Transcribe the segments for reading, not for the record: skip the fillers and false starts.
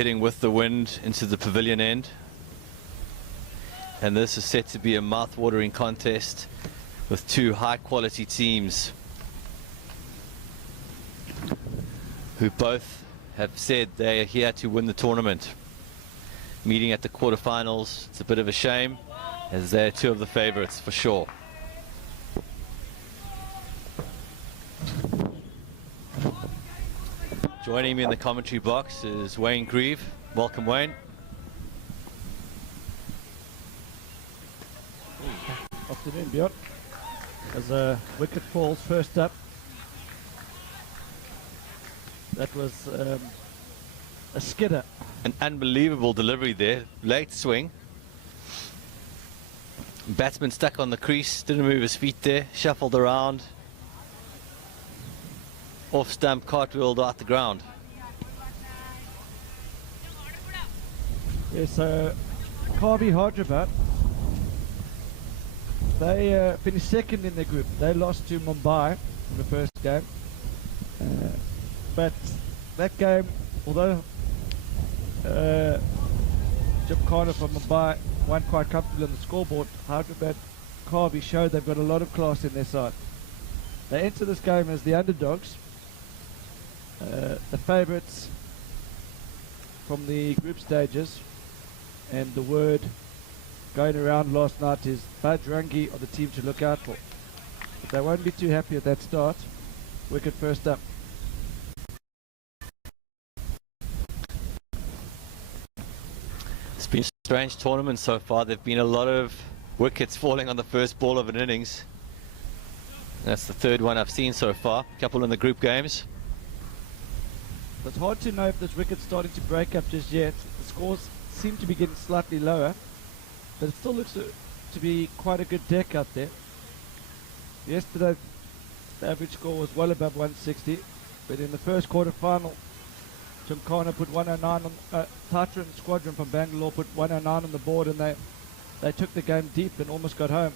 hitting with the wind into the pavilion end. And this is set to be a mouth-watering contest with two high-quality teams who both have said they are here to win the tournament. Meeting at the quarterfinals, it's a bit of a shame, as they're two of the favorites for sure. Joining me in the commentary box is Wayne Grieve. Welcome, Wayne. Afternoon, Björn. As a wicket falls first up, that was a skidder. An unbelievable delivery there, late swing. Batsman stuck on the crease, didn't move his feet there, shuffled around. Off stump, cartwheeled out the ground. Yeah, so Karvy Hyderabad, they finished second in their group. They lost to Mumbai in the first game. But that game, although Gymkhana from Mumbai won quite comfortably on the scoreboard, Hyderabad Karvy showed they've got a lot of class in their side. They enter this game as the underdogs, the favourites from the group stages, and the word going around last night is Bajrangi are the team to look out for. But they won't be too happy at that start. Wicket first up. It's been a strange tournament so far. There've been a lot of wickets falling on the first ball of an innings. That's the third one I've seen so far. A couple in the group games. It's hard to know if this wicket's starting to break up just yet. The scores seem to be getting slightly lower, but it still looks to be quite a good deck out there. Yesterday, the average score was well above 160, but in the first quarter final, Gymkhana put 109 on, Tatra and Squadron from Bangalore put 109 on the board, and they took the game deep and almost got home.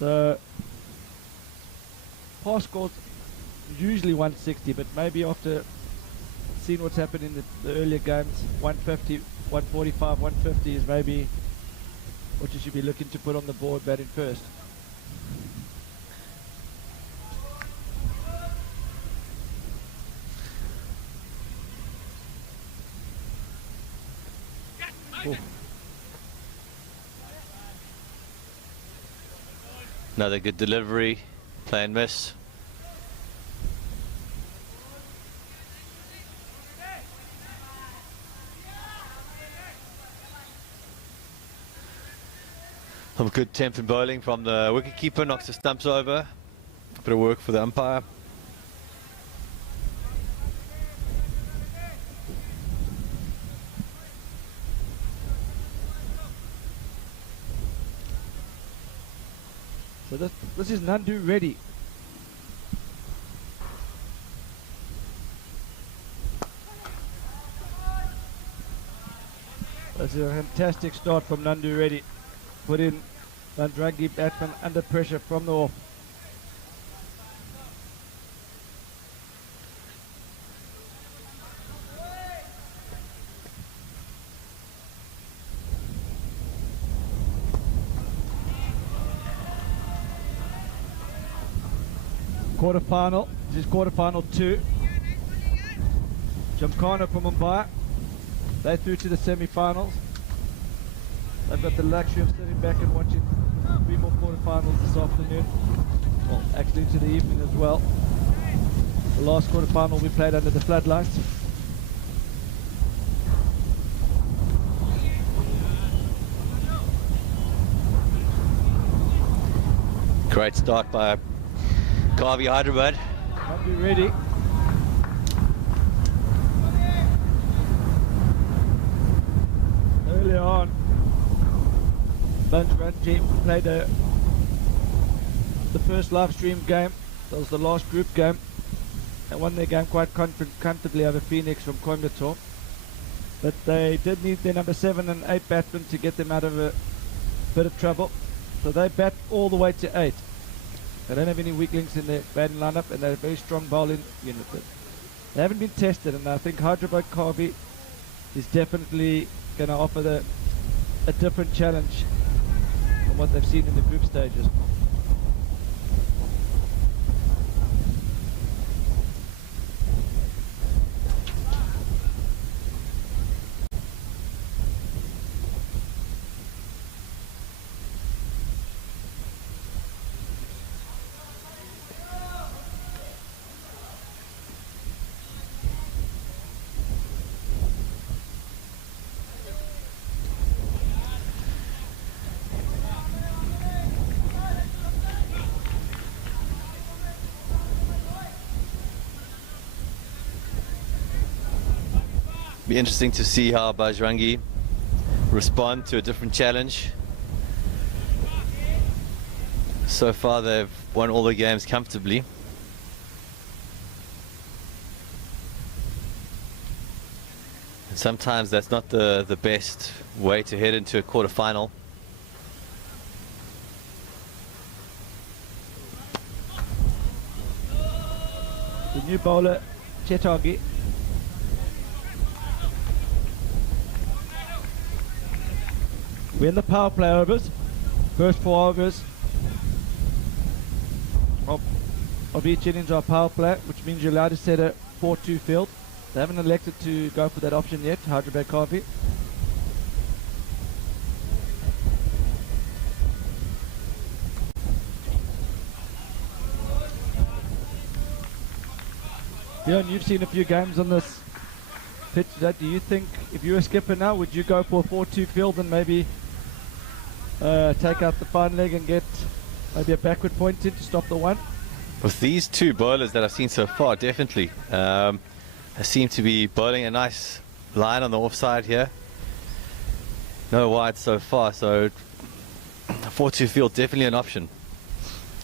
So, past scores usually 160, but maybe after seeing what's happened in the earlier games, 150, 145, 150 is maybe what you should be looking to put on the board batting first. Ooh. Another good delivery, play and miss. Some good tempo bowling from the wicketkeeper, knocks the stumps over. Bit of work for the umpire. So this is Nandu ready. That's a fantastic start from Nandu ready. Put in Bajrangi batsman under pressure from the off. Quarterfinal, this is quarterfinal 2. Gymkhana from Mumbai, they through to the semi-finals. They've got the luxury of sitting back and watching 3 more quarterfinals this afternoon. Well, actually into the evening as well. The last quarterfinal we played under the floodlights. Great start by Karvy Hyderabad. Might be ready. Earlier on, Bajrangi played the first live stream game. That was the last group game. And won their game quite comfortably over Phoenix from Coimbatore. But they did need their number 7 and 8 batsmen to get them out of a bit of trouble. So they bat all the way to 8. They don't have any weaklings in their batting lineup, and they're a very strong bowling unit. They haven't been tested, and I think Hyderabad Karvy is definitely going to offer a different challenge from what they've seen in the group stages. Be interesting to see how Bajrangi respond to a different challenge. So far they've won all the games comfortably. And sometimes that's not the best way to head into a quarter-final. The new bowler, Chetagi. We're in the power play overs. First 4 overs of each innings are power play, which means you're allowed to set a 4-2 field. They haven't elected to go for that option yet, Hyderabad Karvy. Bjorn, you've seen a few games on this pitch. Do you think, if you were a skipper now, would you go for a 4-2 field and maybe take out the fine leg and get maybe a backward point in to stop the one? With these two bowlers that I've seen so far, definitely. They seem to be bowling a nice line on the offside here. No wide so far, so a 4-2 field definitely an option.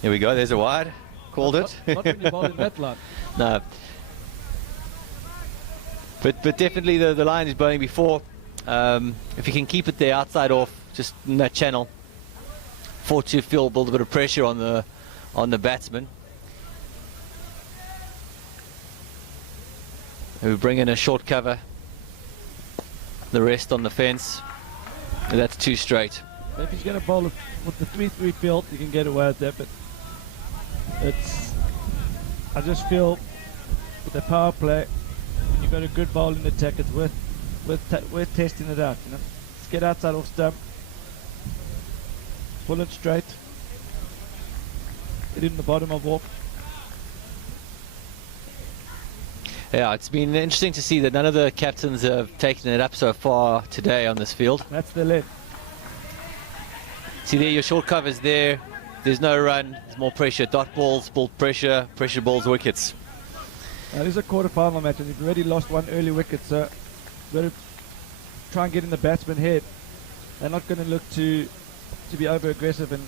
Here we go, there's a wide. Called it. Not when you're bowling that line. No. But definitely the line is bowling before. If you can keep it there outside off, just in that channel, 4-2 field, build a bit of pressure on the batsman. And we bring in a short cover, the rest on the fence, and that's 2 straight. If he's going to bowl with the 3-3 field, you can get away with that, but I just feel with the power play, when you've got a good bowling attack, it's worth testing it out. Let's get outside off stump, pull it straight, hit it in the bottom of off. Yeah, it's been interesting to see that none of the captains have taken it up so far today on this field. That's the lead. See there, your short cover's there. There's no run. There's more pressure. Dot balls, ball pressure balls, wickets. This is a quarter-final match, and you've already lost 1 early wicket, so you've got to try and get in the batsman's head. They're not going to look to be over-aggressive and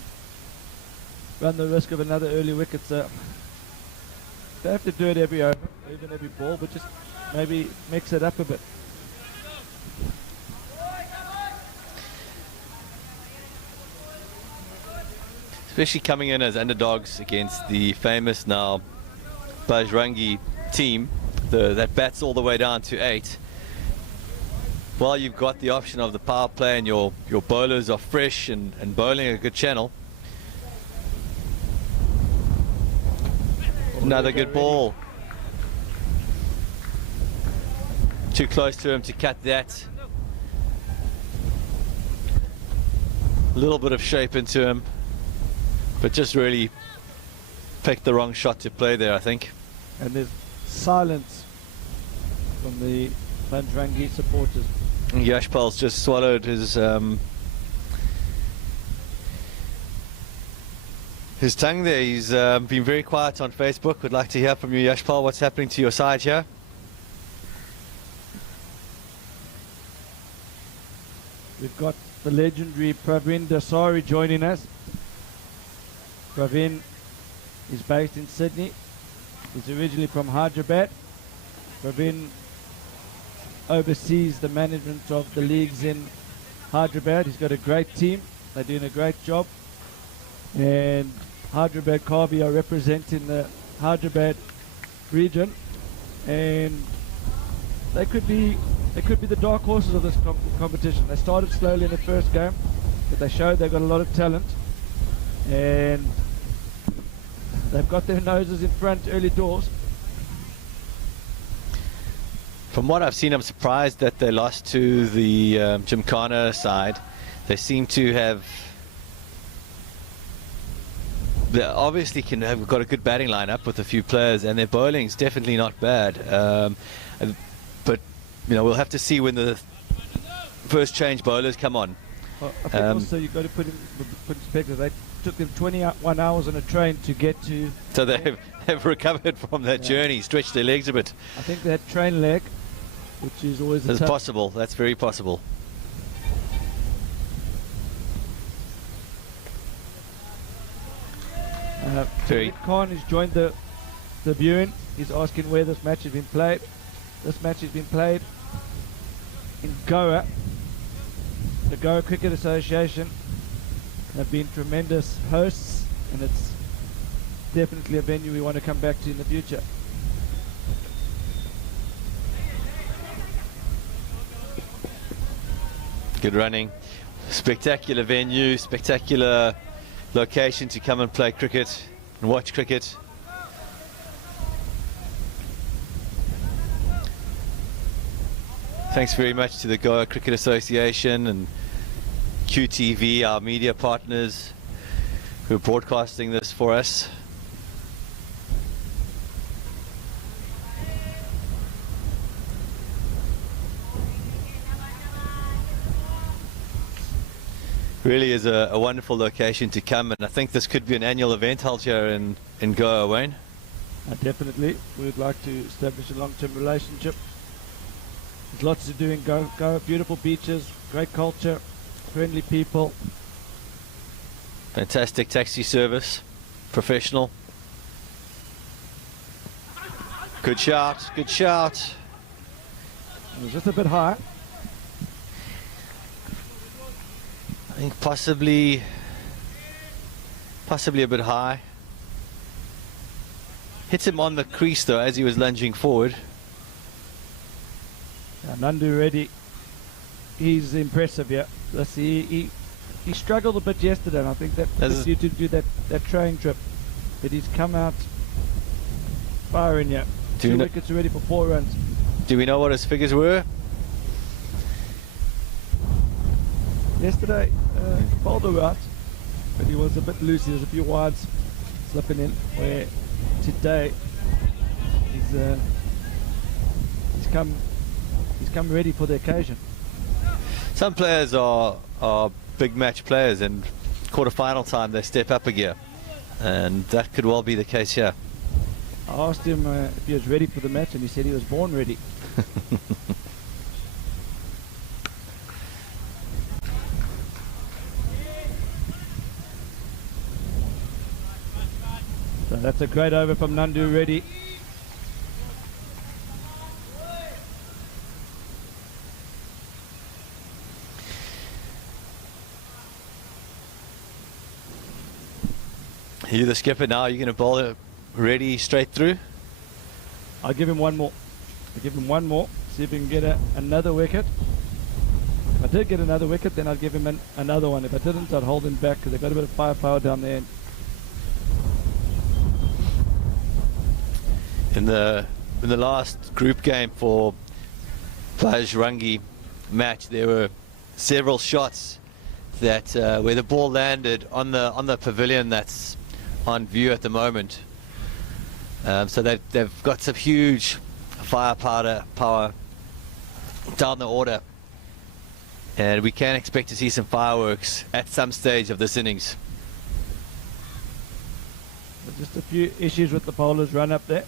run the risk of another early wicket, so they have to do it every over, even every ball, but just maybe mix it up a bit. Especially coming in as underdogs against the famous now Bajrangi team that bats all the way down to 8. While you've got the option of the power play and your bowlers are fresh and bowling a good channel. Another good ball. Too close to him to cut that. A little bit of shape into him, but just really picked the wrong shot to play there, I think. And there's silence from the Bajrangi supporters. Yashpal's just swallowed his tongue there. He's been very quiet on Facebook. Would like to hear from you, Yashpal. What's happening to your side here? We've got the legendary Pravin Dasari joining us. Pravin is based in Sydney. He's originally from Hyderabad. Pravin oversees the management of the leagues in Hyderabad. He's got a great team. They're doing a great job. And Hyderabad Karvy are representing the Hyderabad region. And they could be they could be the dark horses of this competition. They started slowly in the first game, but they showed they've got a lot of talent, and they've got their noses in front early doors. From what I've seen, I'm surprised that they lost to the Gymkhana side. They seem to have... They obviously can have got a good batting lineup with a few players, and their bowling's definitely not bad. But you know, we'll have to see when the first change bowlers come on. Well, I think also you've got to put in perspective. They took them 21 hours on a train to get to... So they've recovered from that journey, stretched their legs a bit. I think that train leg, which is always That's possible. That's very possible. Khan has joined the viewing. He's asking where this match has been played. This match has been played in Goa. The Goa Cricket Association have been tremendous hosts, and it's definitely a venue we want to come back to in the future. Good running. Spectacular venue, spectacular location to come and play cricket and watch cricket. Thanks very much to the Goa Cricket Association and QTV, our media partners, who are broadcasting this for us. Really is a wonderful location to come, and I think this could be an annual event held here in Goa, Wayne. Definitely. We would like to establish a long-term relationship. There's lots to do in Goa. Beautiful beaches, great culture, friendly people. Fantastic taxi service, professional. Good shout, good shout. It was just a bit high. I think possibly a bit high. Hits him on the crease though as he was lunging forward. Nandu Reddy, he's impressive, yeah. Let's see, he struggled a bit yesterday, and I think that was due to do that train trip. But he's come out firing, yeah. 2 wickets already for 4 runs. Do we know what his figures were? Yesterday, bowled all right, but he was a bit loose. There's a few wides slipping in. Where today he's come ready for the occasion. Some players are big match players, and quarter-final time they step up a gear, and that could well be the case here. I asked him if he was ready for the match, and he said he was born ready. So that's a great over from Nandu Reddy. You're the skipper now. You're going to bowl it ready straight through? I'll give him one more. See if he can get another wicket. If I did get another wicket, then I'd give him another one. If I didn't, I'd hold him back because they've got a bit of firepower down there. In the last group game for Bajrangi match, there were several shots that where the ball landed on the pavilion that's on view at the moment. So they've got some huge firepower down the order, and we can expect to see some fireworks at some stage of this innings. Just a few issues with the bowlers run up there.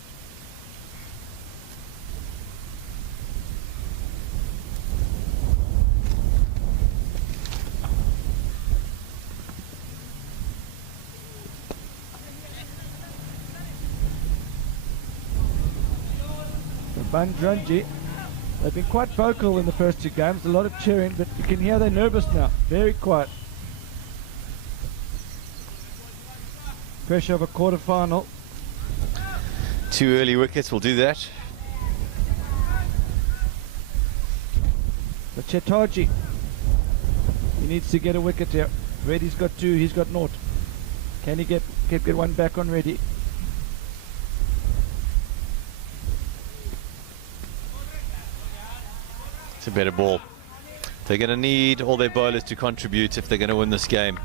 Bajrangi, they've been quite vocal in the first 2 games, a lot of cheering, but you can hear they're nervous now, very quiet. Pressure of a quarter-final. 2 early wickets will do that. So Chetaji, he needs to get a wicket here. Reddy's got 2, he's got naught. Can he get one back on Reddy? It's a better ball. They're going to need all their bowlers to contribute if they're going to win this game.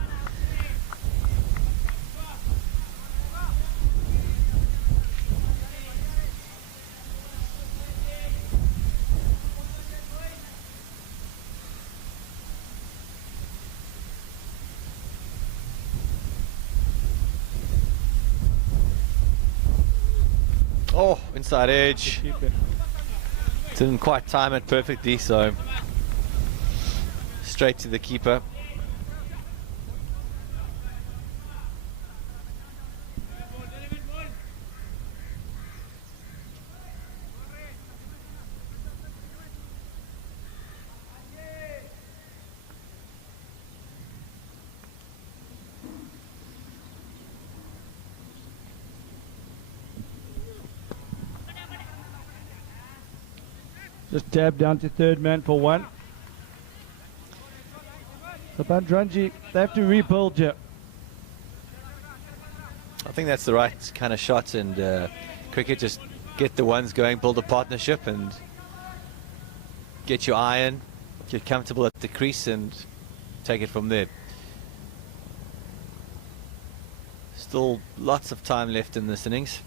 Oh, inside edge. Didn't quite time it perfectly, so straight to the keeper. Just dab down to third man for 1. So Bajrangi, they have to rebuild here. I think that's the right kind of shot, and cricket, just get the ones going, build a partnership and get your iron, get comfortable at the crease and take it from there. Still lots of time left in this innings.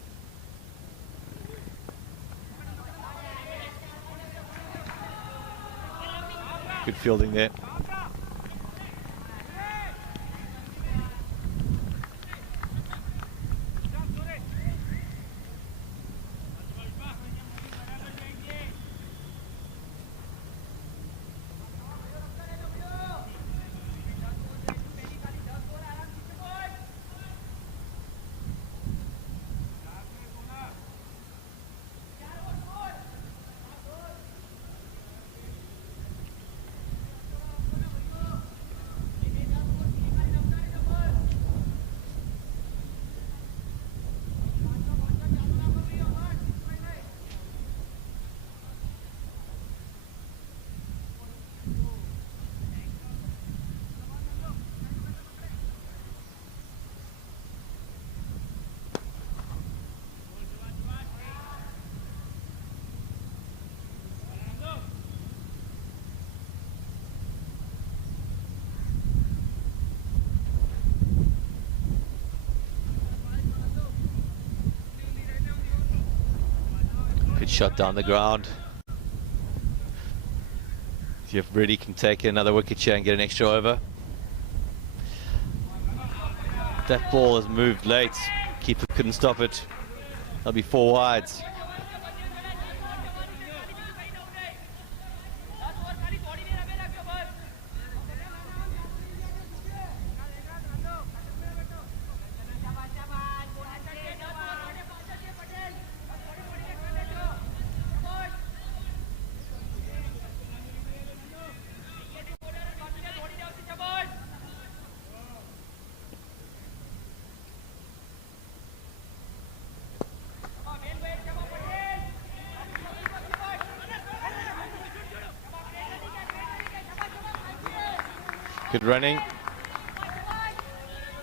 Good fielding there. Good shot down the ground. If Brady can take another wicket share and get an extra over. That ball has moved late. Keeper couldn't stop it. That'll be 4 wides. Good running.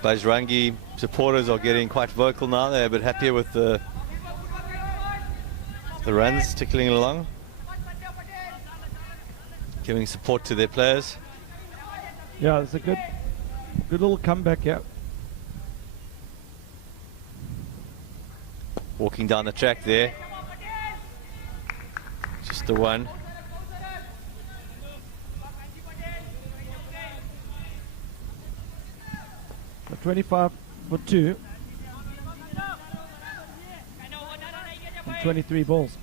Bajrangi supporters are getting quite vocal now. They're a bit happier with the runs tickling along, giving support to their players. Yeah, it's a good little comeback here. Walking down the track there. Just the one. So 25 for 2. And 23 balls.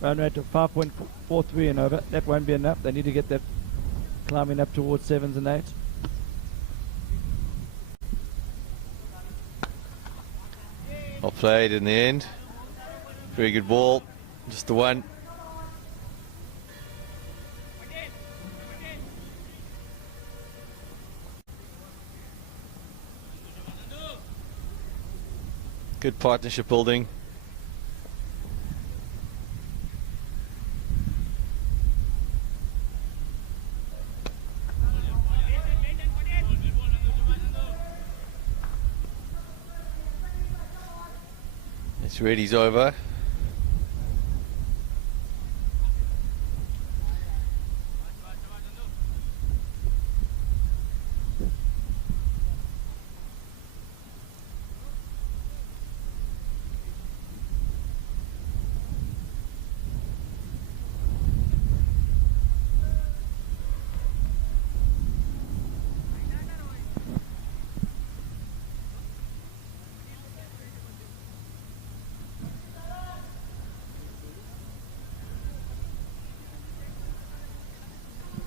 Run rate of 5.43 and over. That won't be enough. They need to get that climbing up towards 7s and 8s. Well played in the end. Very good ball. Just the one. Good partnership building. Looks ready, he's over.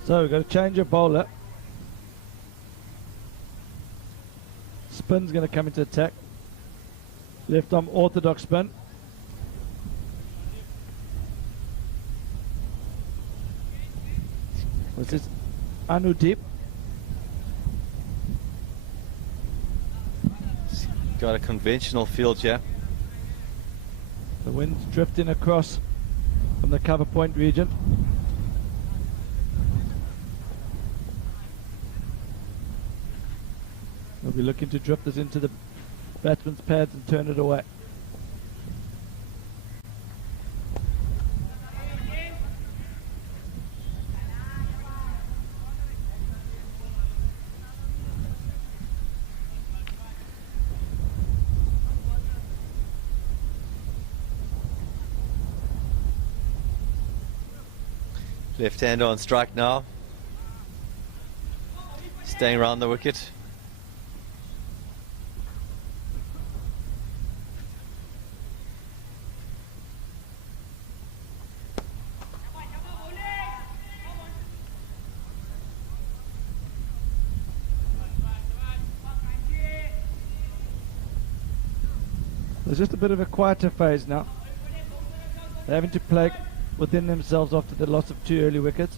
So we've got to change a bowler. Spin's going to come into attack. Left arm orthodox spin. This is Anudeep. Got a conventional field here. The wind's drifting across from the cover point region. We'll be looking to drift this into the batsman's pads and turn it away. Left-hander on strike now. Staying around the wicket. There's just a bit of a quieter phase now. They're having to play within themselves after the loss of 2 early wickets.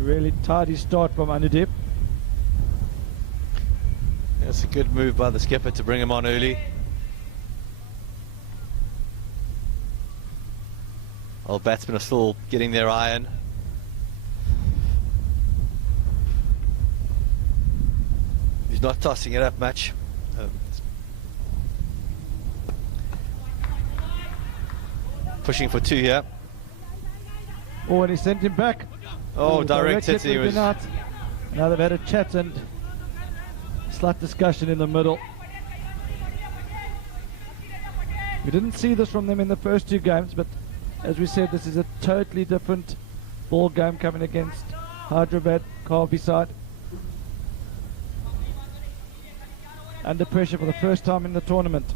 Really tidy start from Anudeep. That's a good move by the skipper to bring him on early. All batsmen are still getting their iron. He's not tossing it up much. Pushing for 2 here. Oh, and he sent him back. Oh, direct hit. He was. Now they've had a chat and slight discussion in the middle. We didn't see this from them in the first 2 games, but as we said, this is a totally different ball game coming against Hyderabad, Karvy side. Under pressure for the first time in the tournament.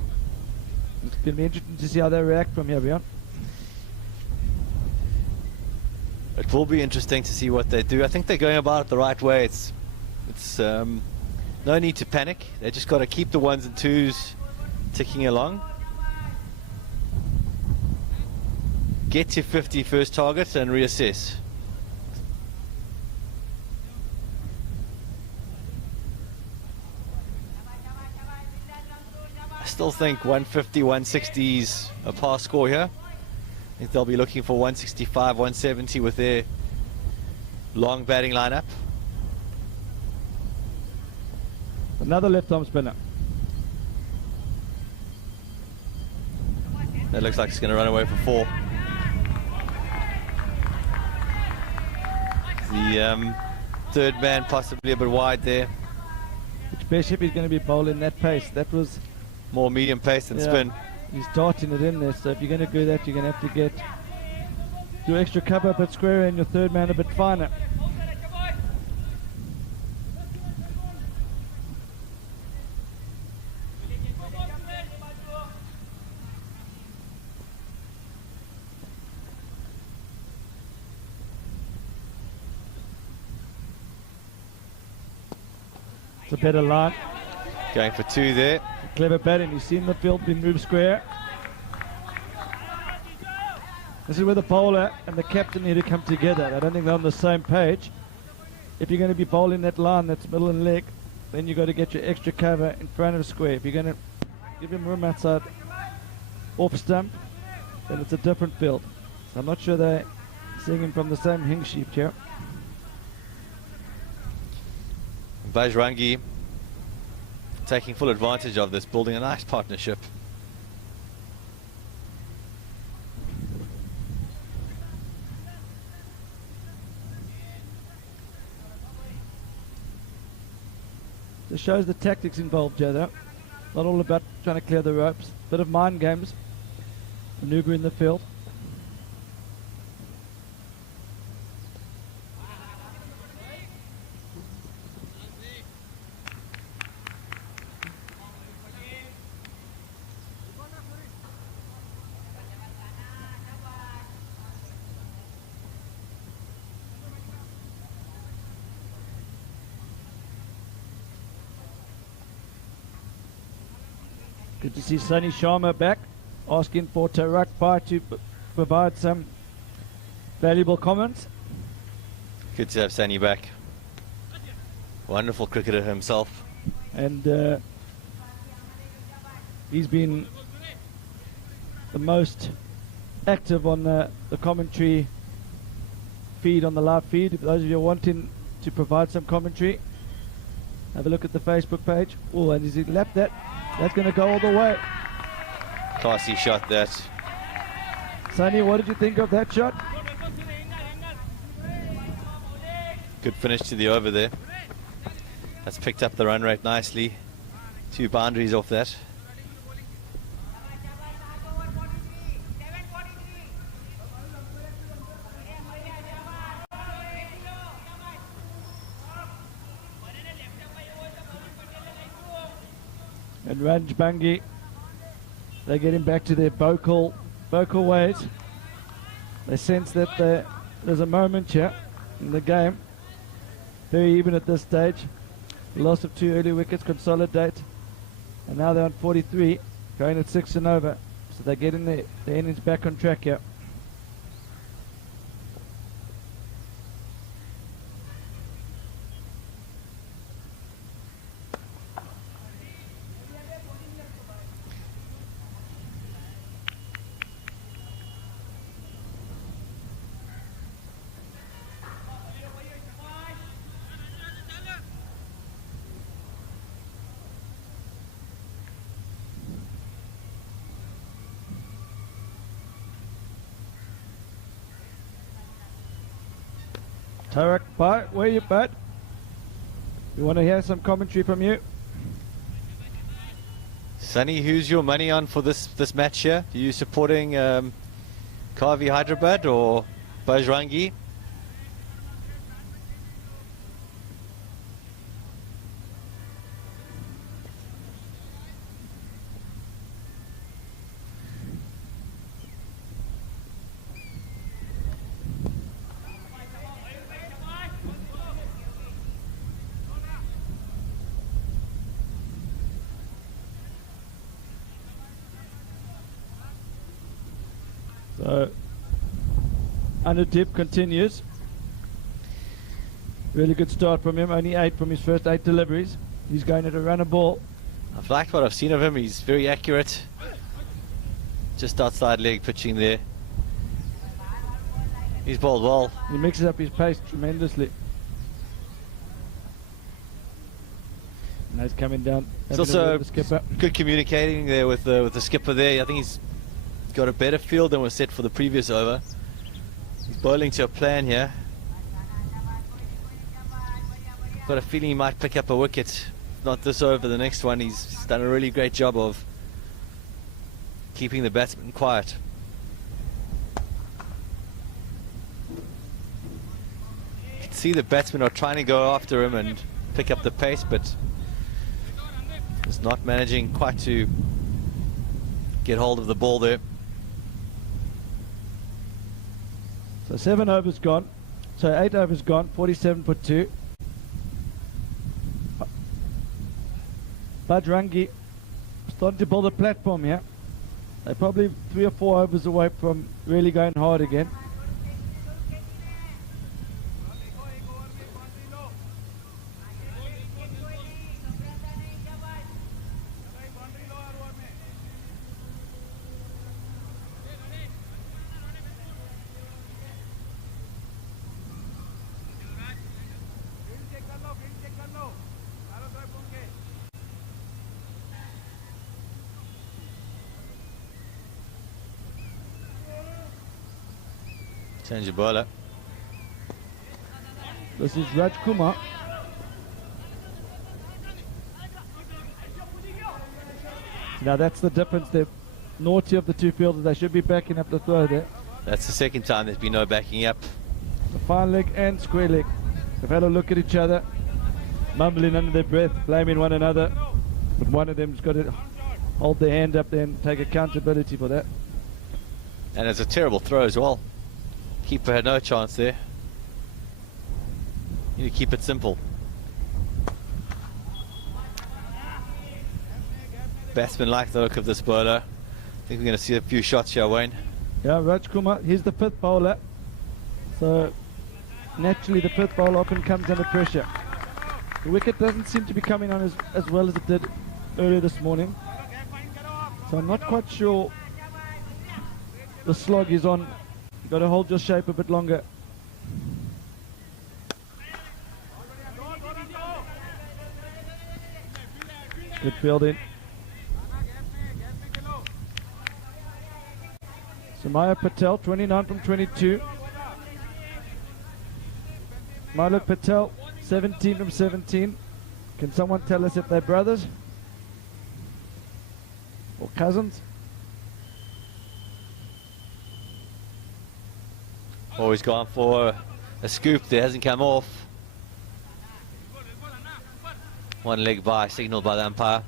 It's going to be interesting to see how they react from here, Bjorn. It will be interesting to see what they do. I think they're going about it the right way. It's no need to panic. They just got to keep the 1s and 2s ticking along. Get to 50 first target and reassess. I still think 150, 160 is a pass score here. I think they'll be looking for 165, 170 with their long batting lineup. Another left arm spinner. That looks like it's going to run away for 4. The third man possibly a bit wide there. Especially if he's going to be bowling that pace. That was more medium pace than spin. He's darting it in there, so if you're going to do that, you're going to have to get your extra cover a bit squarer and your third man a bit finer. It's a better line. Going for 2 there. Clever batting. You've seen the field be moved square. This is where the bowler and the captain need to come together. I don't think they're on the same page. If you're going to be bowling that line that's middle and leg, then you've got to get your extra cover in front of square. If you're going to give him room outside off stump, then it's a different field. So I'm not sure they're seeing him from the same hing sheep here. Bajrangi taking full advantage of this, building a nice partnership. This shows the tactics involved, Joe, though. Not all about trying to clear the ropes. Bit of mind games. Maneuver in the field. Good to see Sunny Sharma back, asking for Tarak Pai to provide some valuable comments. Good to have Sunny back. Wonderful cricketer himself. And he's been the most active on the commentary feed, on the live feed. If those of you are wanting to provide some commentary, have a look at the Facebook page. Oh, and he's lapped that. That's going to go all the way. Classy shot that. Sunny, what did you think of that shot? Good finish to the over there. That's picked up the run rate nicely. 2 boundaries off that. And Ranj Bangi, they're getting back to their vocal ways. They sense that there's a moment here in the game. Very even at this stage. The loss of 2 early wickets, consolidate. And now they're on 43, going at 6 and over. So they're getting their innings back on track here. Tarak Pai, where you bud? We want to hear some commentary from you. Sunny, who's your money on for this match here? Are you supporting Karvy Hyderabad or Bajrangi? So, Anudip continues. Really good start from him, only 8 from his first 8 deliveries. He's going at a run a ball. I've liked what I've seen of him. He's very accurate. Just outside leg pitching there. He's bowled well. He mixes up his pace tremendously. And he's coming down. He's also the skipper. good communicating there with the skipper there. I think he's got a better field than was set for the previous over. He's bowling to a plan here. Got a feeling he might pick up a wicket. Not this over, the next one. He's done a really great job of keeping the batsman quiet. You can see the batsmen are trying to go after him and pick up the pace, but he's not managing quite to get hold of the ball there. So 7 overs gone. So 8 overs gone. 47 for 2. Bajrangi starting to build a platform here. They're probably 3 or 4 overs away from really going hard again. Change your bowler. This is Raj Kumar. Now that's the difference. They're naughty of the two fielders. They should be backing up the throw there. That's the second time there's been no backing up. The fine leg and square leg. They've had a look at each other, mumbling under their breath, blaming one another. But one of them's got to hold their hand up there and take accountability for that. And it's a terrible throw as well. Keeper had no chance there. You need to keep it simple. Batsman like the look of this bowler. I think we're going to see a few shots here, Wayne. Yeah, Raj Kumar, he's the 5th bowler. So naturally the 5th bowler often comes under pressure. The wicket doesn't seem to be coming on as well as it did earlier this morning. So I'm not quite sure the slog is on. You've got to hold your shape a bit longer. Good fielding. Samaya Patel, 29 from 22. Maluk Patel, 17 from 17. Can someone tell us if they're brothers or cousins? Always gone for a scoop there, hasn't come off. One leg by, signalled by the umpire.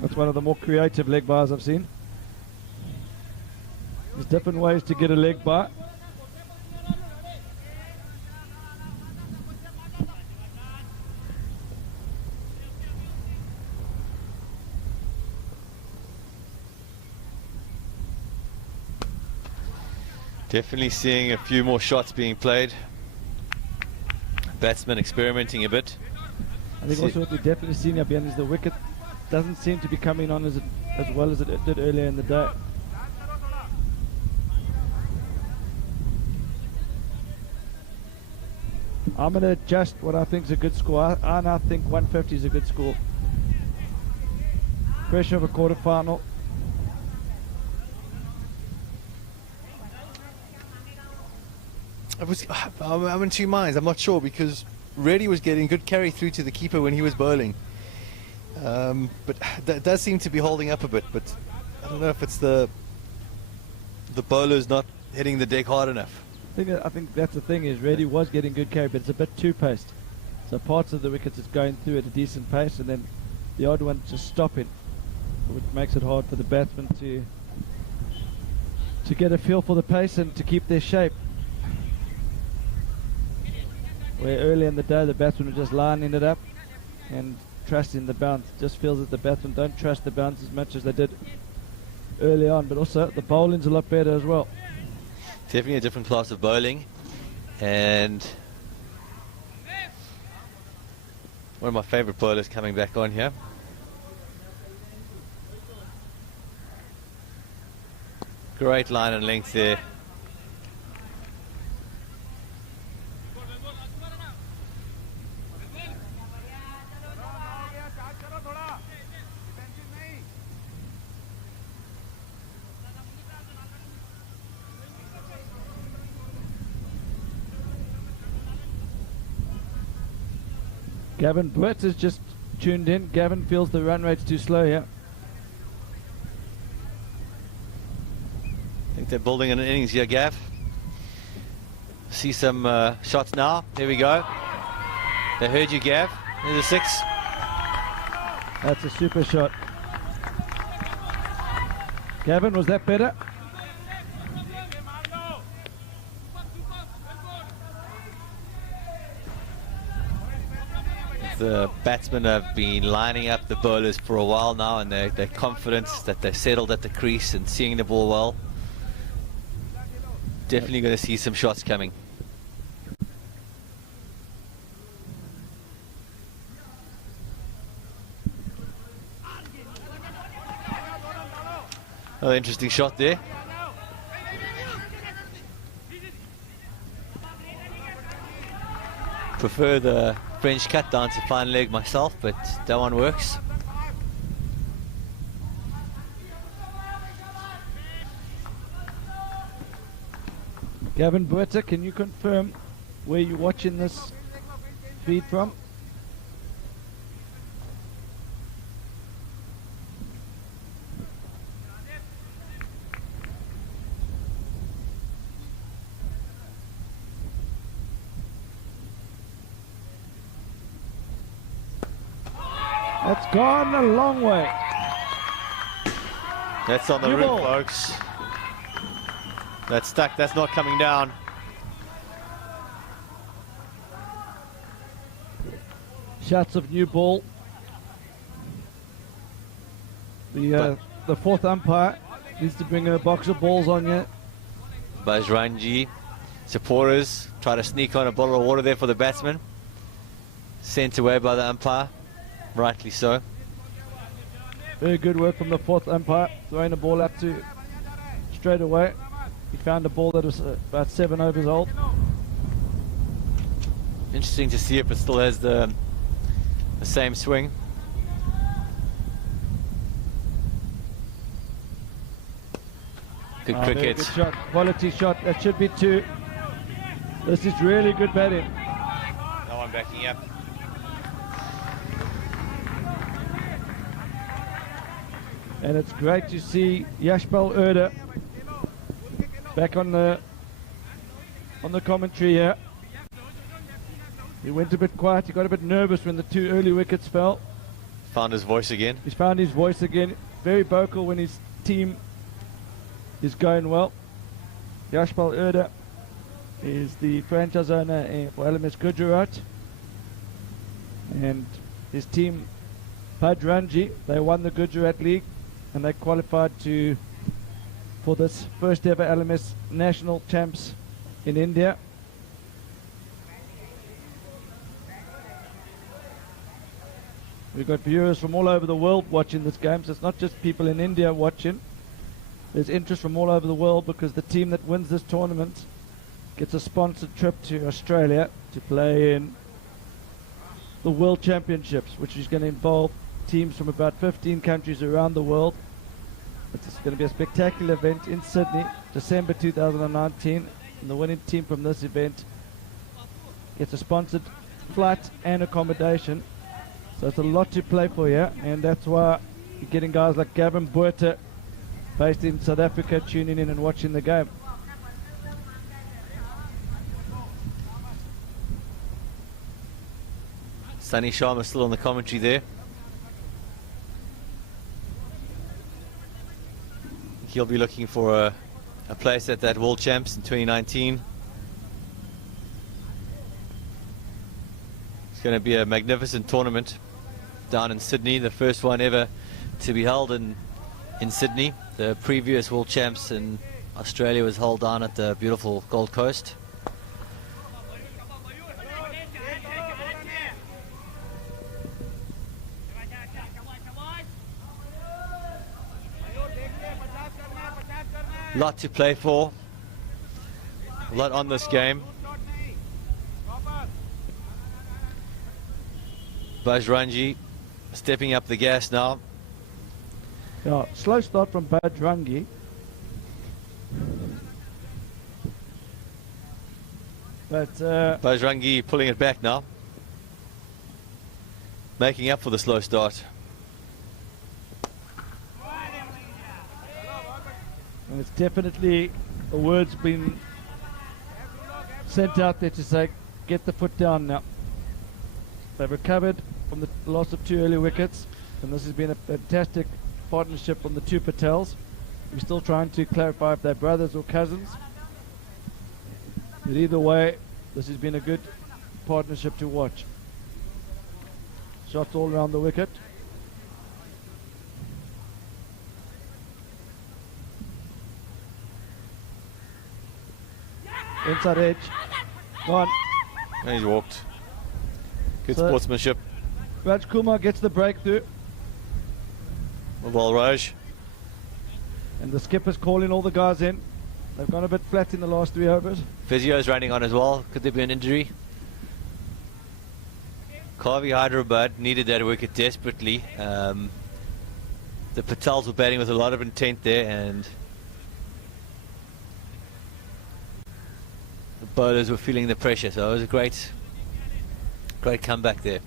That's one of the more creative leg bars I've seen. There's different ways to get a leg bar. Definitely seeing a few more shots being played. Batsman experimenting a bit. I think also what we're definitely seeing up here is the wicket doesn't seem to be coming on as well as it did earlier in the day. I'm going to adjust what I think is a good score. I now think 150 is a good score. Pressure of a quarter-final. I'm in two minds. I'm not sure because Reddy was getting good carry through to the keeper when he was bowling. But that does seem to be holding up a bit. But I don't know if it's the bowler's not hitting the deck hard enough. I think that's the thing is Reddy was getting good carry, but it's a bit too paced. So parts of the wickets it's going through at a decent pace, and then the odd one just stopping, which makes it hard for the batsmen to get a feel for the pace and to keep their shape. Where earlier in the day the batsmen were just lining it up and trusting the bounce. It just feels that the batsmen don't trust the bounce as much as they did early on, but also the bowling's a lot better as well. Definitely a different class of bowling, and one of my favourite bowlers coming back on here. Great line and length there. Gavin Blitz has just tuned in. Gavin feels the run rate's too slow here. I think they're building an innings here, Gav. See some shots now. There we go. They heard you, Gav. There's a 6. That's a super shot. Gavin, was that better? The batsmen have been lining up the bowlers for a while now, and they're confident that they've settled at the crease and seeing the ball well. Definitely going to see some shots coming. Oh, interesting shot there. Prefer the French cut down to fine leg myself, but that one works. Gavin Buerta, can you confirm where you're watching this feed from? That's gone a long way. That's on the New rim, ball. folks. That's stuck. That's not coming down. Shots of new ball. The fourth umpire needs to bring a box of balls on you. Bajrangi supporters try to sneak on a bottle of water there for the batsman. Sent away by the umpire. Rightly so. Very good work from the fourth umpire, throwing the ball out to straight away. He found a ball that was about 7 overs old. Interesting to see if it still has the same swing. Good cricket. Good shot, quality shot. That should be 2. This is really good batting. No one backing up. And it's great to see Yashpal Erda back on the commentary here. He went a bit quiet. He got a bit nervous when the 2 early wickets fell. Found his voice again. He's found his voice again. Very vocal when his team is going well. Yashpal Erda is the franchise owner for LMS Gujarat. And his team, Bajrangi, they won the Gujarat League and they qualified for this first ever LMS National Champs in India. We've got viewers from all over the world watching this game, so it's not just people in India watching. There's interest from all over the world because the team that wins this tournament gets a sponsored trip to Australia to play in the World Championships, which is going to involve teams from about 15 countries around the world. It's going to be a spectacular event in Sydney, December 2019, and the winning team from this event gets a sponsored flight and accommodation. So it's a lot to play for here, and that's why you're getting guys like Gavin Buerta, based in South Africa, tuning in and watching the game. Sunny Sharma still on the commentary there. He'll be looking for a place at that World Champs in 2019. It's going to be a magnificent tournament down in Sydney, the first one ever to be held in Sydney. The previous World Champs in Australia was held down at the beautiful Gold Coast. A lot to play for, a lot on this game. Bajrangi stepping up the gas now. Yeah, slow start from Bajrangi. But Bajrangi pulling it back now, making up for the slow start. and it's definitely a word's been sent out there to say, get the foot down now. They've recovered from the loss of 2 early wickets, and this has been a fantastic partnership from the two Patels. We're still trying to clarify if they're brothers or cousins. But either way, this has been a good partnership to watch. shots all around the wicket. Inside edge. Gone. And he's walked. Good So sportsmanship. Raj Kumar gets the breakthrough. Well, Raj. And the skipper's calling all the guys in. They've gone a bit flat in the last 3 overs. Physio's running on as well. Could there be an injury? Karvy Hyderabad needed that wicket desperately. The Patels were batting with a lot of intent there, and the bowlers were feeling the pressure. So it was a great comeback there.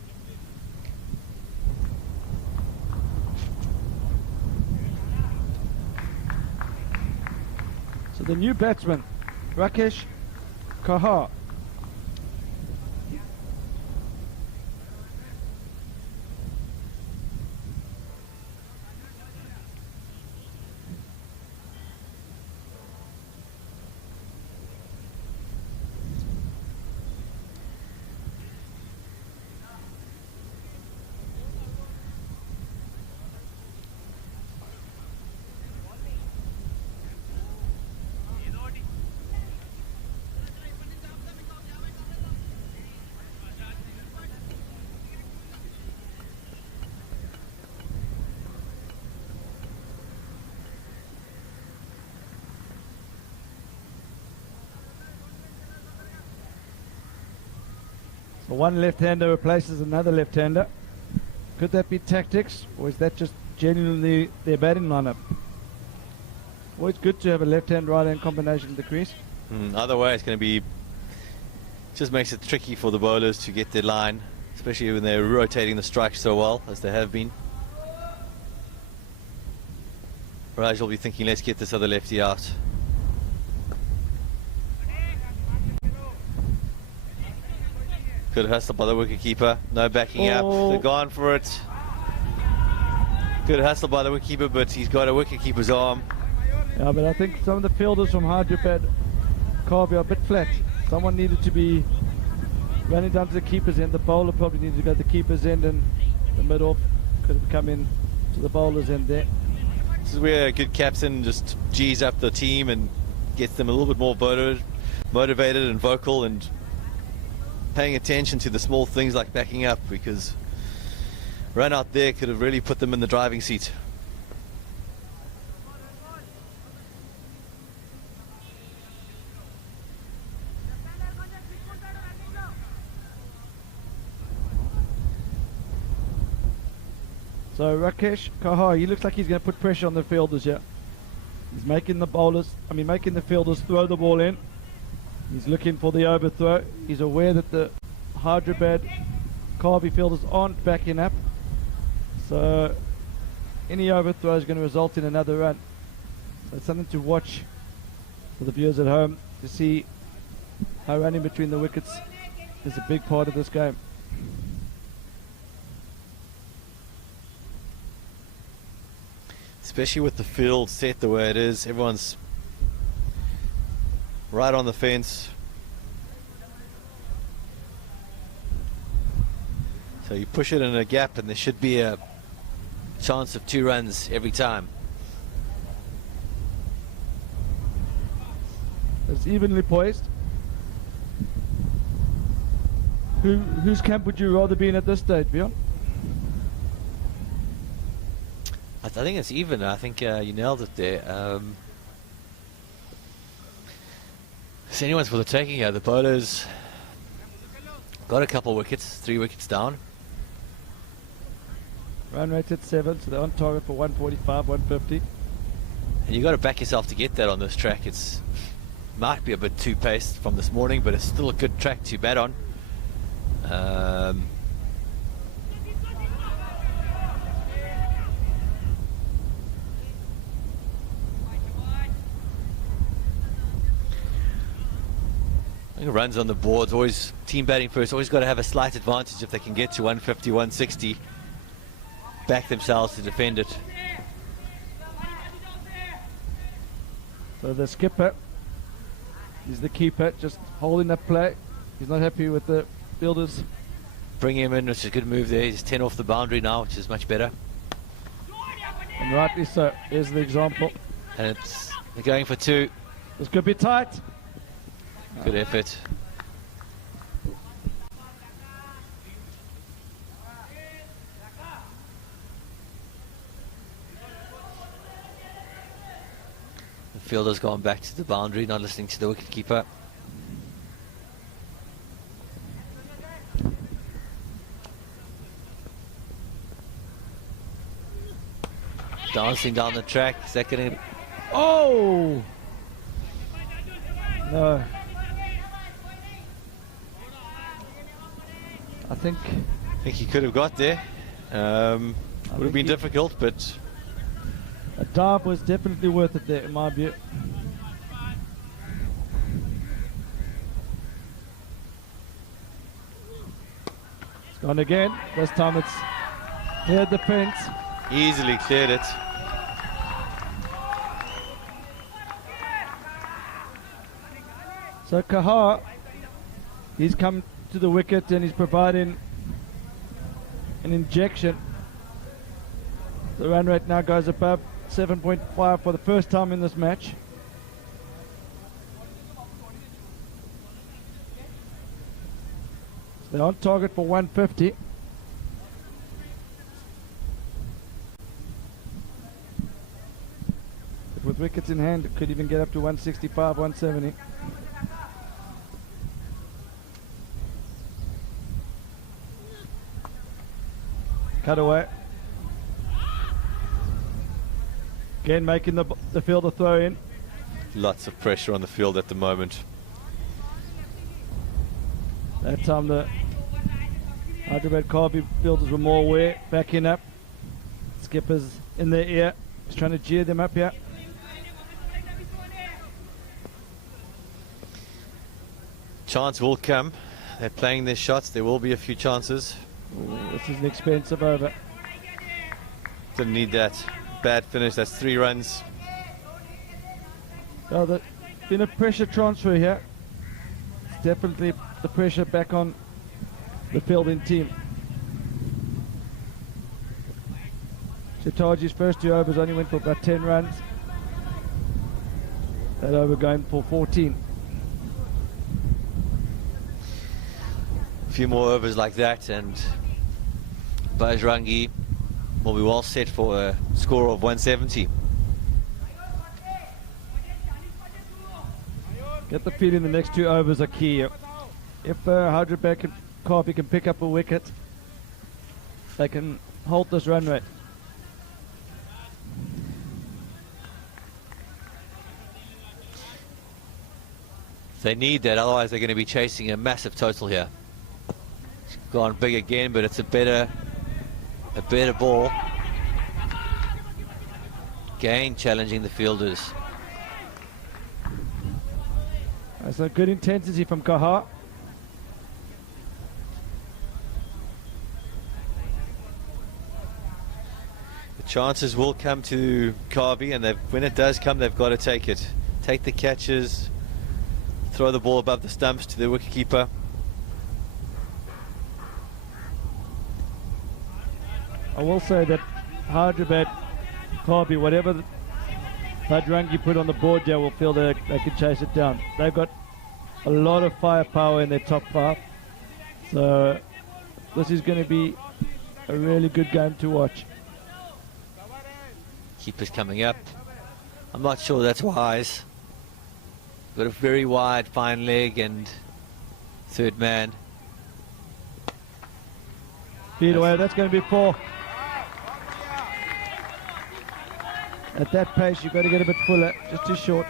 So the new batsman, Rakesh Kahar. So one left-hander replaces another left-hander. Could that be tactics, or is that just genuinely their batting lineup? Always good to have a left-hand, right-hand combination in the crease. Either way, it's going to be, just makes it tricky for the bowlers to get their line, especially when they're rotating the strikes so well as they have been. Raj will be thinking, let's get this other lefty out. Good hustle by the wicketkeeper. No backing up. They're gone for it. Good hustle by the wicketkeeper, but he's got a wicketkeeper's arm. Yeah, but I think some of the fielders from Hyderabad, Karvy, are a bit flat. Someone needed to be running down to the keeper's end. The bowler probably needed to go to the keeper's end, and the mid-off could have come in to the bowler's end there. This is where a good captain just G's up the team and gets them a little bit more motivated and vocal and paying attention to the small things like backing up, because run out there could have really put them in the driving seat. So Rakesh Kahar, he looks like he's going to put pressure on the fielders here. He's making making the fielders throw the ball in. He's looking for the overthrow. He's aware that the Hyderabad Karvy fielders aren't backing up. So any overthrow is going to result in another run. So it's something to watch for the viewers at home to see how running between the wickets is a big part of this game. Especially with the field set the way it is, everyone's right on the fence. So you push it in a gap and there should be a chance of 2 runs every time. It's evenly poised. Whose camp would you rather be in at this stage, Bjorn? I think it's even. I think you nailed it there. So anyone's for the taking here. The bowlers got a couple wickets, 3 wickets down. Run rate at 7, so they're on target for 145, 150. And you got to back yourself to get that on this track. It's might be a bit too paced from this morning, but it's still a good track to bat on. I think runs on the boards, always team batting first, always got to have a slight advantage if they can get to 150, 160, back themselves to defend it. So the skipper is the keeper, just holding up play. He's not happy with the fielders bring him in, which is a good move there. He's 10 off the boundary now, which is much better. And rightly so. Here's the example. And they're going for 2. This could be tight. Good effort. The fielder's gone back to the boundary, not listening to the wicketkeeper. Dancing down the track. Is that going to... Oh! No. I think he could have got there. Would have been difficult, but... A dive was definitely worth it there, in my view. It's gone again. This time it's cleared the fence. Easily cleared it. So Kaha, he's come to the wicket and he's providing an injection. The run rate now goes above 7.5 for the first time in this match. So they're on target for 150. But with wickets in hand, it could even get up to 165, 170. Cut away. Again, making the fielder throw in. Lots of pressure on the field at the moment. That time the Hyderabad Karvy fielders were more aware, backing up. Skipper's in their ear. He's trying to jeer them up here. Chance will come. They're playing their shots. There will be a few chances. Ooh, this is an expensive over. Didn't need that. Bad finish. That's 3 runs. Oh, there's been a pressure transfer here. It's definitely the pressure back on the fielding team. Chitaji's first 2 overs only went for about 10 runs. That over going for 14. A few more overs like that and Bajrangi will be well set for a score of 170. Get the feeling the next 2 overs are key. If Hyderabad and Karvy can pick up a wicket, they can hold this run rate. They need that, otherwise they're going to be chasing a massive total here. It's gone big again, but it's a better ball. Again, challenging the fielders. That's a good intensity from Kaha. The chances will come to Karvy, and when it does come, they've got to take it. Take the catches, throw the ball above the stumps to the wicketkeeper. I will say that Hyderabad, Karvy, whatever Bajrangi put on the board there, will feel that they can chase it down. They've got a lot of firepower in their top 5. So this is going to be a really good game to watch. Keeper's coming up. I'm not sure that's wise. Got a very wide, fine leg and third man. Feed away, that's going to be 4. At that pace, you've got to get a bit fuller, just too short.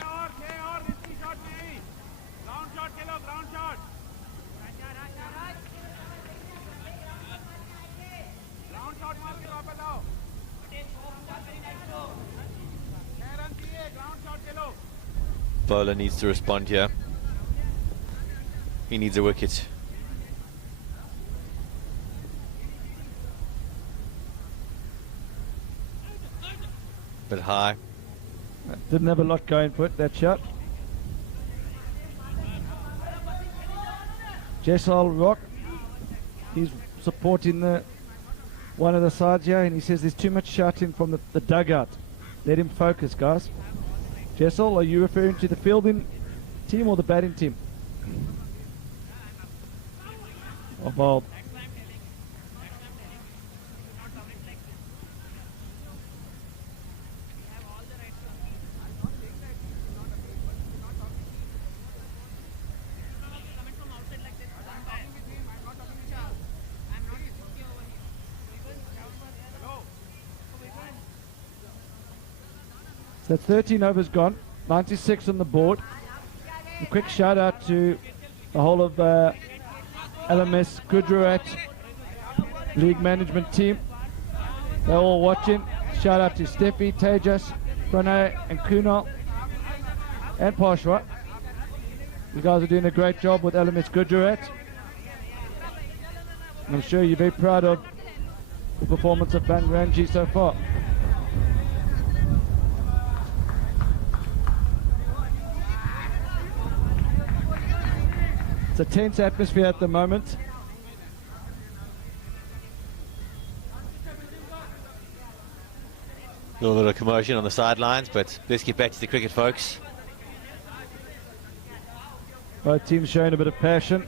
Bowler needs to respond here. He needs a wicket. Bit high. Didn't have a lot going for it, that shot. Jessal Rock, he's supporting one of the sides here, and he says there's too much shouting from the dugout. Let him focus, guys. Jessel, are you referring to the fielding team or the batting team? Oh, ball. So 13 overs gone, 96 on the board. A quick shout out to the whole of LMS Gujarat league management team. They're all watching. Shout out to Steffi, Tejas, Pranay and Kunal and Pashwa. You guys are doing a great job with LMS Gujarat. And I'm sure you're very proud of the performance of Bajrangi so far. It's a tense atmosphere at the moment. A little bit of commotion on the sidelines, but let's get back to the cricket, folks. Both teams showing a bit of passion.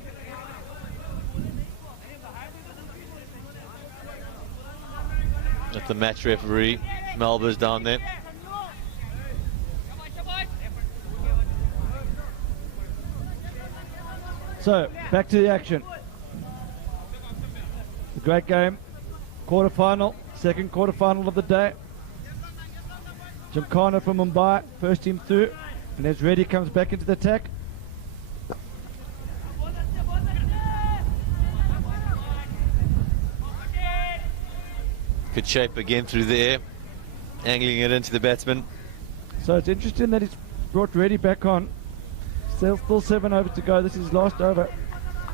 At the match referee, Melba's down there. So, back to the action. A great game. Quarter-final, second quarter-final of the day. Gymkhana from Mumbai, first team through. And as Reddy comes back into the attack. Good shape again through there, angling it into the batsman. So it's interesting that he's brought Reddy back on. Still 7 overs to go. This is his last over.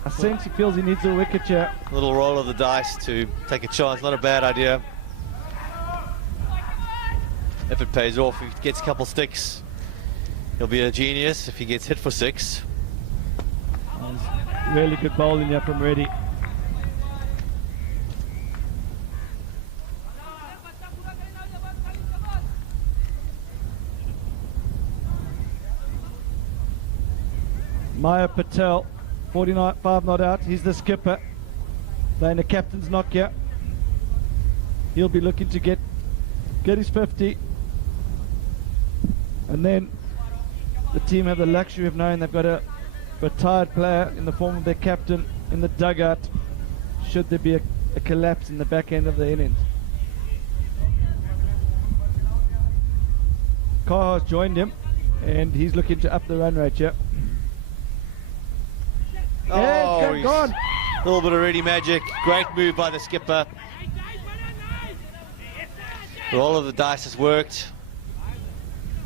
I sense he feels he needs a wicket here. A little roll of the dice to take a chance. Not a bad idea. If it pays off, if he gets a couple sticks, he'll be a genius. If he gets hit for 6. Really good bowling here from Reddy. Maya Patel, 5 not out. He's the skipper. Playing the captain's knock here. He'll be looking to get his 50. And then the team have the luxury of knowing they've got a retired player in the form of their captain in the dugout should there be a collapse in the back end of the innings. Carr has joined him and he's looking to up the run rate here. Oh, he's gone. A little bit of Reddy magic. Great move by the skipper. Roll of the dice has worked.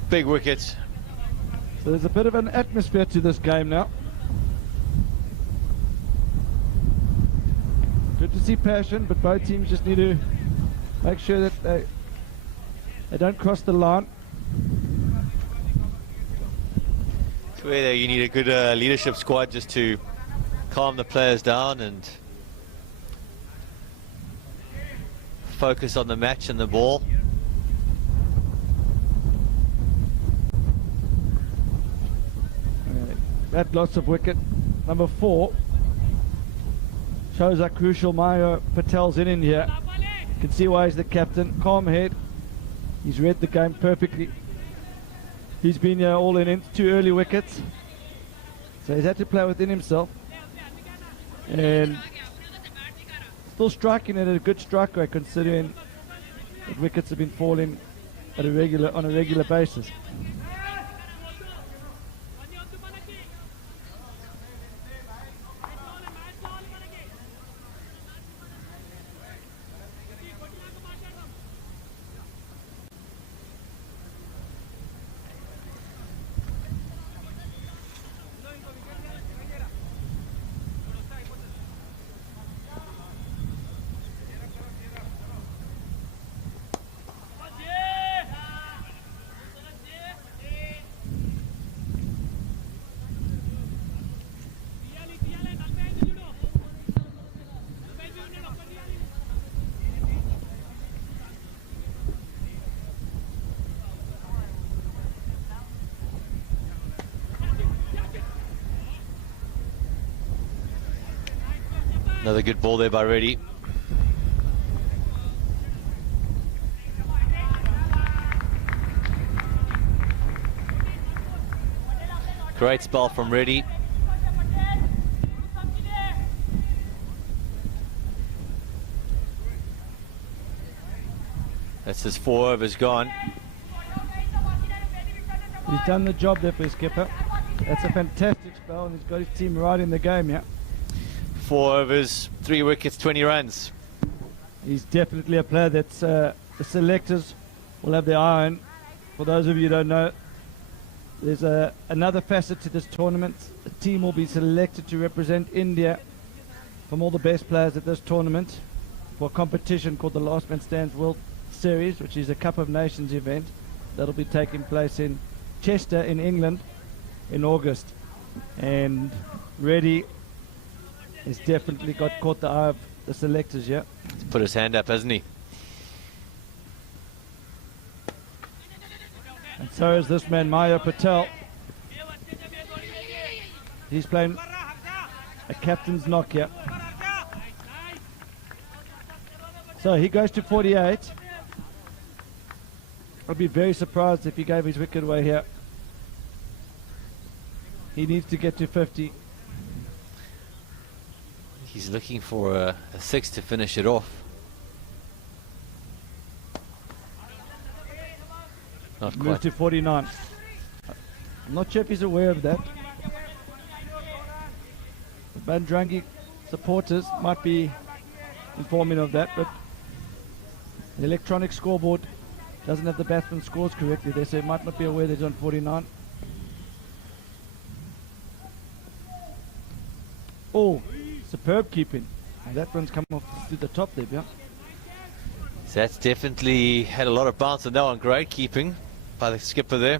Big wicket. So there's a bit of an atmosphere to this game now. Good to see passion, but both teams just need to make sure that they don't cross the line. It's where you need a good leadership squad just to calm the players down and focus on the match and the ball. That loss of wicket. Number 4 shows how crucial Maya Patel's in here. You can see why he's the captain. Calm head. He's read the game perfectly. He's been here all in 2 early wickets. So he's had to play within himself. And still striking at a good strike rate considering that wickets have been falling on a regular basis. Another good ball there by Reddy. Great spell from Reddy. That's his 4 overs gone. He's done the job there for his skipper. That's a fantastic spell, and he's got his team right in the game, yeah. 4 overs, 3 wickets, 20 runs. He's definitely a player that the selectors will have their eye on. For those of you who don't know, there's another facet to this tournament. A team will be selected to represent India from all the best players at this tournament for a competition called the Last Man Stands World Series, which is a Cup of Nations event that'll be taking place in Chester in England in August. And Reddy has definitely caught the eye of the selectors, yeah. He's put his hand up, hasn't he? And so is this man, Maya Patel. He's playing a captain's knock here. So he goes to 48. I'd be very surprised if he gave his wicket away here. He needs to get to 50. He's looking for a 6 to finish it off. Not Move quite. to 49. I'm not sure if he's aware of that. The Bajrangi supporters might be informing of that, but the electronic scoreboard doesn't have the batsman scores correctly there, so he might not be aware that he's on 49. Oh, superb keeping. And that one's come off to the top there, yeah. So that's definitely had a lot of bounce, and that one great keeping by the skipper there.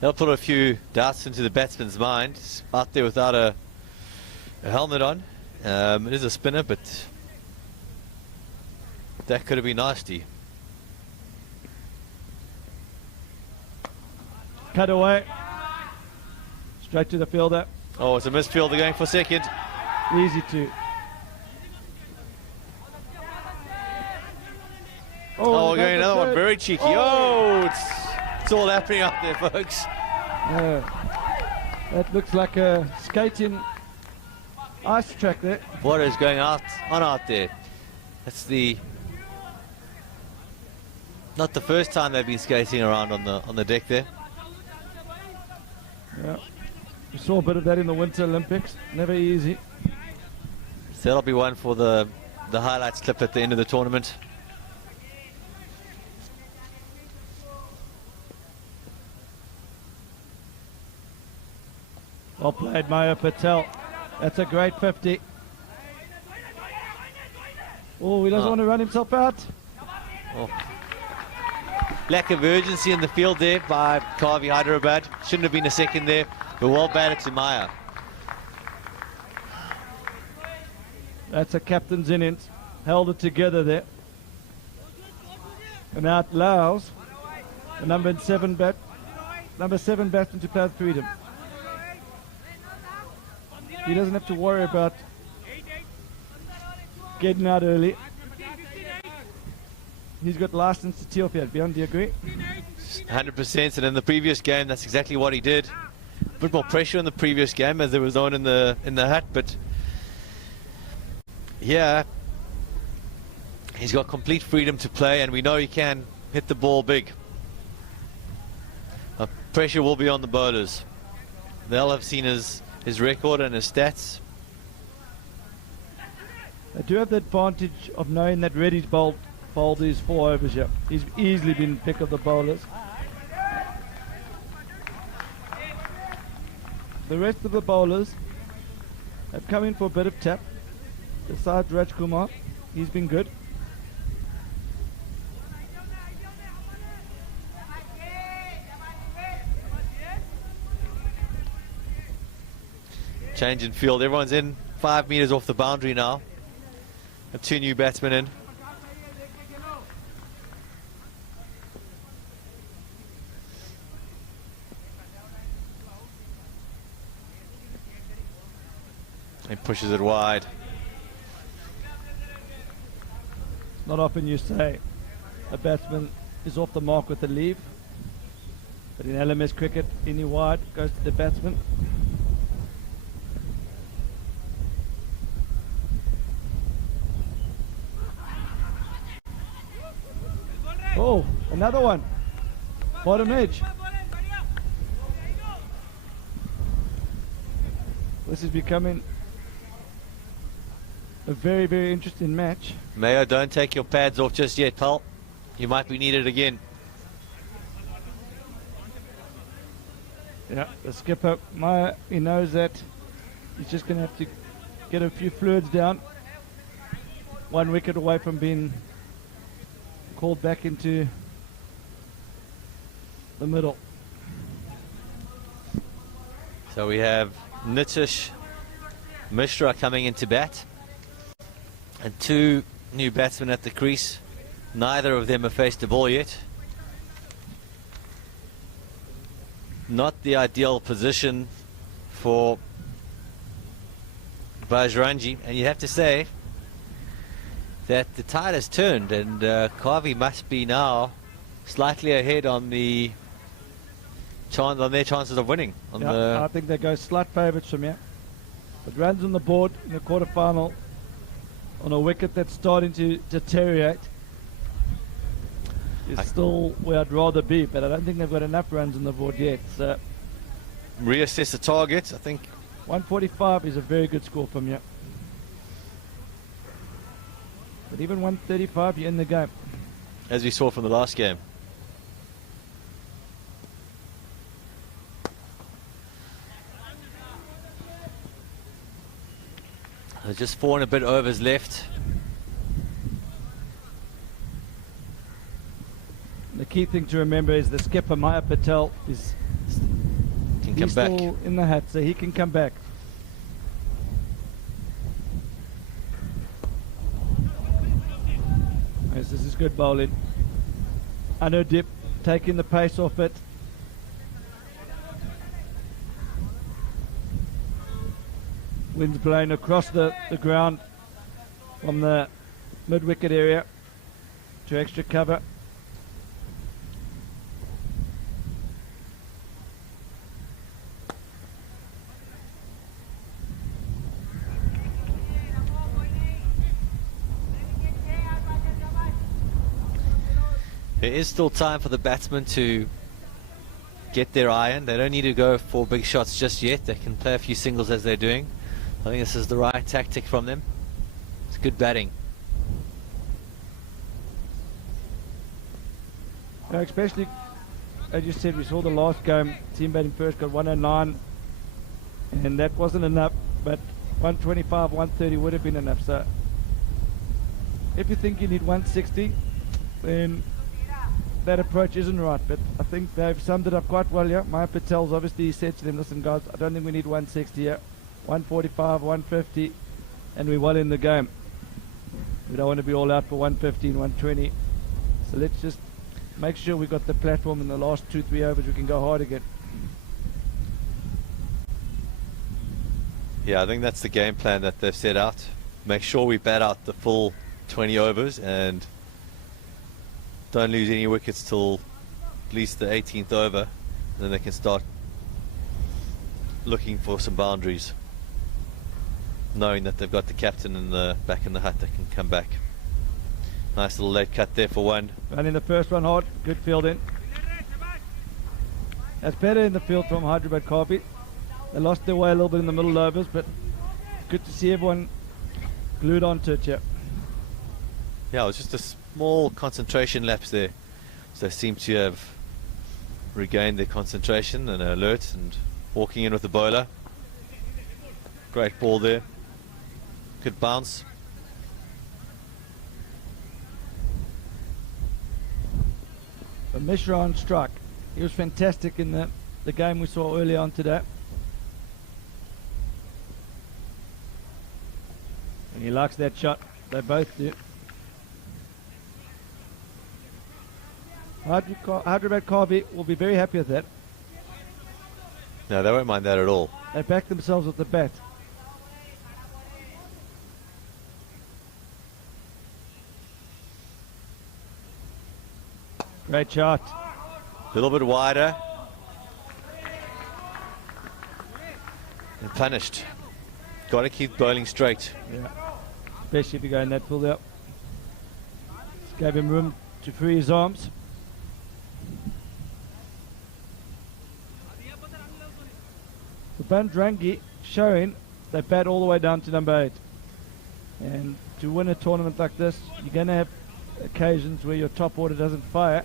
They'll put a few doubts into the batsman's mind. He's out there without a helmet on. It is a spinner, but that could have been nasty. Cut away. Straight to the fielder. Oh, it's a misfielder going for second. Easy to. Oh, we're they going got another the one. third. Very cheeky. Oh, it's all happening out there, folks. That looks like a skating ice track there. What is going on out there? That's not the first time they've been skating around on the deck there. Yeah. We saw a bit of that in the Winter Olympics. Never easy. So that'll be one for the highlights clip at the end of the tournament. Well played, Maya Patel. That's a great 50. Oh, he doesn't want to run himself out. Oh. Lack of urgency in the field there by Karvy Hyderabad. Shouldn't have been a second there, but well batted to Maya. That's a captain's innings. Held it together there. And now it allows the number 7 batsman to play with freedom. He doesn't have to worry about getting out early. He's got license to tee off here. Beyond, do you agree? 100%, and in the previous game, that's exactly what he did. A bit more pressure in the previous game as there was no one in the hut, but yeah, he's got complete freedom to play, and we know he can hit the ball big. Pressure will be on the bowlers. They'll have seen his record and his stats. They do have the advantage of knowing that Reddy's bowled these 4 overs here. He's easily been pick of the bowlers. The rest of the bowlers have come in for a bit of tap. Besides Rajkumar, he's been good. Change in field. Everyone's in 5 meters off the boundary now. Have 2 new batsmen in. Pushes it wide. Not often you say a batsman is off the mark with a leave, but in LMS cricket, any wide goes to the batsman. Oh, another one. Bottom edge. This is becoming a very, very interesting match. Mayo, don't take your pads off just yet, pal. You might be needed again. Yeah, the skipper, he knows that he's just going to have to get a few fluids down. 1 wicket away from being called back into the middle. So we have Nitish Mishra coming into bat. And 2 new batsmen at the crease. Neither of them have faced the ball yet. Not the ideal position for Bajrangi. And you have to say that the tide has turned, and Karvy must be now slightly ahead on their chances of winning. I think they go slight favourites from here. But runs on the board in the quarter-final on a wicket that's starting to deteriorate is still where I'd rather be, but I don't think they've got enough runs on the board yet. So reassess the target. I think 145 is a very good score from you. But even 135, you're in the game. As we saw from the last game. There's just 4 and a bit overs left. The key thing to remember is the skipper, Maya Patel, is still in the hat, so he can come back. Yes, this is good bowling. Anudip taking the pace off it. Wind's blowing across the ground from the mid-wicket area to extra cover. There is still time for the batsmen to get their iron. They don't need to go for big shots just yet. They can play a few singles as they're doing. I think this is the right tactic from them. It's good batting. Especially, as you said, we saw the last game, team batting first got 109, and that wasn't enough, but 125, 130 would have been enough. So if you think you need 160, then that approach isn't right, but I think they've summed it up quite well here. Maya Patel's obviously said to them, listen guys, I don't think we need 160 here. 145, 150, and we're well in the game. We don't want to be all out for 115, 120. So let's just make sure we got the platform in the last 2-3 overs. We can go hard again. Yeah, I think that's the game plan that they've set out. Make sure we bat out the full 20 overs and don't lose any wickets till at least the 18th over. And then they can start looking for some boundaries, knowing that they've got the captain in the back in the hut that can come back. Nice little late cut there for 1. And in the first one hard, good field in. That's better in the field from Hyderabad Karvy. They lost their way a little bit in the middle overs, but good to see everyone glued onto it here. Yeah, it was just a small concentration lapse there. So they seem to have regained their concentration and alert and walking in with the bowler. Great ball there. Good bounce. But Mishra on strike. He was fantastic in the game we saw earlier on today. And he likes that shot. They both do. Hyderabad Karvy will be very happy with that. No, they won't mind that at all. They back themselves with the bat. Great shot. A little bit wider. And punished. Got to keep bowling straight. Yeah. Especially if you go in that field up. Just gave him room to free his arms. So Bajrangi showing they bat all the way down to number 8. And to win a tournament like this, you're going to have occasions where your top order doesn't fire.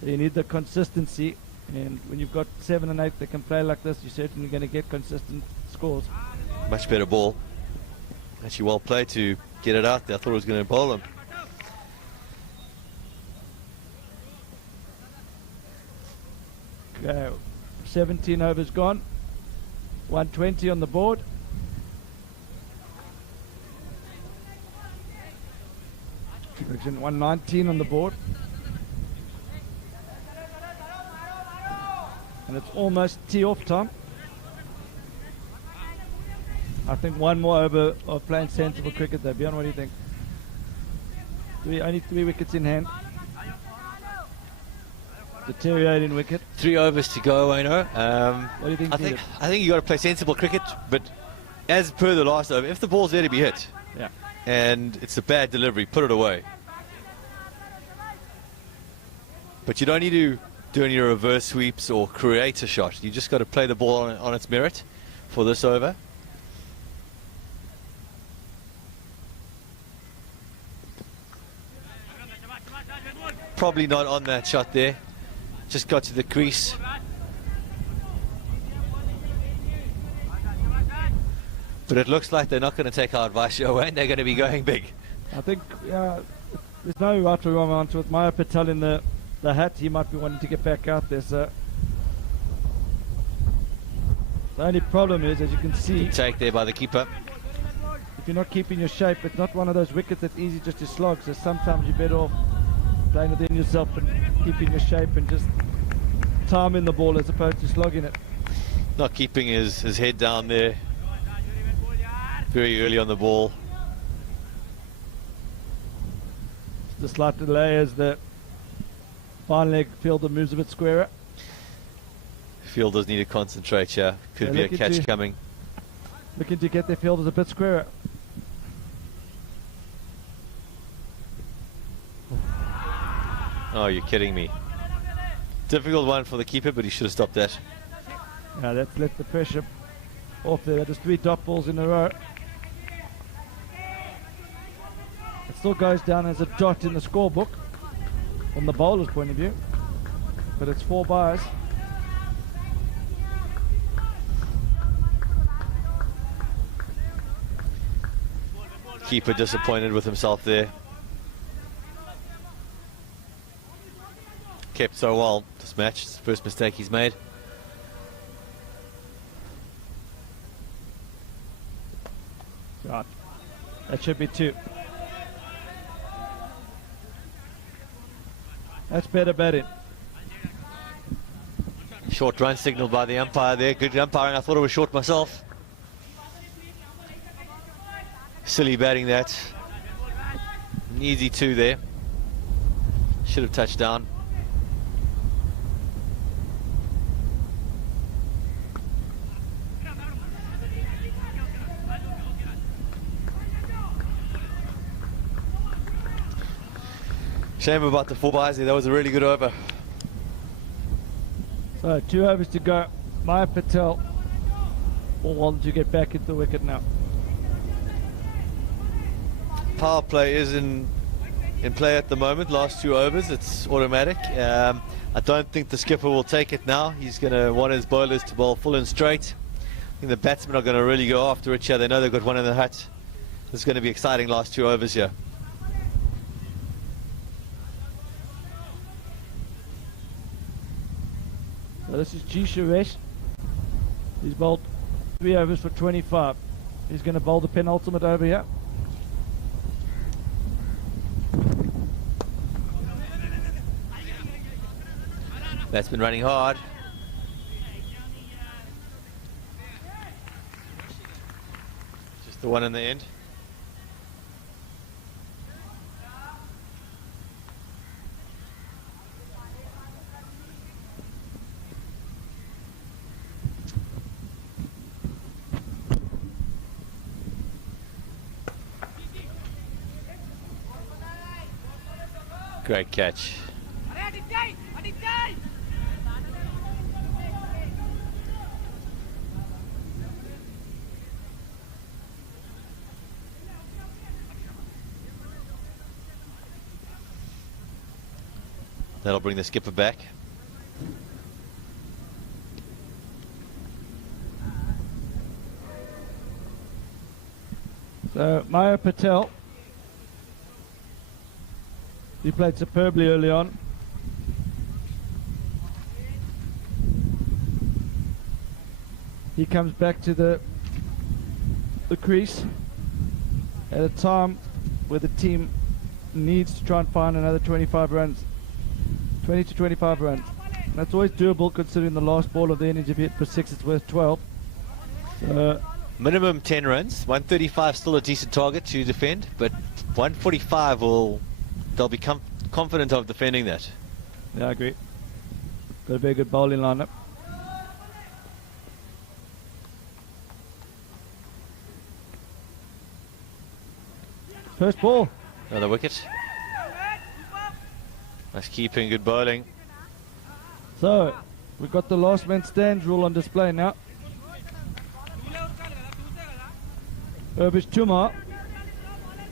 So you need the consistency. And when you've got 7 and 8 that can play like this, you're certainly going to get consistent scores. Much better ball. Actually well played to get it out there. I thought it was going to bowl him. Okay, 17 overs gone. 120 on the board. Correction, 119 on the board. And it's almost tee-off time. I think one more over of playing sensible cricket there. Bjorn, what do you think? Only 3 wickets in hand. Deteriorating wicket. 3 overs to go, I know. What do you think? I think you got to play sensible cricket, but as per the last over, if the ball's there to be hit, yeah, and it's a bad delivery, put it away. But you don't need to do any reverse sweeps or create a shot. You just got to play the ball on its merit for this over. Probably not on that shot there. Just got to the crease. But it looks like they're not going to take our advice, and they're going to be going big. I think there's no right or wrong answer with Maya Patel in the hat. He might be wanting to get back out there. So the only problem is, as you can see, Take there by the keeper. if you're not keeping your shape, it's not one of those wickets that's easy just to slog. So sometimes you're better off playing within yourself and keeping your shape and just timing the ball as opposed to slogging it. Not keeping his head down there very early on the ball. The slight delay as the fine leg fielder moves a bit squarer. Fielders need to concentrate here. Could be a catch coming. Looking to get their fielders a bit squarer. Oh, you're kidding me. Difficult one for the keeper, but he should have stopped that. Yeah, that's let the pressure off there. Just 3 dot balls in a row. It still goes down as a dot in the scorebook from the bowler's point of view, but it's 4 byes. Keeper disappointed with himself there. Kept so well this match. It's the first mistake he's made. Right. That should be 2. That's better batting. Short run signaled by the umpire there. Good umpiring. I thought it was short myself. Silly batting that. An easy 2 there. Should have touched down. Shame about the 4 byes there. That was a really good over. So 2 overs to go. Maya Patel will want to get back into the wicket now. Power play is in play at the moment. Last 2 overs, it's automatic. I don't think the skipper will take it now. He's going to want his bowlers to bowl full and straight. I think the batsmen are going to really go after it here. They know they've got one in the hut. It's going to be exciting last 2 overs here. So this is G. Suresh. He's bowled 3 overs for 25. He's going to bowl the penultimate over here. That's been running hard. Just the one in the end. Great catch. That'll bring the skipper back. So Maya Patel, he played superbly early on. He comes back to the crease at a time where the team needs to try and find another 25 runs. 20 to 25 runs. And that's always doable considering the last ball of the innings. If you hit for 6, it's worth 12. Minimum 10 runs. 135 still a decent target to defend, but 145 they'll be confident of defending that. Yeah, I agree. Got a very good bowling lineup. First ball. Another wicket. Nice keeping, good bowling. So, we've got the last man stands rule on display now. Urbish Tumar.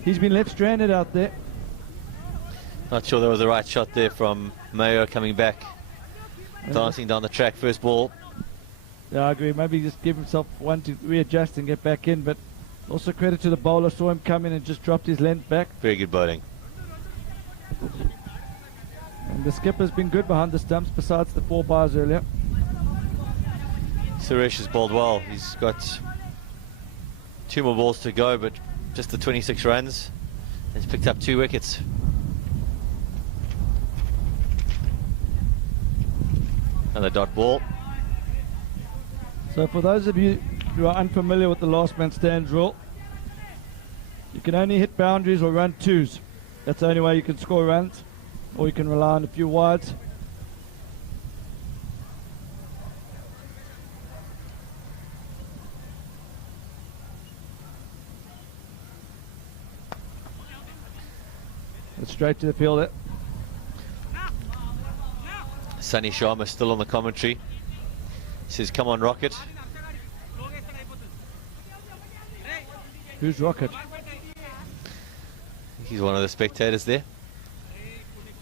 He's been left stranded out there. Not sure that was the right shot there from Mayo coming back. Dancing down the track, first ball. Yeah, I agree. Maybe just give himself one to readjust and get back in, but also credit to the bowler. Saw him come in and just dropped his length back. Very good bowling. And the skipper's been good behind the stumps besides the 4 bars earlier. Suresh has bowled well. He's got 2 more balls to go, but just the 26 runs. He's picked up 2 wickets. Another dot ball. So for those of you who are unfamiliar with the last man stands rule, you can only hit boundaries or run 2s. That's the only way you can score runs, or you can rely on a few wides. And straight to the fielder. Sunny Sharma still on the commentary. He says, come on, Rocket. Who's Rocket? He's one of the spectators there.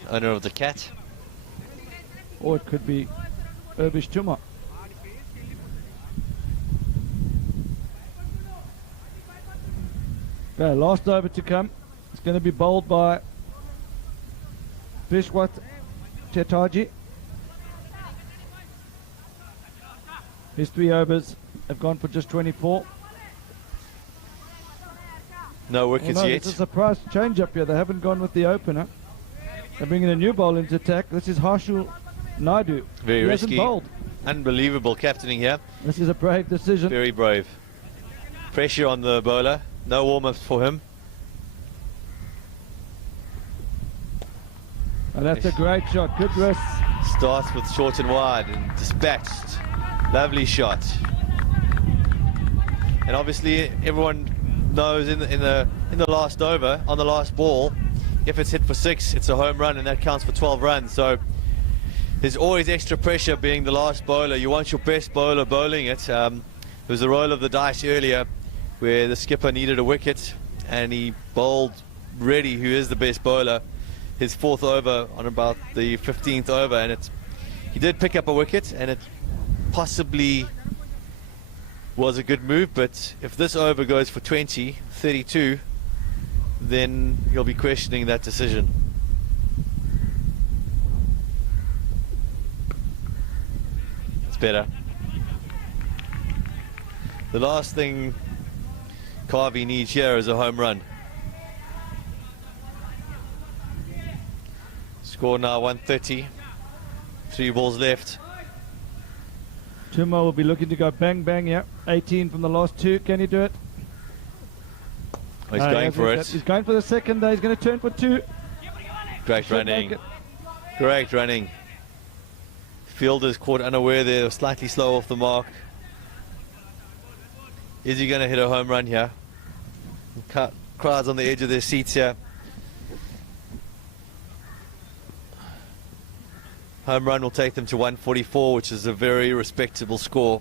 Owner of the cat. Or it could be Urbish Tumar. Okay, last over to come. It's going to be bowled by Vishwat Chatterjee. His 3 overs have gone for just 24. No wickets yet. It's a surprise change up here. They haven't gone with the opener. They're bringing a new bowler into attack. This is Harshul Naidu. Very risky. Bowled. Unbelievable captaining here. This is a brave decision. Very brave. Pressure on the bowler. No warm-ups for him. And that's a great shot. Good wrist. Starts with short and wide and dispatched. Lovely shot. And obviously everyone knows in the last over, on the last ball, if it's hit for 6, it's a home run, and that counts for 12 runs. So there's always extra pressure being the last bowler. You want your best bowler bowling it. There was a roll of the dice earlier where the skipper needed a wicket and he bowled Reddy, who is the best bowler, his 4th over on about the 15th over, and he did pick up a wicket, and it possibly was a good move. But if this over goes for 20, 32, then he'll be questioning that decision. It's better. The last thing Karvy needs here is a home run. Score now 130. 3 balls left. Tumar will be looking to go bang bang, yeah. 18 from the last 2. Can he do it? Oh, he's going for it. He's going for the second. He's going to turn for 2. Great running. Great running. Fielders caught unaware there, slightly slow off the mark. Is he going to hit a home run here? Crowds on the edge of their seats here. Home run will take them to 144, which is a very respectable score.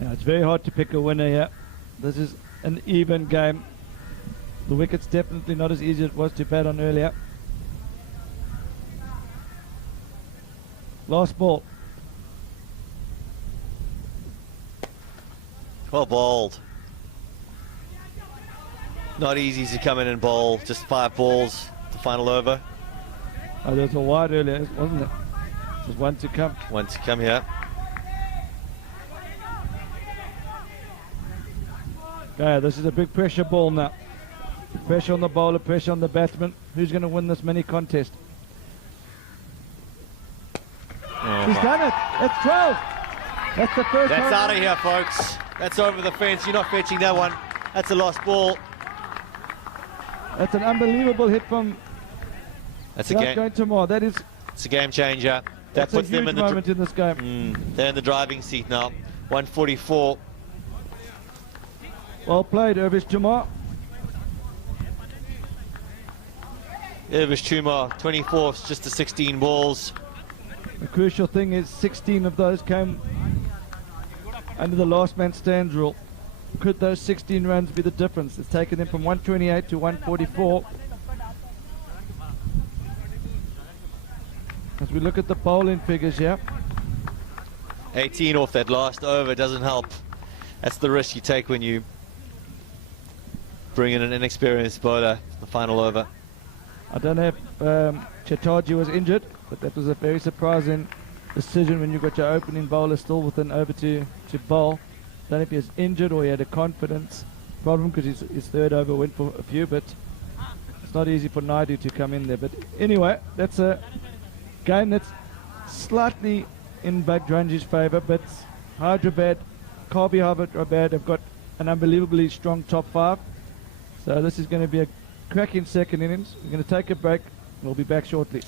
Yeah, it's very hard to pick a winner here. This is an even game. The wicket's definitely not as easy as it was to bat on earlier. Last ball. Well bowled. Not easy to come in and bowl. Just 5 balls, the final over. Oh, there was a wide earlier, wasn't it? There's one to come. One to come here. Okay, this is a big pressure ball now. Pressure on the bowler, pressure on the batsman. Who's going to win this mini contest? He's done it. It's 12. That's the first. That's out of here, folks. That's over the fence. You're not fetching that one. That's a lost ball. That's an unbelievable hit from. That's a game. Going to more. That is. It's a game changer. That That's puts them in the moment in this game. They're in the driving seat now. 144. Well played, Irvish Jamar. Irvish Chumar, 24, just to 16 balls. The crucial thing is 16 of those came under the last man stands rule. Could those 16 runs be the difference? It's taken them from 128 to 144. As we look at the bowling figures here. 18 off that last over doesn't help. That's the risk you take when you bring in an inexperienced bowler for the final over. I don't know if Chattarjee was injured, but that was a very surprising decision when you got your opening bowler still with an over to bowl. Don't know if he was injured or he had a confidence problem because his third over went for a few, but it's not easy for Naidu to come in there. But anyway, that's a game that's slightly in Bajrangi's favour, but Hyderabad, Karvy Hyderabad have got an unbelievably strong top 5. So this is going to be a cracking second innings. We're going to take a break. We'll be back shortly.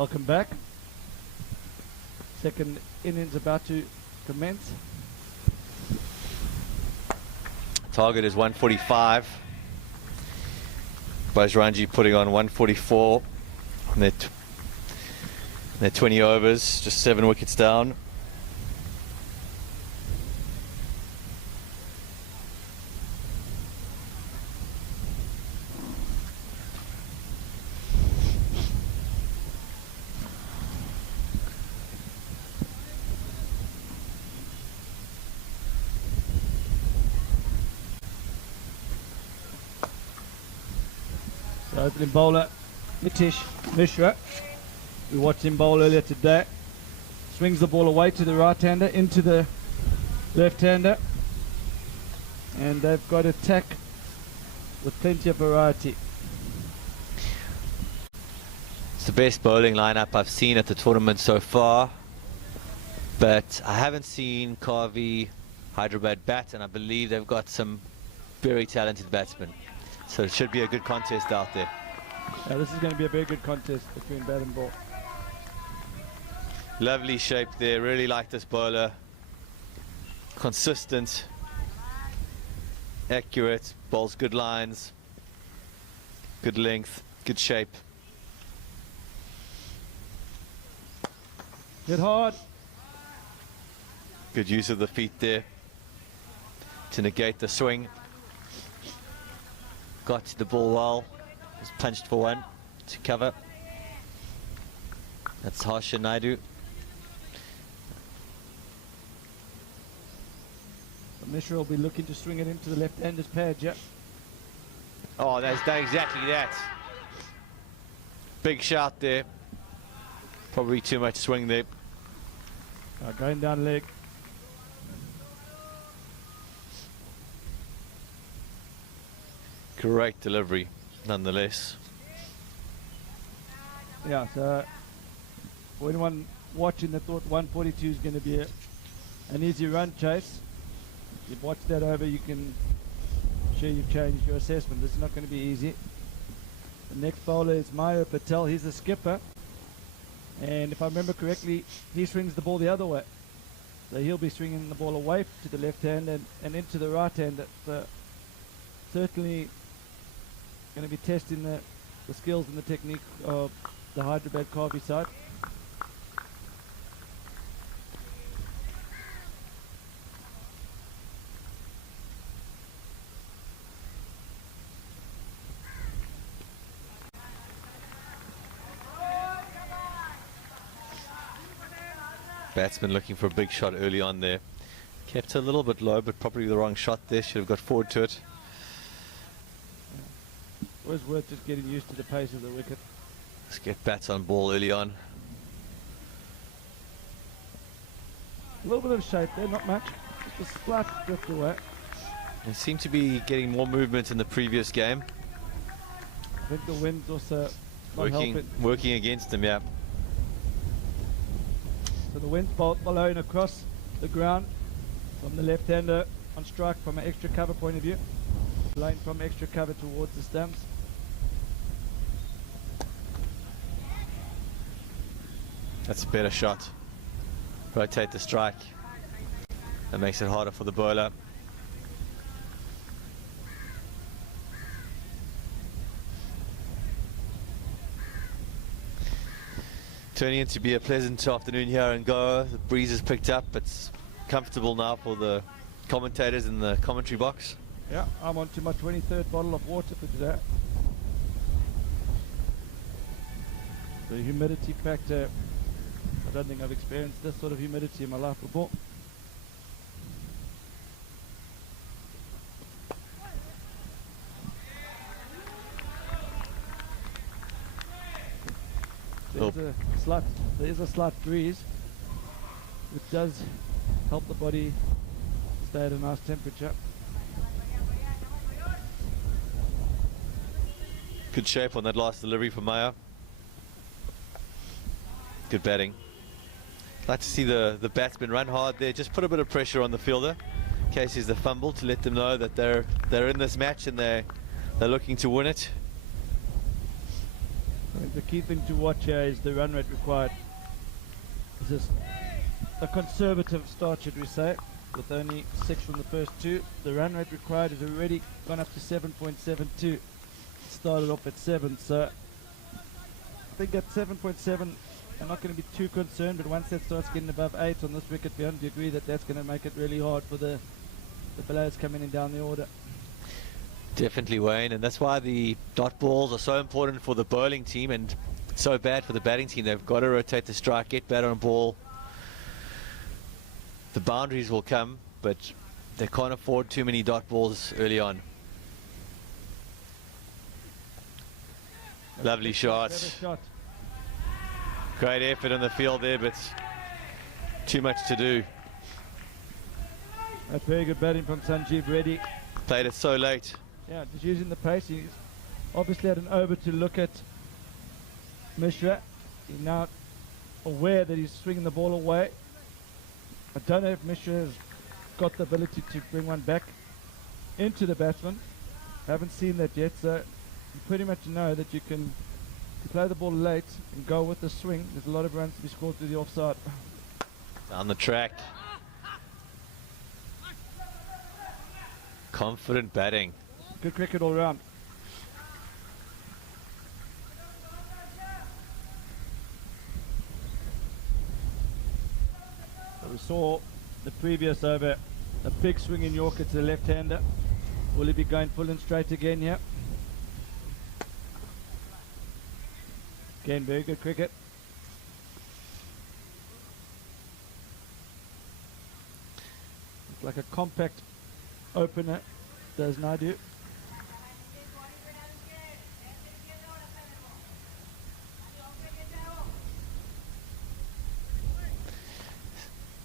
Welcome back. Second innings about to commence. Target is 145. Bajrangi putting on 144. And they're 20 overs, just 7 wickets down. So opening bowler Nitish Mishra. We watched him bowl earlier today. Swings the ball away to the right-hander, into the left-hander. And they've got attack with plenty of variety. It's the best bowling lineup I've seen at the tournament so far. But I haven't seen Karvy, Hyderabad bat, and I believe they've got some very talented batsmen. So it should be a good contest out there. Now this is going to be a very good contest between bat and ball. Lovely shape there, really like this bowler. Consistent, accurate, bowls good lines, good length, good shape. Hit hard. Good use of the feet there to negate the swing. Got to the ball well, was punched for one to cover. That's Harsha Naidu. Mishra will be looking to swing it into the left-hander's pad, yeah. Oh, that's done exactly that. Big shot there. Probably too much swing there. Going down leg. Great delivery, nonetheless. Yeah, so for anyone watching that thought 142 is going to be an easy run chase, you've watched that over, you can sure you've changed your assessment. This is not going to be easy. The next bowler is Maya Patel. He's the skipper, and if I remember correctly, he swings the ball the other way, so he'll be swinging the ball away to the left hand and into the right hand. That's certainly going to be testing the skills and the technique of the Hyderabad Karvy side. Batsman looking for a big shot early on there. Kept a little bit low, but probably the wrong shot there. Should have got forward to it. Always worth just getting used to the pace of the wicket. Let's get bats on ball early on. A little bit of shape there, not much. Just a slight drift away. They seem to be getting more movement in the previous game. I think the wind's also not helping. Working against them, yeah. So the wind's blowing across the ground from the left-hander on strike from an extra cover point of view. Blowing from extra cover towards the stumps. That's a better shot. Rotate the strike. That makes it harder for the bowler. Turning into be a pleasant afternoon here in Goa. The breeze has picked up. It's comfortable now for the commentators in the commentary box. Yeah, I'm on to my 23rd bottle of water for today. The humidity factor, I don't think I've experienced this sort of humidity in my life before. There is a slight breeze, which does help the body stay at a nice temperature. Good shape on that last delivery for Maya. Good batting. Like to see the batsman run hard there. Just put a bit of pressure on the fielder in case there's a fumble, to let them know that they're in this match and they're looking to win it. I think the key thing to watch here is the run rate required. This is a conservative start, should we say, with only 6 from the first 2. The run rate required has already gone up to 7.72. Started off at 7, so I think at 7.7 I'm not going to be too concerned, but once that starts getting above 8 on this wicket, beyond, do you agree that that's going to make it really hard for the players coming in down the order? Definitely, Wayne, and that's why the dot balls are so important for the bowling team and so bad for the batting team. They've got to rotate the strike, get better on ball. The boundaries will come, but they can't afford too many dot balls early on. Lovely shot. Great effort on the field there, but too much to do. A very good batting from Sanjeev Reddy. Played it so late. Yeah, just using the pace. He's obviously had an over to look at Mishra. He's now aware that he's swinging the ball away. I don't know if Mishra has got the ability to bring one back into the batsman. Haven't seen that yet, so you pretty much know that you can play the ball late and go with the swing. There's a lot of runs to be scored through the offside. Down the track. Confident batting. Good cricket all round. We saw the previous over, a big swing in Yorker to the left-hander. Will he be going full and straight again here? Again, very good cricket. It's like a compact opener, does Naidu.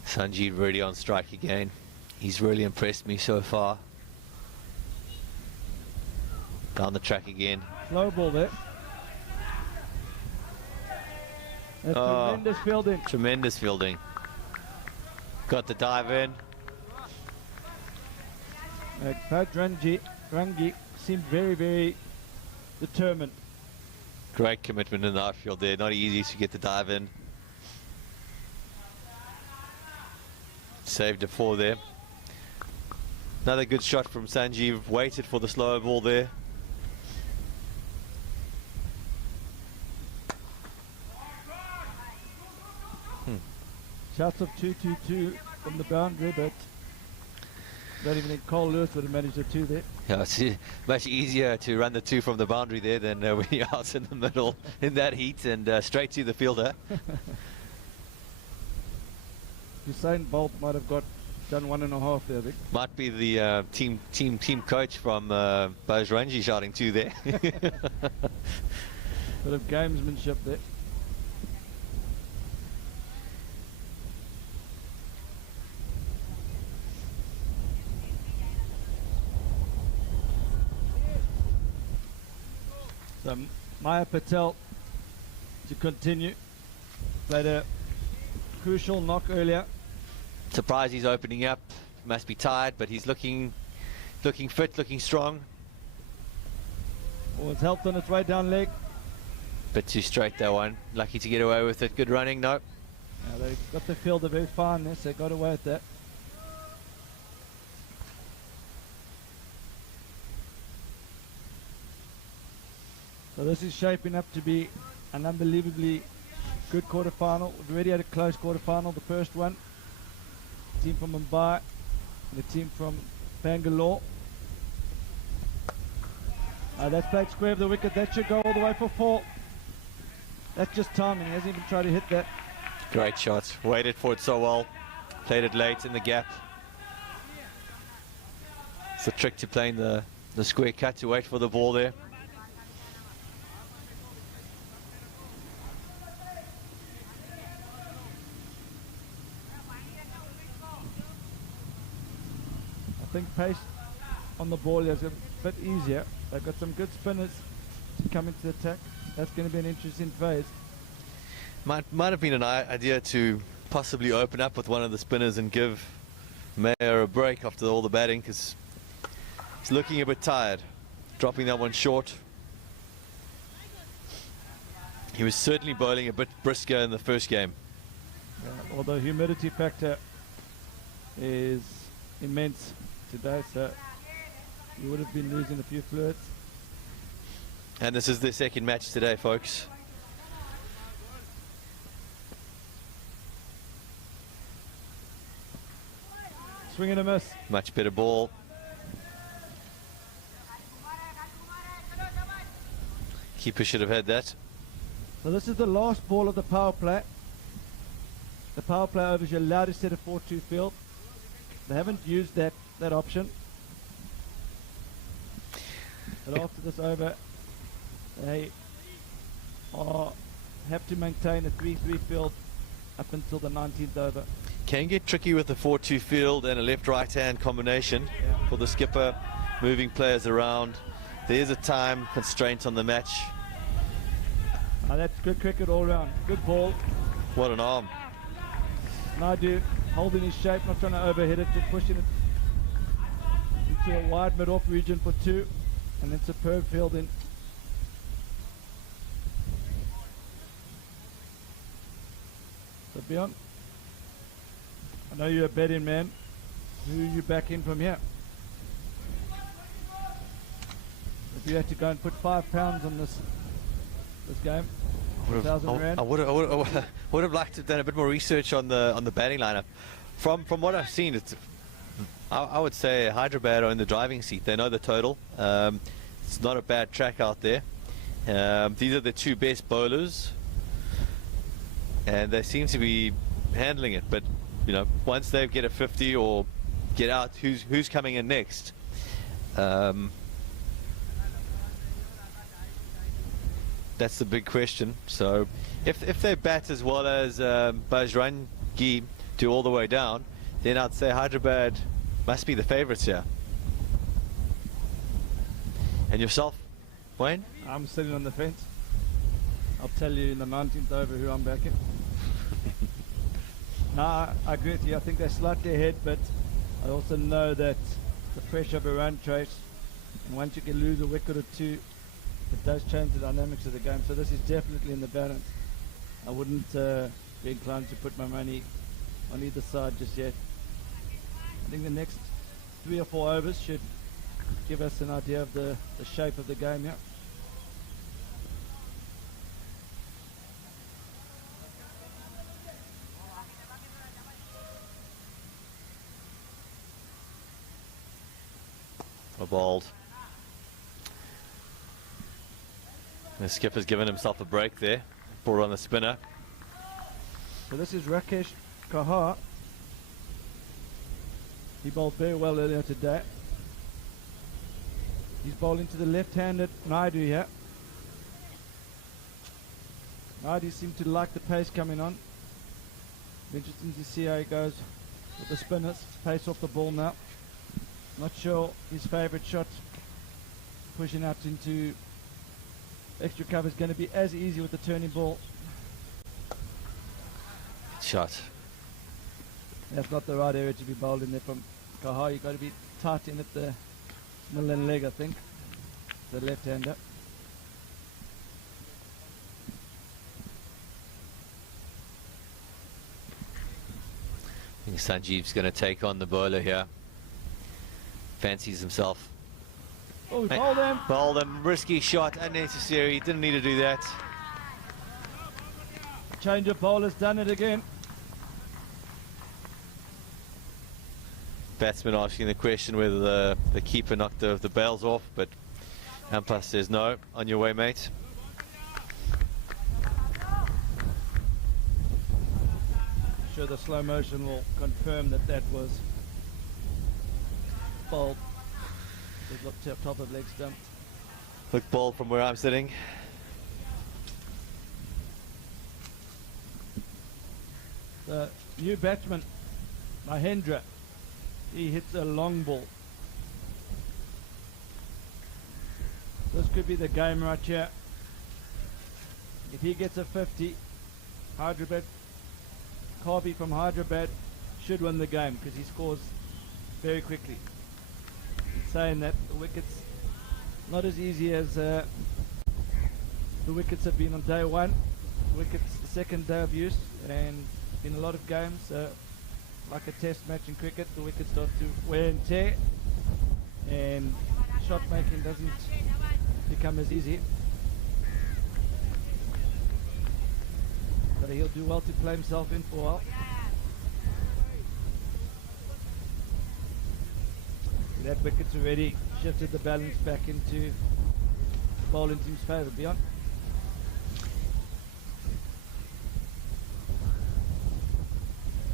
Sanjeev Reddy on strike again. He's really impressed me so far. Down the track again. Slow ball there. That's tremendous fielding. Tremendous fielding. Got the dive in. Bajrangi seemed very, very determined. Great commitment in the outfield there. Not easy to get the dive in. Saved a 4 there. Another good shot from Sanjeev. Waited for the slower ball there. Shots of 2-2-2 from the boundary, but don't even think Cole Lewis would have managed a 2 there. Yeah, it's much easier to run the 2 from the boundary there than when you're out in the middle in that heat and straight to the fielder. Usain Bolt might have done 1.5 there, I think. Might be the team coach from Bajrangi shouting 2 there. Bit of gamesmanship there. So Maya Patel to continue. Played a crucial knock earlier. Surprised he's opening up. Must be tired, but he's looking fit, looking strong. Oh, it's helped on its way down leg. Bit too straight that one. Lucky to get away with it. Good running, no. Yeah, they got the fielder very fine there, so they got away with that. So this is shaping up to be an unbelievably good quarterfinal. We've already had a close quarterfinal, the first one. The team from Mumbai and the team from Bangalore. That's played square of the wicket. That should go all the way for 4. That's just timing. He hasn't even tried to hit that. Great shot. Waited for it so well. Played it late in the gap. It's the trick to playing the square cut, to wait for the ball there. I think pace on the ball is a bit easier. They've got some good spinners to come into the attack. That's going to be an interesting phase. Might have been an idea to possibly open up with one of the spinners and give Mayer a break after all the batting, because he's looking a bit tired. Dropping that one short. He was certainly bowling a bit brisker in the first game. Yeah, although humidity factor is immense today, so you would have been losing a few fluids. And this is their second match today, folks. Swing and a miss. Much better ball. Keeper should have had that. So this is the last ball of the power play. The power play overs, you're allowed to set a 4-2 field. They haven't used that option. But after this over, they have to maintain a 3-3 field up until the 19th over. Can get tricky with the 4-2 field and a left-right hand combination for the skipper, moving players around. There's a time constraint on the match. That's good cricket all round. Good ball. What an arm. Naidu holding his shape, not trying to overhit it, just pushing it into a wide mid-off region for 2, and then superb fielding. So Bjorn, I know you're a betting man. Who are you backing from here? If you had to go and put £5 on this game, I would have liked to have done a bit more research on the batting lineup. From what I've seen, I would say Hyderabad are in the driving seat. They know the total. It's not a bad track out there. These are the two best bowlers, and they seem to be handling it. But you know, once they get a 50 or get out, who's coming in next? That's the big question. So if they bat as well as Bajrangi do all the way down, then I'd say Hyderabad must be the favourites here. And yourself, Wayne? I'm sitting on the fence. I'll tell you in the 19th over who I'm backing. No, I agree with you. I think they're slightly ahead, but I also know that the pressure of a run chase, and once you can lose a wicket or two, it does change the dynamics of the game. So this is definitely in the balance. I wouldn't be inclined to put my money on either side just yet. I think the next 3 or 4 overs should give us an idea of the shape of the game here. A bowled. The skipper's given himself a break there. Brought on the spinner. So this is Rakesh Kahar. He bowled very well earlier today. He's bowling to the left-handed Naidu here. Naidu seems to like the pace coming on. Interesting to see how he goes with the spinners. Pace off the ball now. Not sure his favourite shot pushing out into extra cover is going to be as easy with the turning ball. Shot. That's not the right area to be bowled in there from Kahar. You've got to be tight in at the middle and leg, I think. The left-hander. I think Sanjeev's going to take on the bowler here. Fancies himself. Oh, he bowled him. Bowled him. Risky shot. Unnecessary. Didn't need to do that. Change of bowler's done it again. Batsman asking the question whether the keeper knocked the bails off, but umpire says no. On your way, mate. I'm sure the slow motion will confirm that that was bowled. It looked top of leg stump. Look bowled from where I'm sitting. The new batsman, Mahendra, he hits a long ball. This could be the game right here. If he gets a 50, Hyderabad, Karvy from Hyderabad should win the game because he scores very quickly. In saying that, the wicket's not as easy as the wickets have been on day one. Wickets the second day of use, and in a lot of games, like a test match in cricket, the wickets start to wear and tear, and shot making doesn't become as easy. So he'll do well to play himself in for a while. That wicket's already shifted the balance back into the bowling team's favour. Beyond.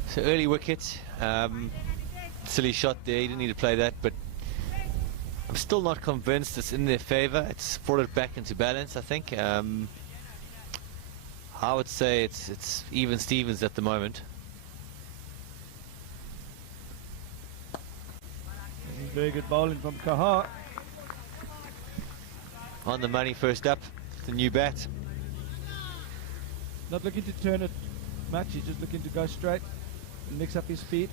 So early wicket, silly shot there, you didn't need to play that, but I'm still not convinced it's in their favour. It's brought it back into balance, I think. I would say it's even Stevens at the moment. Very good bowling from Kahar. On the money first up, the new bat. Not looking to turn it much, he's just looking to go straight and mix up his speed.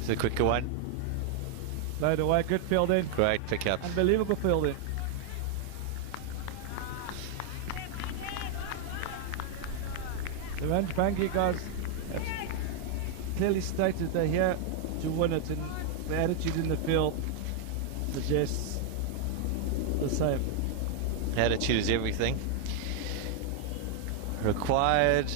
It's a quicker one. Played away, good fielding. Great pickup. Unbelievable fielding. The Bajrangi guys have clearly stated they're here to win it, and the attitude in the field suggests the same. Attitude is everything. Required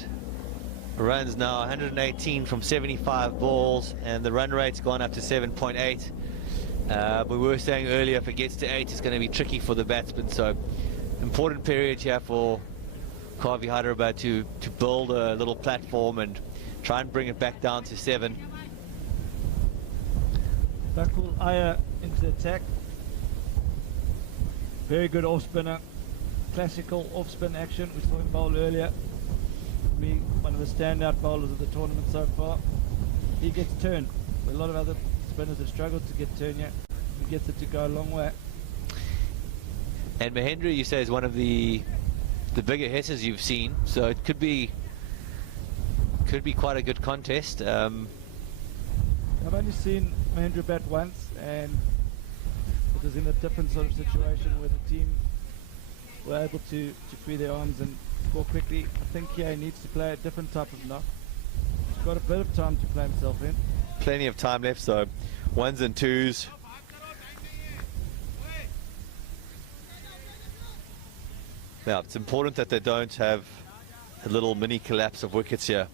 runs now 118 from 75 balls, and the run rate's gone up to 7.8. We were saying earlier, if it gets to 8, it's going to be tricky for the batsman. So important period here for Karvy Hyderabad to build a little platform and try and bring it back down to 7. Bakul Aya into the attack. Very good off spinner. Classical off spin action. We saw him bowl earlier. Me, one of the standout bowlers of the tournament so far. He gets turned. A lot of other spinners have struggled to get turned yet. He gets it to go a long way. And Mahendra, you say, is one of the bigger hitters you've seen, so it could be quite a good contest. I've only seen Mahendra bat once, and it was in a different sort of situation where the team were able to free their arms and score quickly. I think he needs to play a different type of knock. He's got a bit of time to play himself in. Plenty of time left, so 1s and 2s. Now, it's important that they don't have a little mini collapse of wickets here.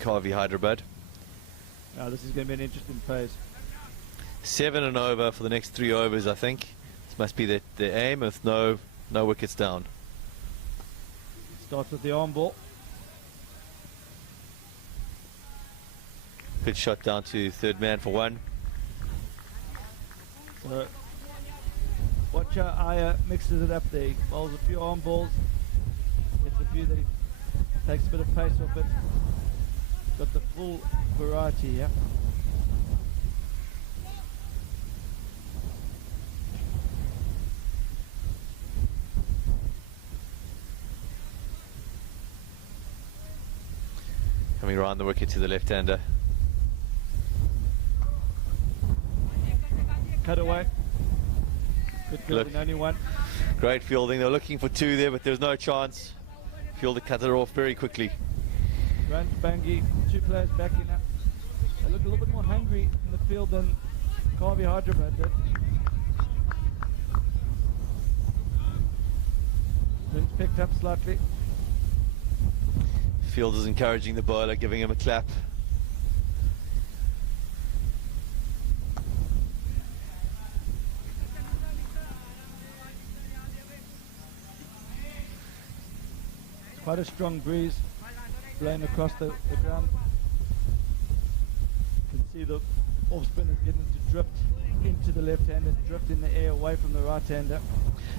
Karvy Hyderabad. Now this is going to be an interesting phase. 7 and over for the next 3 overs, I think. This must be the aim with no wickets down. Starts with the arm ball. Good shot down to third man for 1. So watch how Aya mixes it up there. He bowls a few arm balls, gets a few that he takes a bit of pace off it. Got the full variety here. Coming around the wicket to the left-hander. Cut away. Good fielding, only 1. Great fielding. They were looking for 2 there, but there's no chance. Fielder cut it off very quickly. Bajrangi, 2 players backing up. They look a little bit more hungry in the field than Karvy Hyderabad did. Spin's picked up slightly. Fielder's encouraging the bowler, giving him a clap. It's quite a strong breeze blowing across the ground. You can see the off spinner getting to drift into the left-hander, drift in the air away from the right-hander.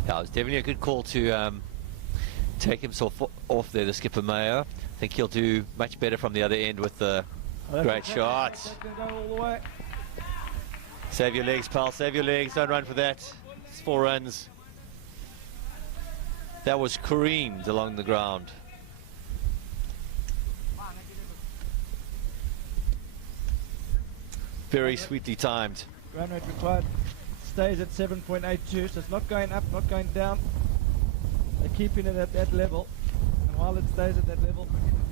Yeah, it was definitely a good call to take himself off there, the skipper Mayo. I think he'll do much better from the other end with the great shot. That's going to go all the way. Save your legs, pal, save your legs. Don't run for that. It's 4 runs. That was careened along the ground. Very sweetly timed. Run rate required. stays at 7.82, so it's not going up, not going down. They're keeping it at that level, and while it stays at that level,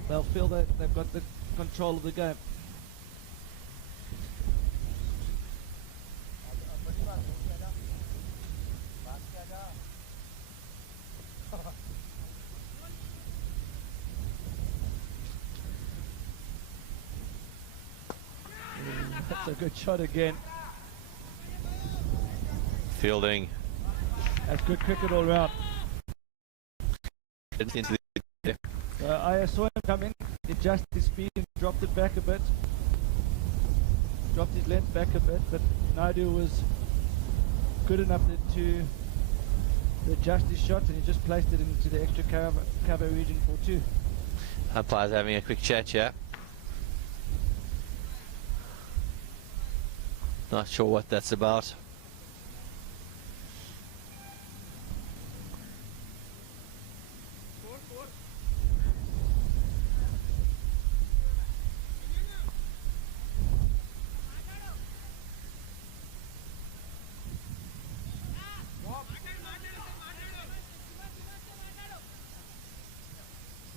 they'll feel that they've got the control of the game. That's a good shot again. Fielding. That's good cricket all round. Into the I saw him come in, adjusted his speed and dropped it back a bit. Dropped his length back a bit, but Naidu was good enough to adjust his shot, and he just placed it into the extra cover region for 2. Umpire's having a quick chat here. Not sure what that's about.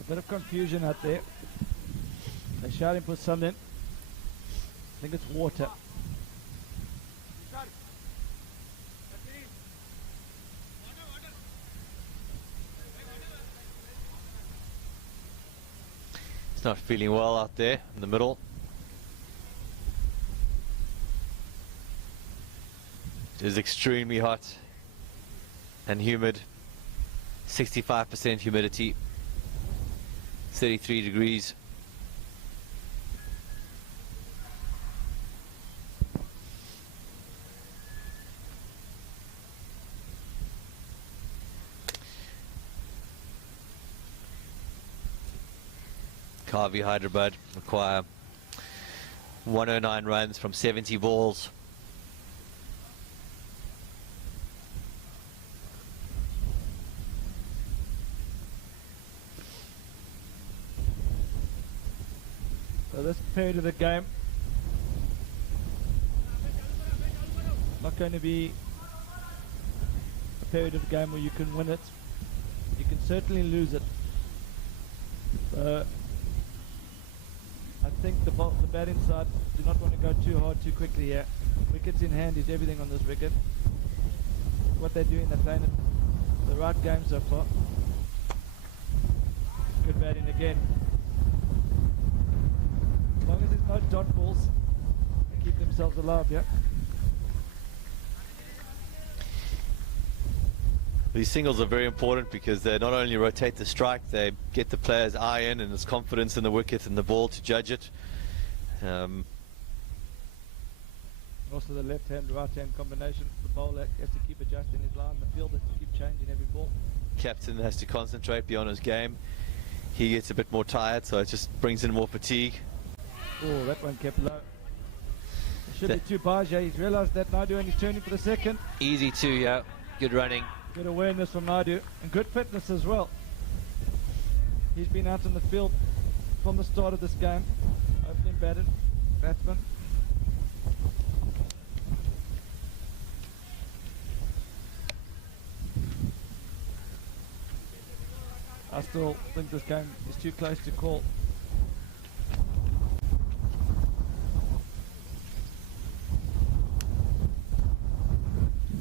A bit of confusion out there. They're shouting for something. I think it's water. He's not feeling well out there in the middle. It is extremely hot and humid. 65% humidity. 33 degrees. Karvy Hyderabad require 109 runs from 70 balls. So this period of the game, not going to be a period of the game where you can win it. You can certainly lose it. I think the batting side do not want to go too hard too quickly here. Wickets in hand is everything on this wicket. What they're doing, they're playing the right game so far. Good batting again. As long as there's no dot balls, they keep themselves alive, yeah? These singles are very important because they not only rotate the strike, they get the player's eye in and his confidence in the wicket and the ball to judge it. Also the left-hand, right-hand combination. The bowler has to keep adjusting his line. The fielder has to keep changing every ball. Captain has to concentrate beyond his game. He gets a bit more tired, so it just brings in more fatigue. Oh, that one kept low. There should be 2 bars, yeah. He's realised that Naidu and he's turning for the second. Easy 2, yeah. Good running. Good awareness from Naidu and good fitness as well. He's been out in the field from the start of this game. Opening batsman. I still think this game is too close to call.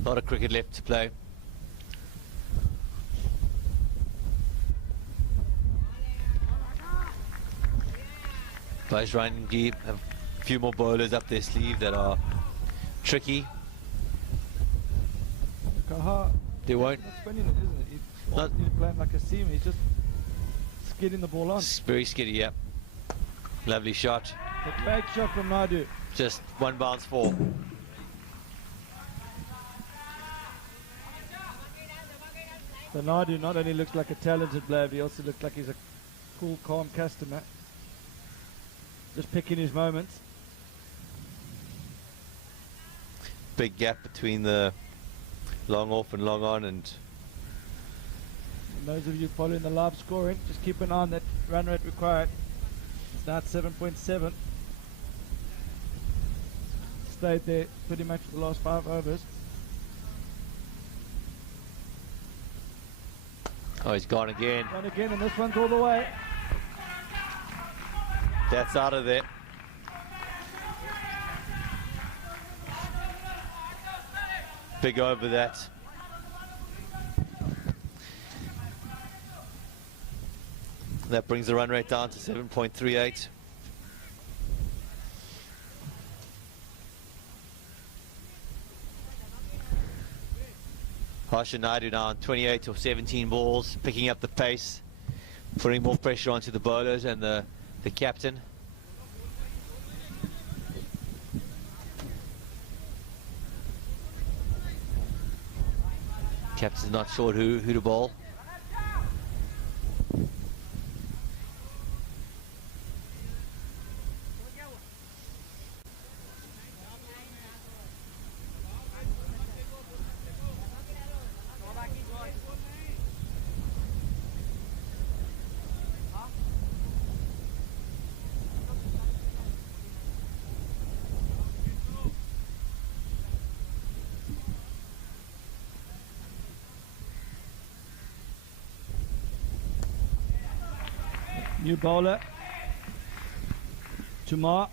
A lot of cricket left to play. Bajrangi have a few more bowlers up their sleeve that are tricky. Kaha, They won't. not spinning it, isn't it? He's playing like a seaman. He's just skidding the ball on. It's very skiddy, yeah. Lovely shot. A big shot from Naidu. Just 1 bounce 4. So Naidu not only looks like a talented player, but he also looks like he's a cool, calm customer. Just picking his moments. Big gap between the long off and long on, and those of you following the live scoring, just keep an eye on that run rate required. It's now at 7.7. Stayed there pretty much for the last 5 overs. Oh, he's gone again. Gone again, and this one's all the way. That's out of there. Big over that. That brings the run rate down to 7.38. Harsha Naidu now on 28 or 17 balls, picking up the pace, putting more pressure onto the bowlers and the captain. Captain's not sure who to bowl. New bowler, Tumar.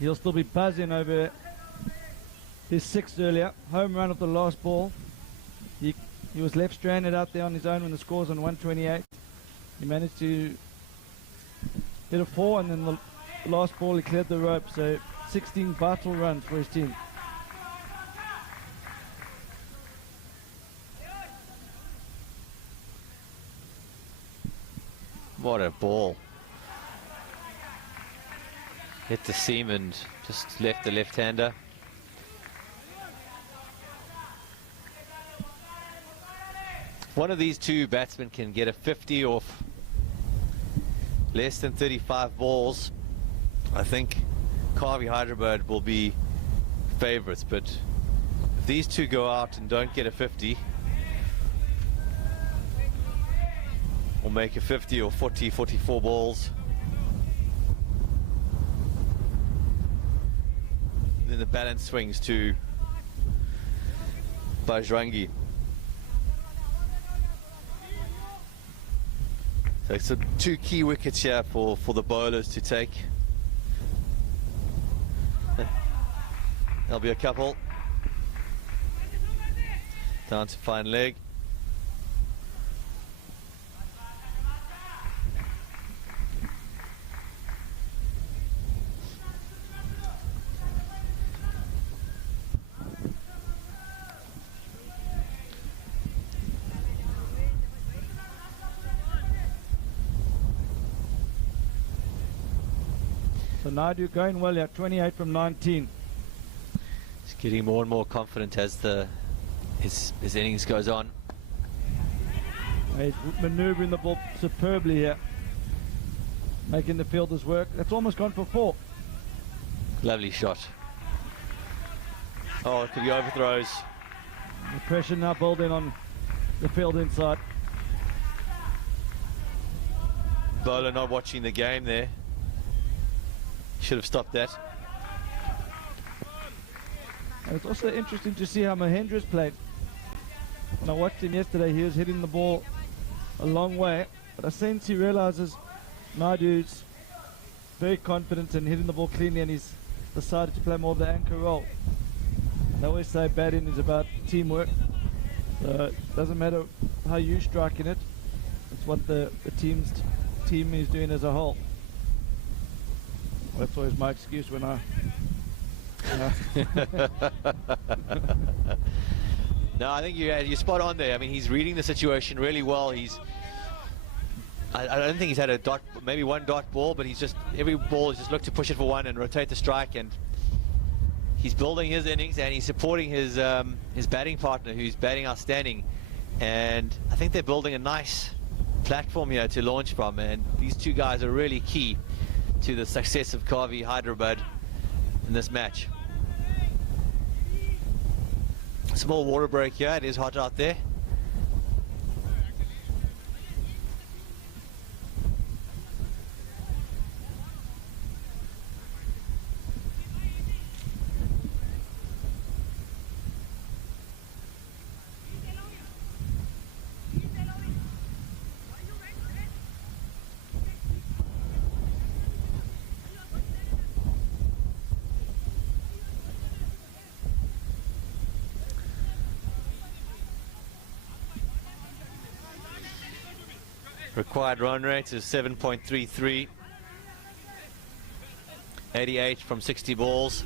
He'll still be buzzing over his sixth earlier. Home run of the last ball. He was left stranded out there on his own when the score's on 128. He managed to hit a 4, and then the last ball he cleared the rope. So 16 vital runs for his team. What a ball. Hit the seam and just left the left-hander. One of these two batsmen can get a 50 off less than 35 balls. I think Karvy Hyderabad will be favourites, but if these two go out and don't get a 50, or make a 50 or 40, 44 balls, then the balance swings to Bajrangi. So it's two key wickets here for the bowlers to take. There'll be a couple. Down to fine leg. So Naidu going well at 28 from 19. He's getting more and more confident as his innings goes on. He's manoeuvring the ball superbly here, making the fielders work. That's almost gone for 4. Lovely shot. Oh, it could be overthrows. The pressure now building on the field inside. Bowler not watching the game there. Should have stopped that. And it's also interesting to see how Mahendra's played. When I watched him yesterday, he was hitting the ball a long way, but I sense he realizes Naidu's very confident in hitting the ball cleanly, and he's decided to play more of the anchor role. They always say batting is about teamwork, so it doesn't matter how you strike in it, it's what the team is doing as a whole. That's always my excuse when I... No, I think you're spot on there. I mean, he's reading the situation really well. I don't think he's had a dot, maybe one dot ball, but every ball is just look to push it for one and rotate the strike, and he's building his innings and he's supporting his batting partner who's batting outstanding, and I think they're building a nice platform here to launch from, and these two guys are really key to the success of Karvy Hyderabad in this match. Small water break here. It is hot out there. Required run rate is 7.33. 88 from 60 balls.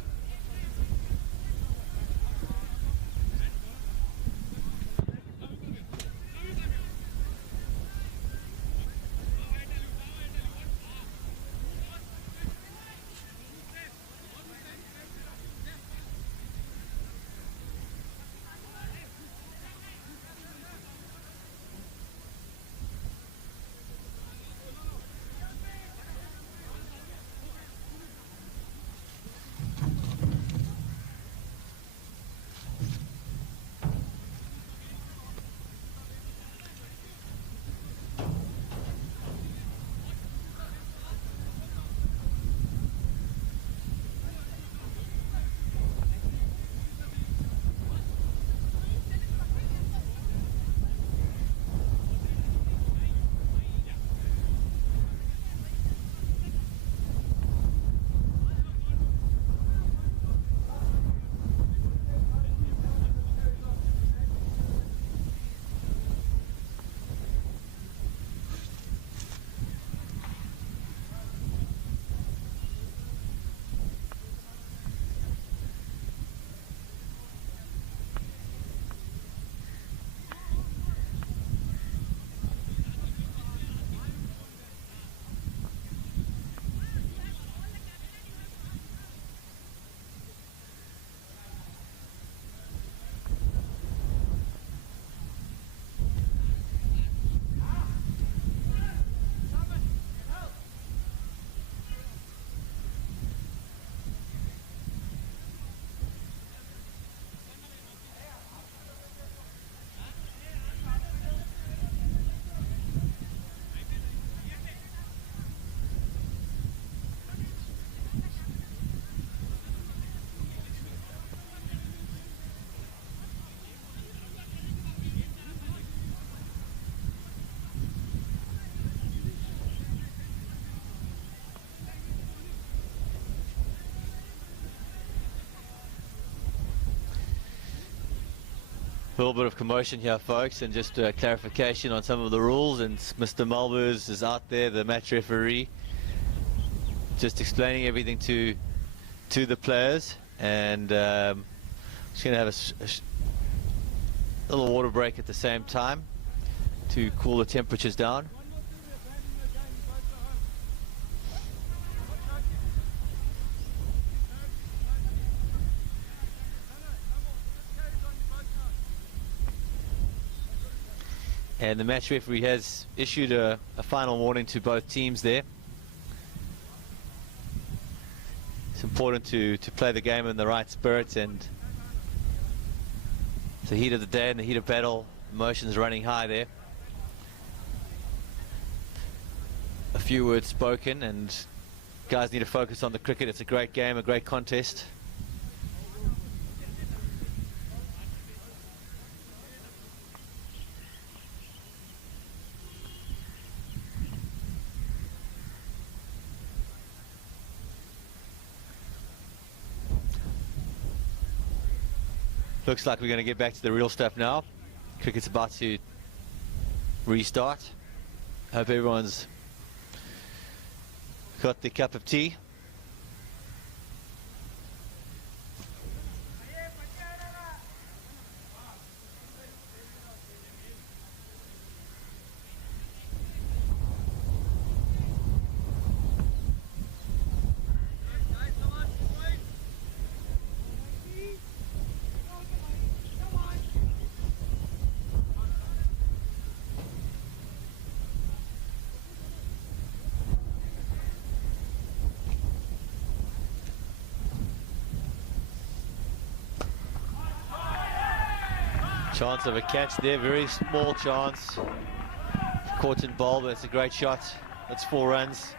A little bit of commotion here, folks, and just clarification on some of the rules. And Mr. Malbers is out there, the match referee, just explaining everything to the players. And just going to have a little water break at the same time to cool the temperatures down. And the match referee has issued a final warning to both teams there. It's important to play the game in the right spirit, and it's the heat of the day and the heat of battle. Emotions running high there. A few words spoken, and guys need to focus on the cricket. It's a great game, a great contest. Looks like we're going to get back to the real stuff now. Cricket's about to restart. Hope everyone's got their cup of tea. Chance of a catch there, very small chance. Caught in bowl, but it's a great shot. That's 4 runs.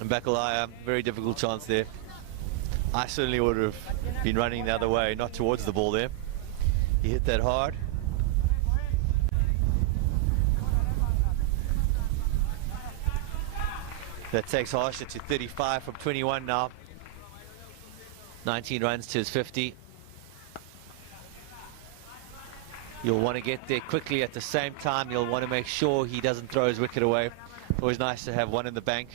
And Bakalaya, very difficult chance there. I certainly would have been running the other way, not towards the ball there. He hit that hard. That takes Harsha to 35 from 21 now. 19 runs to his 50. You'll want to get there quickly. At the same time, you'll want to make sure he doesn't throw his wicket away. Always nice to have one in the bank.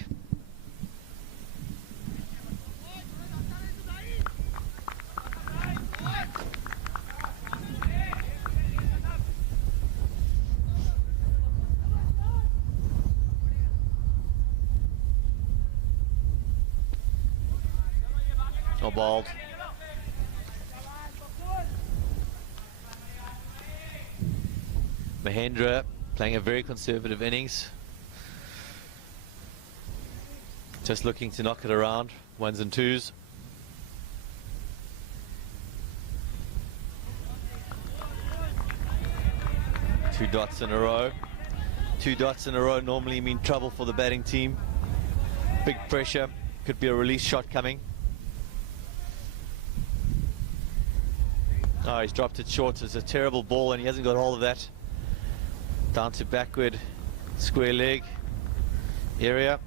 No balled. Mahendra playing a very conservative innings. Just looking to knock it around, ones and twos. Two dots in a row. Two dots in a row normally mean trouble for the batting team. Big pressure, could be a release shot coming. Oh, he's dropped it short. It's a terrible ball and he hasn't got hold of that. Down to backward square leg area.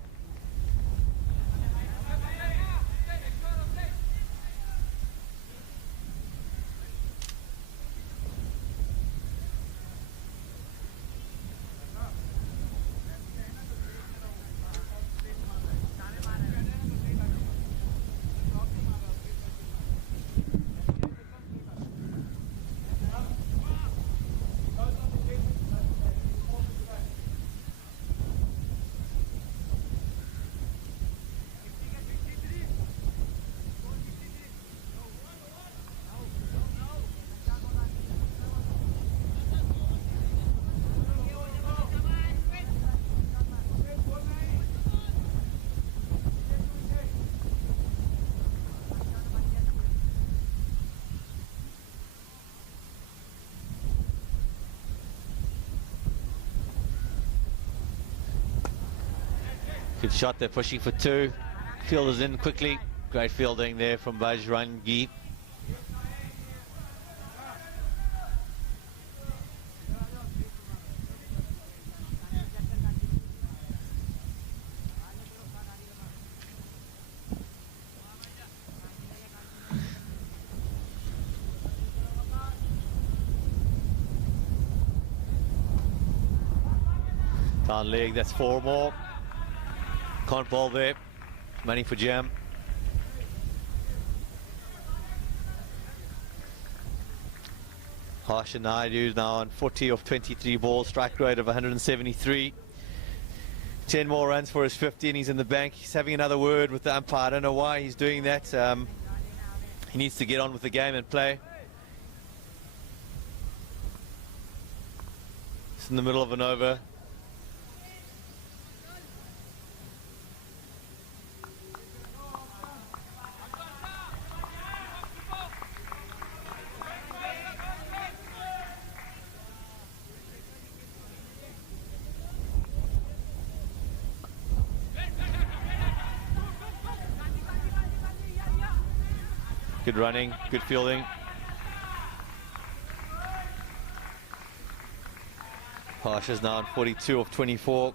Good shot there, pushing for two. Fielders in quickly. Great fielding there from Bajrangi. Down leg, that's four more. Can't bowl there. Money for Jam. Harsha Naidu now on 40 of 23 balls, strike rate of 173. 10 more runs for his 50 and he's in the bank. He's having another word with the umpire. I don't know why he's doing that. He needs to get on with the game and play. It's in the middle of an over. Good running, good fielding. Harsha's now on 42 of 24.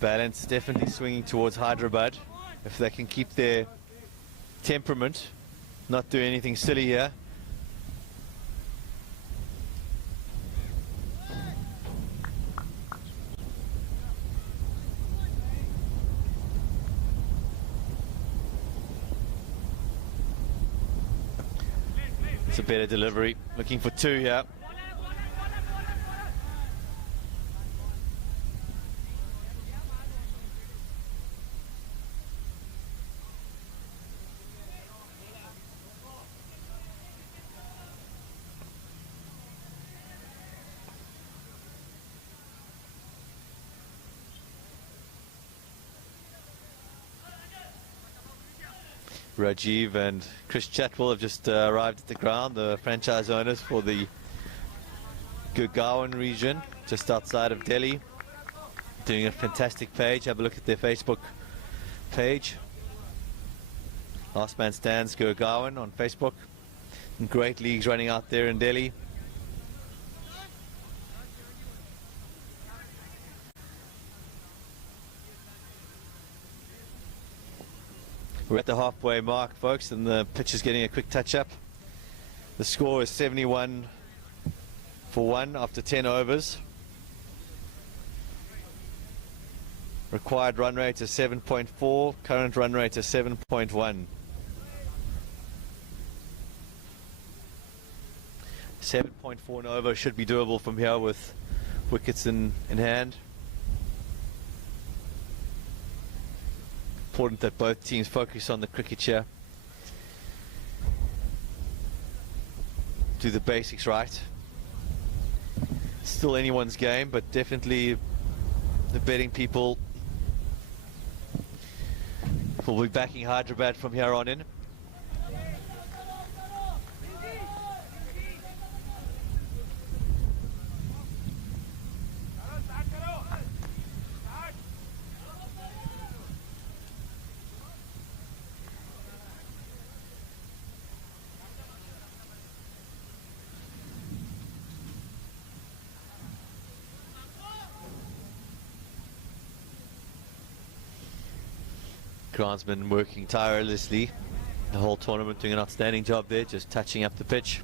Balance definitely swinging towards Hyderabad. If they can keep their temperament, not do anything silly here. It's a better delivery. Looking for two here. Rajiv and Chris Chatwell have just arrived at the ground, the franchise owners for the Gurgaon region, just outside of Delhi. Doing a fantastic page. Have a look at their Facebook page. Last Man Stands Gurgaon on Facebook. And great leagues running out there in Delhi. We're at the halfway mark, folks, and the pitch is getting a quick touch-up. The score is 71 for 1 after 10 overs. Required run rate is 7.4, current run rate is 7.1. 7.4 and over should be doable from here with wickets in hand. Important that both teams focus on the cricket here. Do the basics right. Still anyone's game, but definitely the betting people will be backing Hyderabad from here on in. Groundsman working tirelessly the whole tournament, doing an outstanding job there, just touching up the pitch.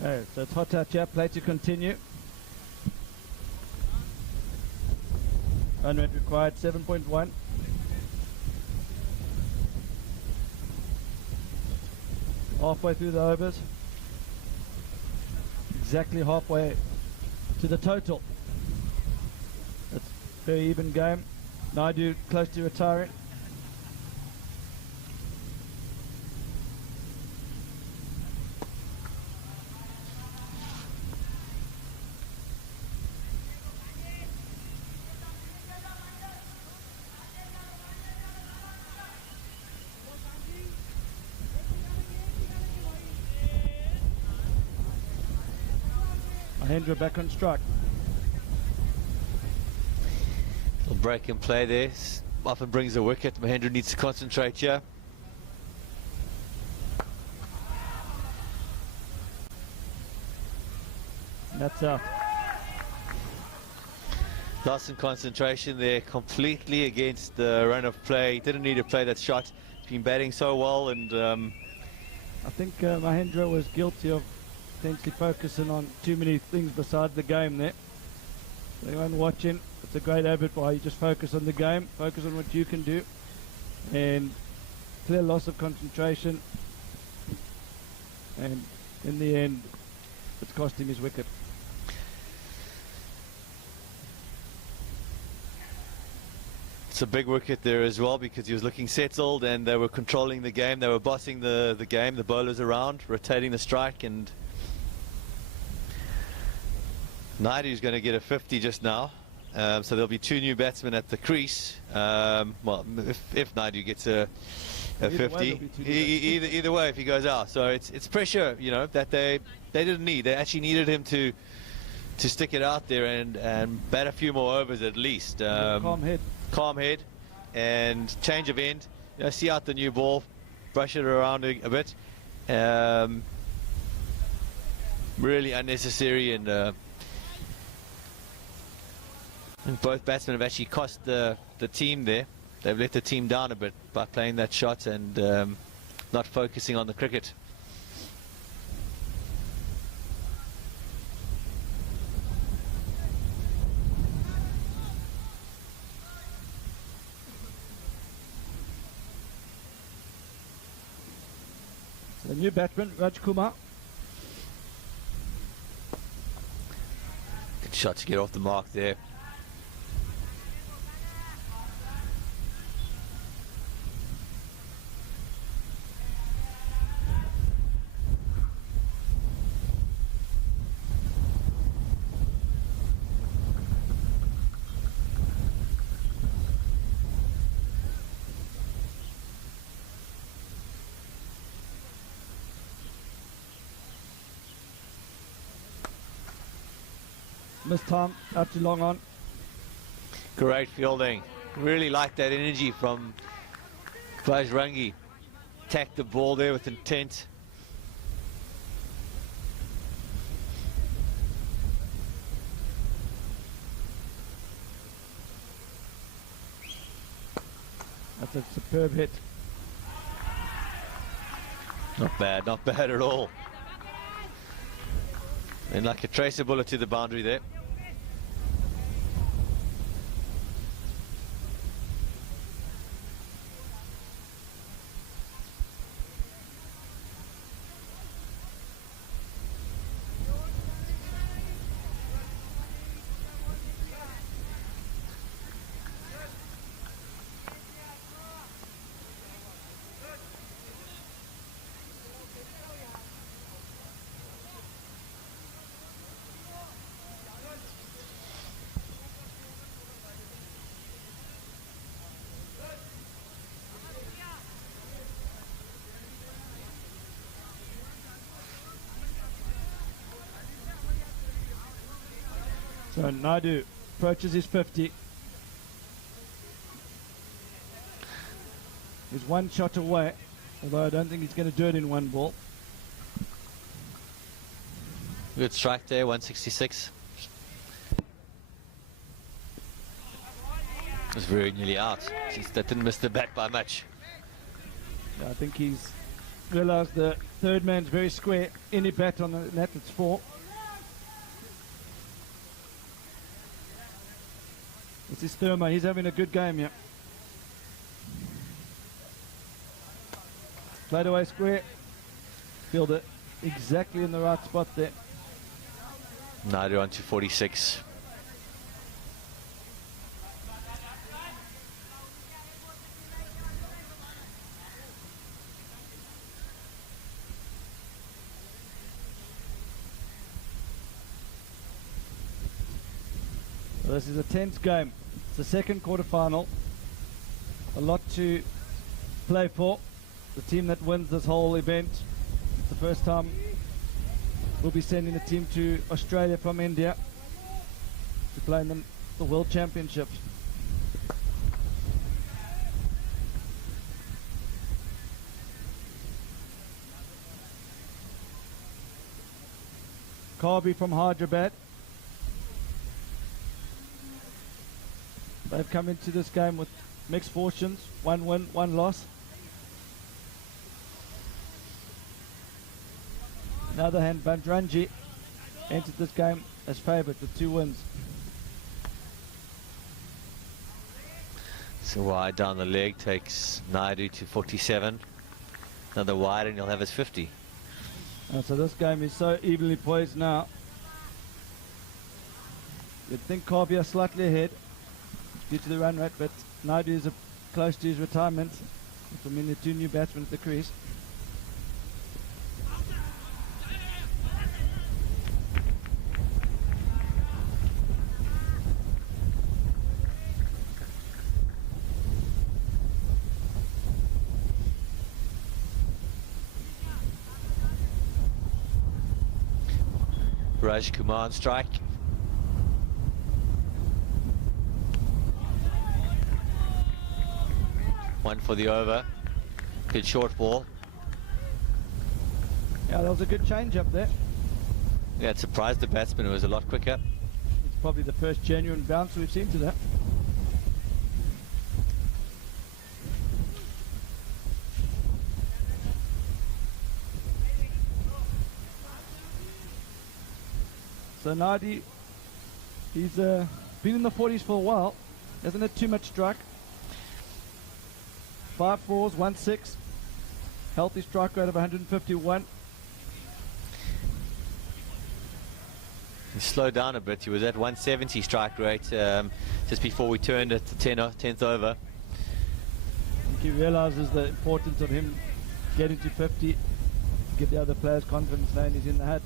Okay, so it's hot out here, play to continue. Run rate required 7.1. Halfway through the overs. Exactly halfway to the total. It's a very even game. Naidu close to retiring. Mahendra back on strike. Little break and play there. Often brings a wicket. Mahendra needs to concentrate here. That's out. Lost in concentration there, completely against the run of play. Didn't need to play that shot. He's been batting so well, and I think Mahendra was guilty of potentially focusing on too many things besides the game there. Anyone watching, it's a great habit why you just focus on the game, focus on what you can do, and clear loss of concentration, and in the end it's cost him his wicket. it's a big wicket there as well, because he was looking settled and they were controlling the game. They were bossing the game, the bowlers around, rotating the strike, and Naidu's going to get a 50 just now. So there'll be two new batsmen at the crease. Well, if Naidu gets a 50, either way if he goes out. So it's pressure, you know, that they didn't need. They actually needed him to stick it out there and bat a few more overs at least. Calm head and change of end. You know, see out the new ball, brush it around a bit. Really unnecessary, and both batsmen have actually cost the team there. they've let the team down a bit by playing that shot and not focusing on the cricket. The new batsman, Raj Kumar. Good shot to get off the mark there. Missed time, out too long on. Great fielding. Really like that energy from Bajrangi. Attacked the ball there with intent. That's a superb hit. Not bad at all. And like a tracer bullet to the boundary there. So Naidu approaches his 50. He's one shot away, although I don't think he's going to do it in one ball. Good strike there, 166. Was very nearly out. Jeez, that didn't miss the bat by much. Yeah, I think he's realised the third man's very square. Any bat on the net, it's 4. This is Thurma. He's having a good game here. Played away square. Filled it exactly in the right spot there. Naidu on to 46. Well, this is a tense game. It's the second quarter-final. A lot to play for. The team that wins this whole event. It's the first time we'll be sending a team to Australia from India to play in the World Championships. Karvy from Hyderabad. They've come into this game with mixed fortunes, 1 win, 1 loss. On the other hand, Bajrangi entered this game as favourite with 2 wins. So wide down the leg takes Naidu to 47. Another wide and he'll have his 50. So this game is so evenly poised now. You'd think Karvy are slightly ahead due to the run rate, but Naidu is close to his retirement, which will mean the 2 new batsmen at the crease. Raj Kumar on strike. One for the over. Good short ball. Yeah, that was a good change up there. Yeah, it surprised the batsman. It was a lot quicker. It's probably the first genuine bounce we've seen to that. So Nadi, he's been in the 40s for a while. Hasn't had too much strike. 5 4s, 1 6. Healthy strike rate of 151. He slowed down a bit. He was at 170 strike rate just before we turned at the 10th over. I think he realizes the importance of him getting to 50, give the other players confidence knowing he's in the hut.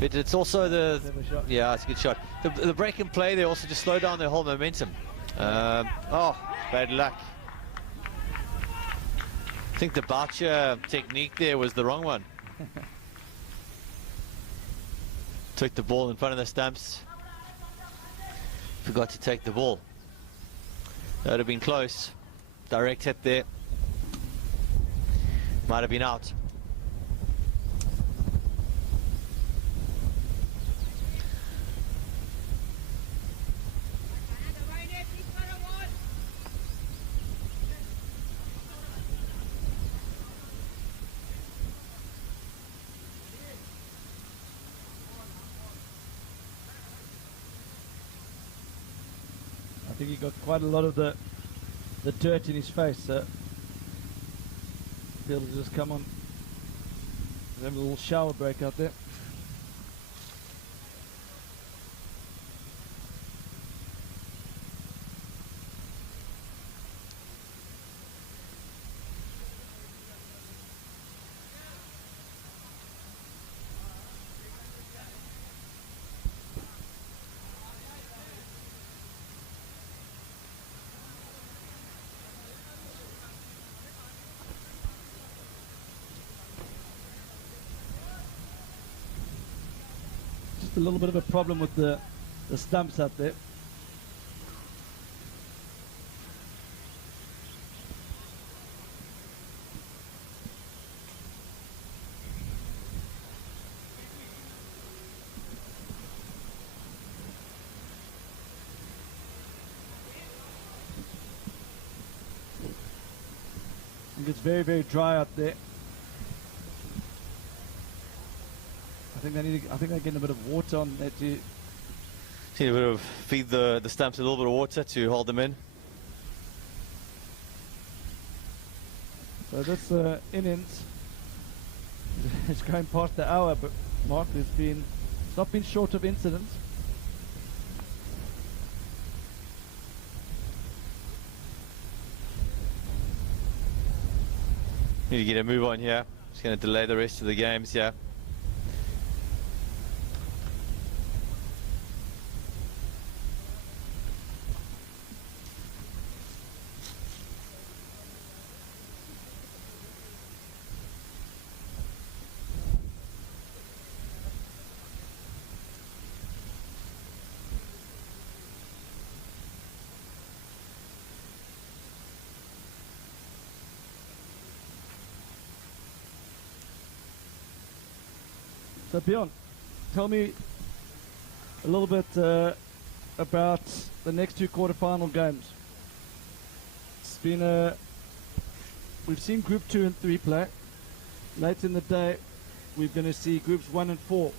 But it's also the... Clever shot. Yeah, it's a good shot. The break and play, they also just slow down their whole momentum. Oh, bad luck. I think the Boucher technique there was the wrong one. Took the ball in front of the stumps. Forgot to take the ball. That would have been close. Direct hit there. Might have been out. I think he got quite a lot of the dirt in his face, so he'll just come on. Have a little shower break out there. A little bit of a problem with the stumps up there. I think it's very, very dry out there. I think they're getting a bit of water on there too. See a bit of feed the stumps a little bit of water to hold them in. So this innings is going past the hour, but Mark, it's not been short of incidents. Need to get a move on here. It's going to delay the rest of the games here. So Bjorn, tell me a little bit about the next two quarterfinal games. It's been we've seen Group 2 and 3 play. Later in the day, we're going to see Groups 1 and 4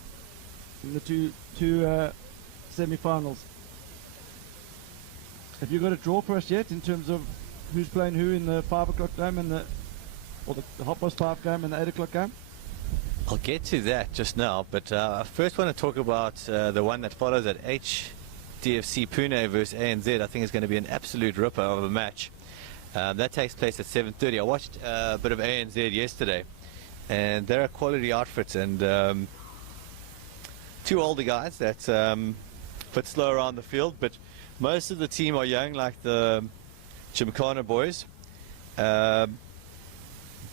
in the two semi-finals. Have you got a draw for us yet in terms of who's playing who in the 5 o'clock game and the 5:30 game and the 8 o'clock game? I'll get to that just now, but I first want to talk about the one that follows at HDFC Pune versus ANZ. I think it's going to be an absolute ripper of a match. That takes place at 7:30. I watched a bit of ANZ yesterday, and they're a quality outfit, and two older guys that fit slow around the field, but most of the team are young, like the Chimkana boys.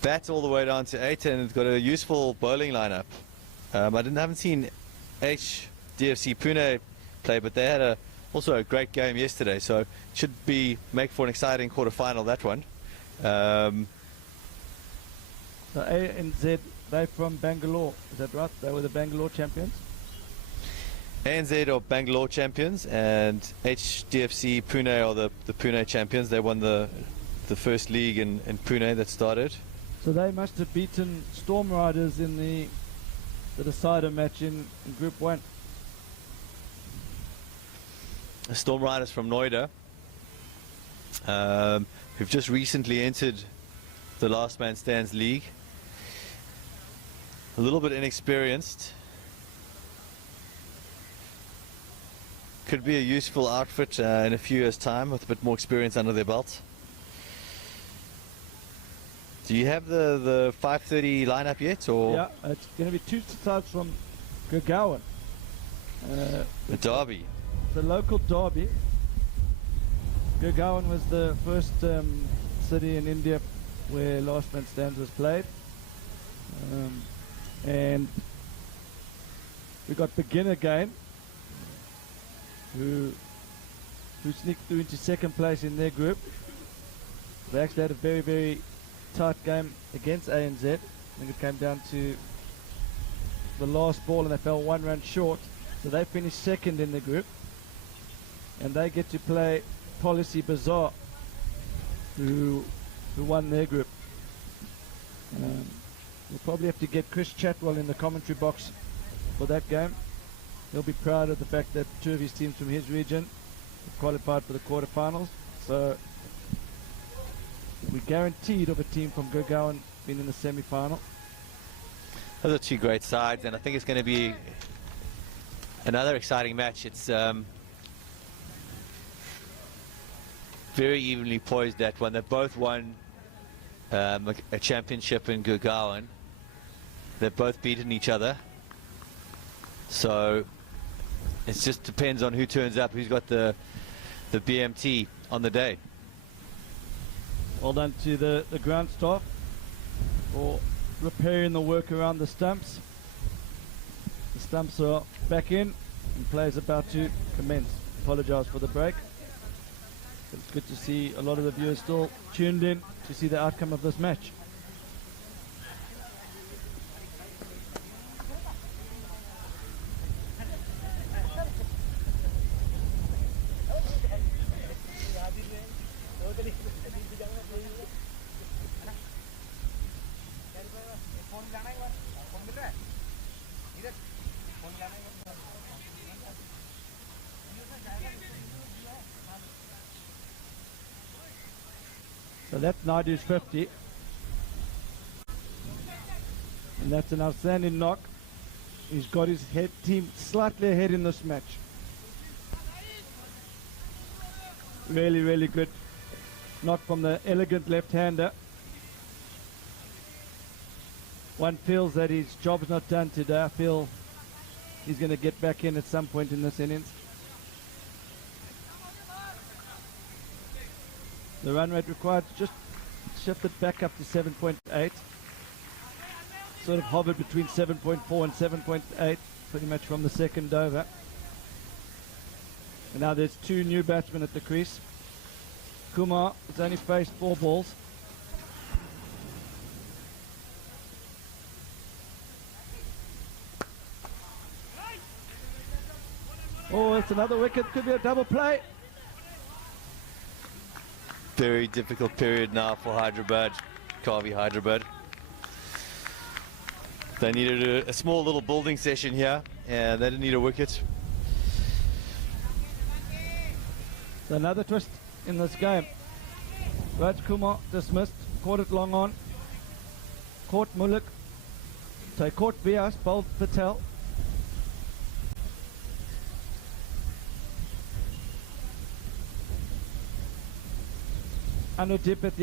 Bat all the way down to 8, and it's got a useful bowling lineup. I haven't seen HDFC Pune play, but they had also a great game yesterday, so it should make for an exciting quarter-final, that one. So ANZ, they're from Bangalore, is that right? They were the Bangalore champions? ANZ are Bangalore champions, and HDFC Pune are the Pune champions. They won the first league in Pune that started. So they must have beaten Storm Riders in the the decider match in Group 1. The Storm Riders from Noida, who've just recently entered the Last Man Stands League. A little bit inexperienced. Could be a useful outfit in a few years' time with a bit more experience under their belt. Do you have the 5:30 lineup yet, or? Yeah, it's going to be two sides from Gurgaon. The derby. The local derby. Gurgaon was the first city in India where Last Man Stands was played. And we got Beginner Game, who sneaked through into second place in their group. They actually had a very, very tight game against ANZ. I think it came down to the last ball and they fell 1 run short. So they finished second in the group. And they get to play Policy Bazaar, who won their group. We'll probably have to get Chris Chatwell in the commentary box for that game. He'll be proud of the fact that 2 of his teams from his region have qualified for the quarterfinals. So we're guaranteed of a team from Gurgaon being in the semi-final. Those are 2 great sides, and I think it's going to be another exciting match. It's very evenly poised, that one. They both won a championship in Gurgaon. They've both beaten each other. So it just depends on who turns up, who's got the BMT on the day. Well done to the ground staff for repairing the work around the stumps. The stumps are back in and play is about to commence. Apologise for the break. But it's good to see a lot of the viewers still tuned in to see the outcome of this match. So that's Naidu's 50. And that's an outstanding knock. He's got his team slightly ahead in this match. Really, really good knock from the elegant left-hander. One feels that his job's not done today. I feel he's going to get back in at some point in this innings. The run rate required just shifted back up to 7.8. Sort of hovered between 7.4 and 7.8 pretty much from the second over. And now there's 2 new batsmen at the crease. Kumar has only faced 4 balls. Oh, it's another wicket. Could be a double play. Very difficult period now for Hyderabad, Karvy Hyderabad. They needed a small little building session here, and they didn't need a wicket. So another twist in this game. Raj Kumar dismissed, caught it long on, caught Mullik, so caught Vyas, bowled Patel. Anudip at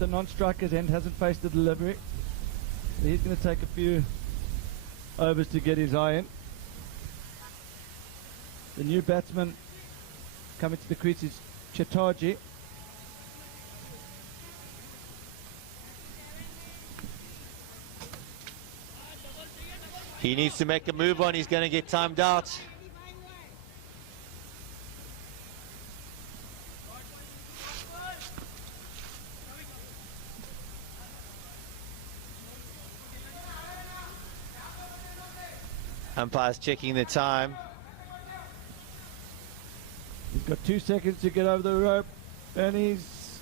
the non-striker's end hasn't faced the delivery. So he's going to take a few overs to get his eye in. The new batsman coming to the crease is Chatterjee. He needs to make a move on. He's going to get timed out. Umpire's checking the time. He's got 2 seconds to get over the rope, and he's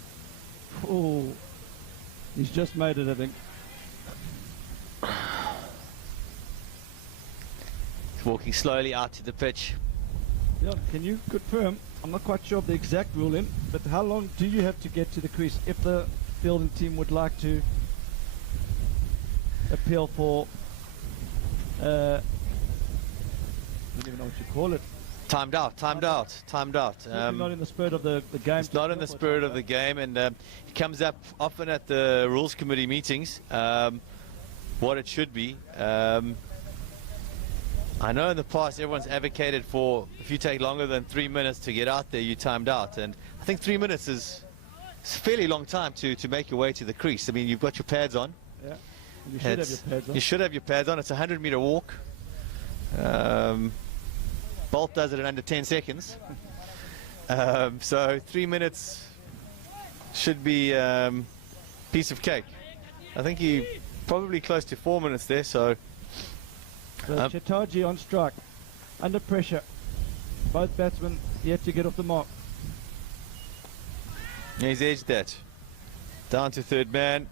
just made it, I think. walking slowly out to the pitch. Yeah, can you confirm? I'm not quite sure of the exact ruling, but how long do you have to get to the crease if the fielding team would like to appeal for, I don't even know what you call it. Timed out. Not in the spirit of the game. It's not in the spirit of the game, and it comes up often at the rules committee meetings, what it should be. I know in the past everyone's advocated for, if you take longer than 3 minutes to get out there, you timed out, and I think 3 minutes is a fairly long time to make your way to the crease. I mean, you've got your pads on. Yeah, you should have your pads on. You should have your pads on. It's a 100-meter walk. Bolt does it in under 10 seconds. So 3 minutes should be piece of cake. I think he probably close to 4 minutes there, so Chetaji on strike, under pressure. Both batsmen yet to get off the mark. he's edged that. Down to third man.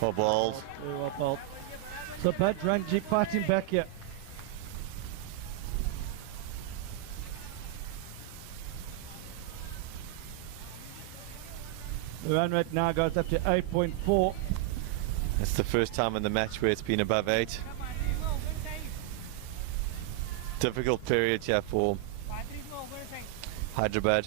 Well bowled. Very well bowled. So Bajrangi fighting back here. The run rate now goes up to 8.4. It's the first time in the match where it's been above 8. Difficult period here for Hyderabad.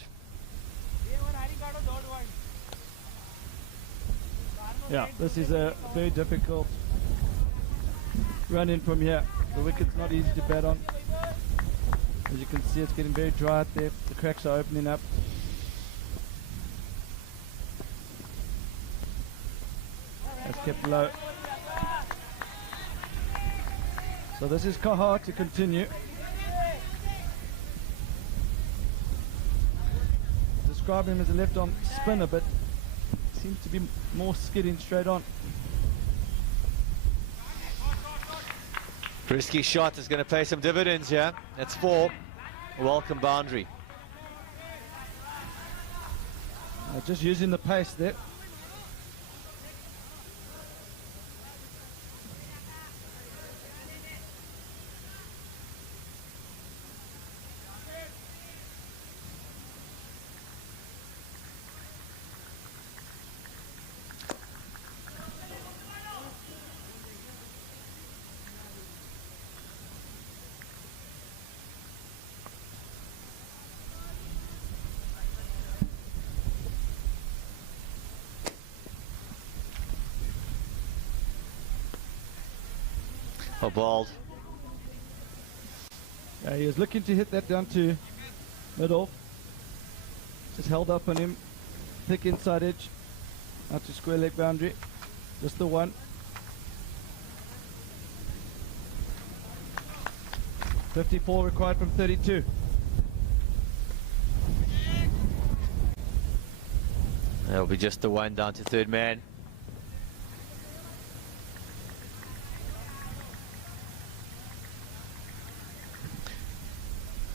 Yeah, this is a very difficult run in from here. The wicket's not easy to bat on. As you can see, it's getting very dry out there. The cracks are opening up. That's kept low. So this is Kaha to continue. Describe him as a left-arm spinner, but seems to be more skidding straight on. Risky shot is going to pay some dividends here. That's 4. Welcome boundary. Just using the pace there. Oh, bowled. Yeah, he was looking to hit that down to middle. Just held up on him. Thick inside edge. Out to square leg boundary. Just the one. 54 required from 32. That'll be just the one down to third man.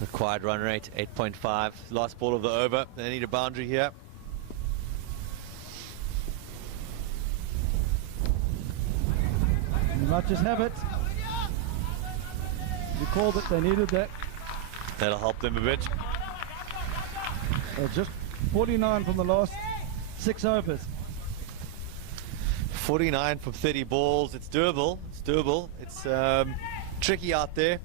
Required run rate 8.5. Last ball of the over. They need a boundary here. You might just have it. You called it, they needed that. That'll help them a bit. Just 49 from the last 6 overs. 49 from 30 balls. It's doable. It's doable. It's tricky out there.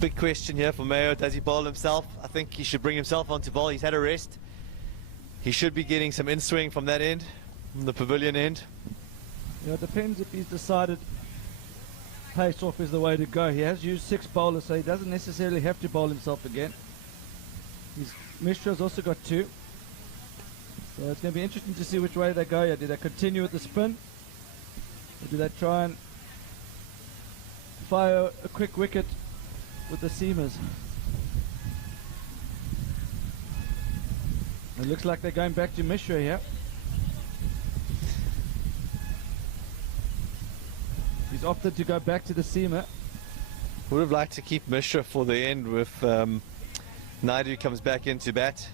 Big question here for Mayo. Does he bowl himself? I think he should bring himself onto bowl. He's had a rest. He should be getting some in-swing from that end, from the pavilion end. Yeah, it depends if he's decided pace off is the way to go. He has used 6 bowlers, so he doesn't necessarily have to bowl himself again. Mishra's also got 2. So it's going to be interesting to see which way they go here. Do they continue with the spin? Or do they try and fire a quick wicket with the seamers? It looks like they're going back to Mishra here. He's opted to go back to the seamer. Would have liked to keep Mishra for the end with Naidu comes back into bat.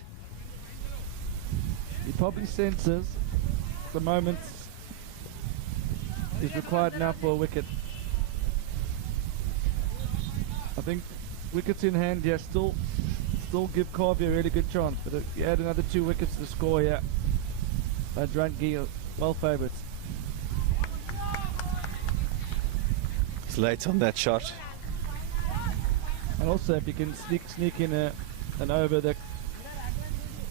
He probably senses the moment is required now for a wicket. I think wickets in hand here still give Karvy a really good chance, but if you add another 2 wickets to the score here, Bajrangi well favoured. He's late on that shot. And also if you can sneak in an over that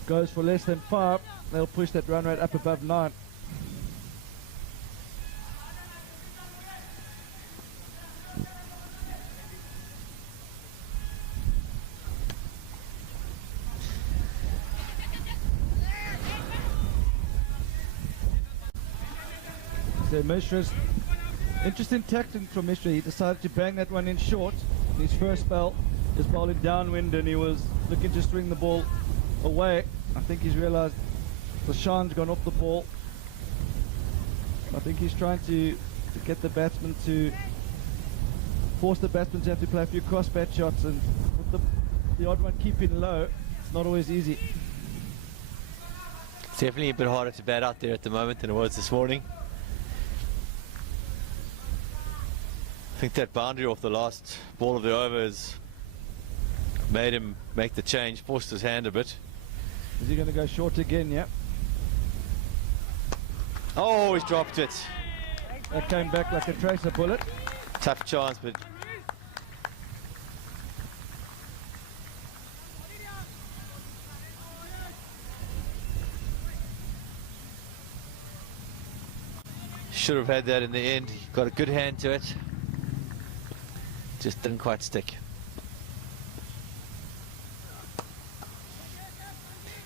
goes for less than 5, they'll push that run rate up above 9. So Mishra's interesting tactic from Mishra. He decided to bang that one in short. In his first spell, just bowling downwind, and he was looking to swing the ball away. I think he's realised the shine's gone off the ball. I think he's trying to get the batsman to force the batsman to have to play a few cross bat shots, and with the odd one keeping low, it's not always easy. It's definitely a bit harder to bat out there at the moment than it was this morning. I think that boundary off the last ball of the over has made him make the change, forced his hand a bit. Is he going to go short again? Yeah. Oh, he's dropped it. That came back like a tracer bullet. Tough chance, but should have had that in the end. He got a good hand to it. Just didn't quite stick.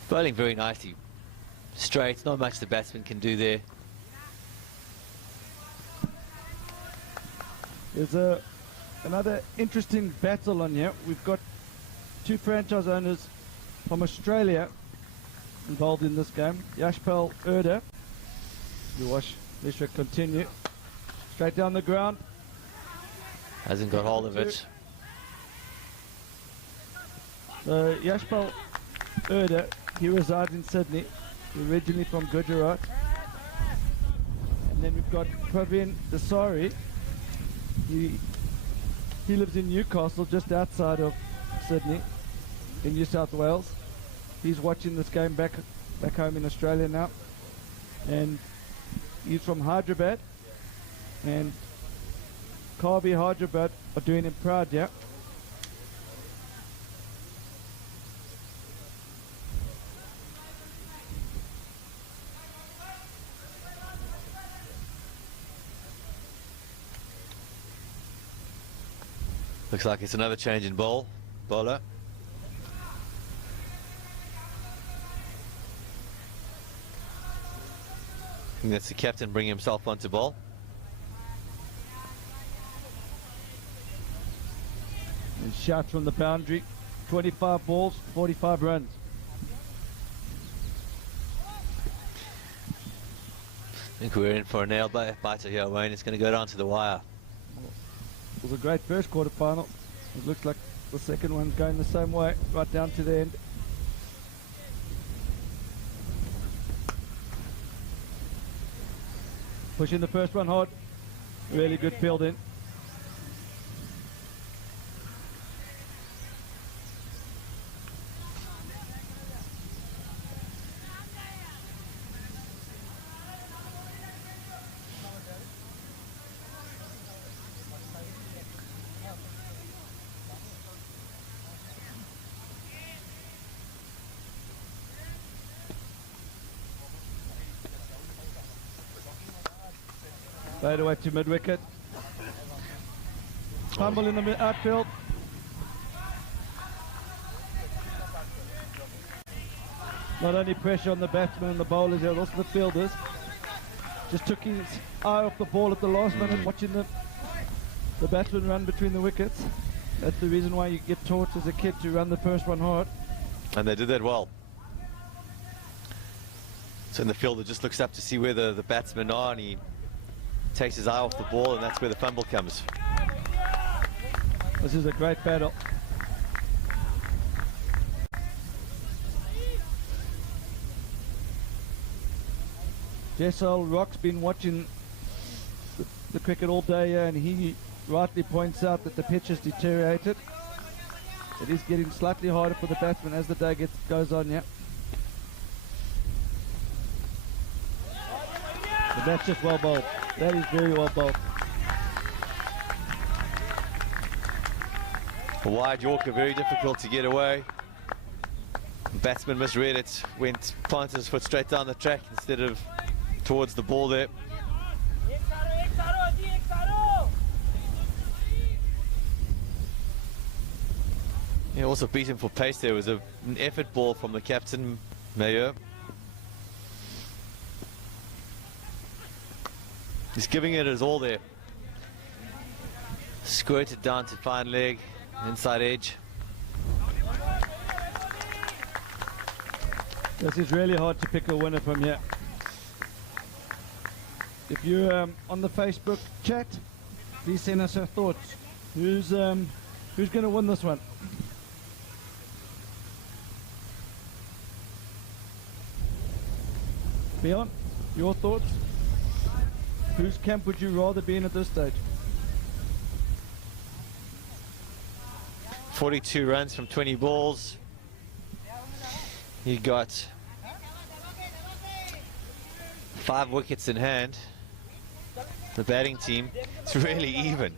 Bowling very nicely. Straight, not much the batsman can do there. There's another interesting battle on here. We've got 2 franchise owners from Australia involved in this game. Yashpal Urda. You watch Mishra continue. Straight down the ground. Hasn't got hold of it. So Yashpal Urda, he resides in Sydney, originally from Gujarat. And then we've got Praveen Desari. He lives in Newcastle, just outside of Sydney, in New South Wales. He's watching this game back home in Australia now. And he's from Hyderabad. And Karvy, Hyderabad are doing him proud, yeah. Looks like it's another change in bowler. I think that's the captain bringing himself onto bowl. And shot from the boundary. 25 balls, 45 runs. I think we're in for a nail biter here, Wayne. It's going to go down to the wire. It was a great first quarter final. It looks like the second one's going the same way, right down to the end. Pushing the first one hard. Really good fielding. Fade away to mid-wicket. Fumble in the outfield. Not only pressure on the batsmen and the bowlers here, also the fielders. Just took his eye off the ball at the last minute, watching the batsman run between the wickets. That's the reason why you get taught as a kid to run the first one hard. And they did that well. So in the fielder just looks up to see where the batsmen are, and he takes his eye off the ball, and that's where the fumble comes. This is a great battle. Jessel Rock's been watching the cricket all day here, and he rightly points out that the pitch has deteriorated. It is getting slightly harder for the batsman as the day goes on, yeah. But that's just well bowled. That is very well bowled. A wide Yorker, very difficult to get away. The batsman misread it, planted his foot straight down the track instead of towards the ball there. Yeah, also beaten for pace there. Was an effort ball from the captain, Mayo. He's giving it his all there. Squirted down to fine leg, inside edge. This is really hard to pick a winner from here. If you're on the Facebook chat, please send us your thoughts. Who's going to win this one? Bjorn, your thoughts? Whose camp would you rather be in at this stage? 42 runs from 20 balls. You got 5 wickets in hand. The batting team, it's really even.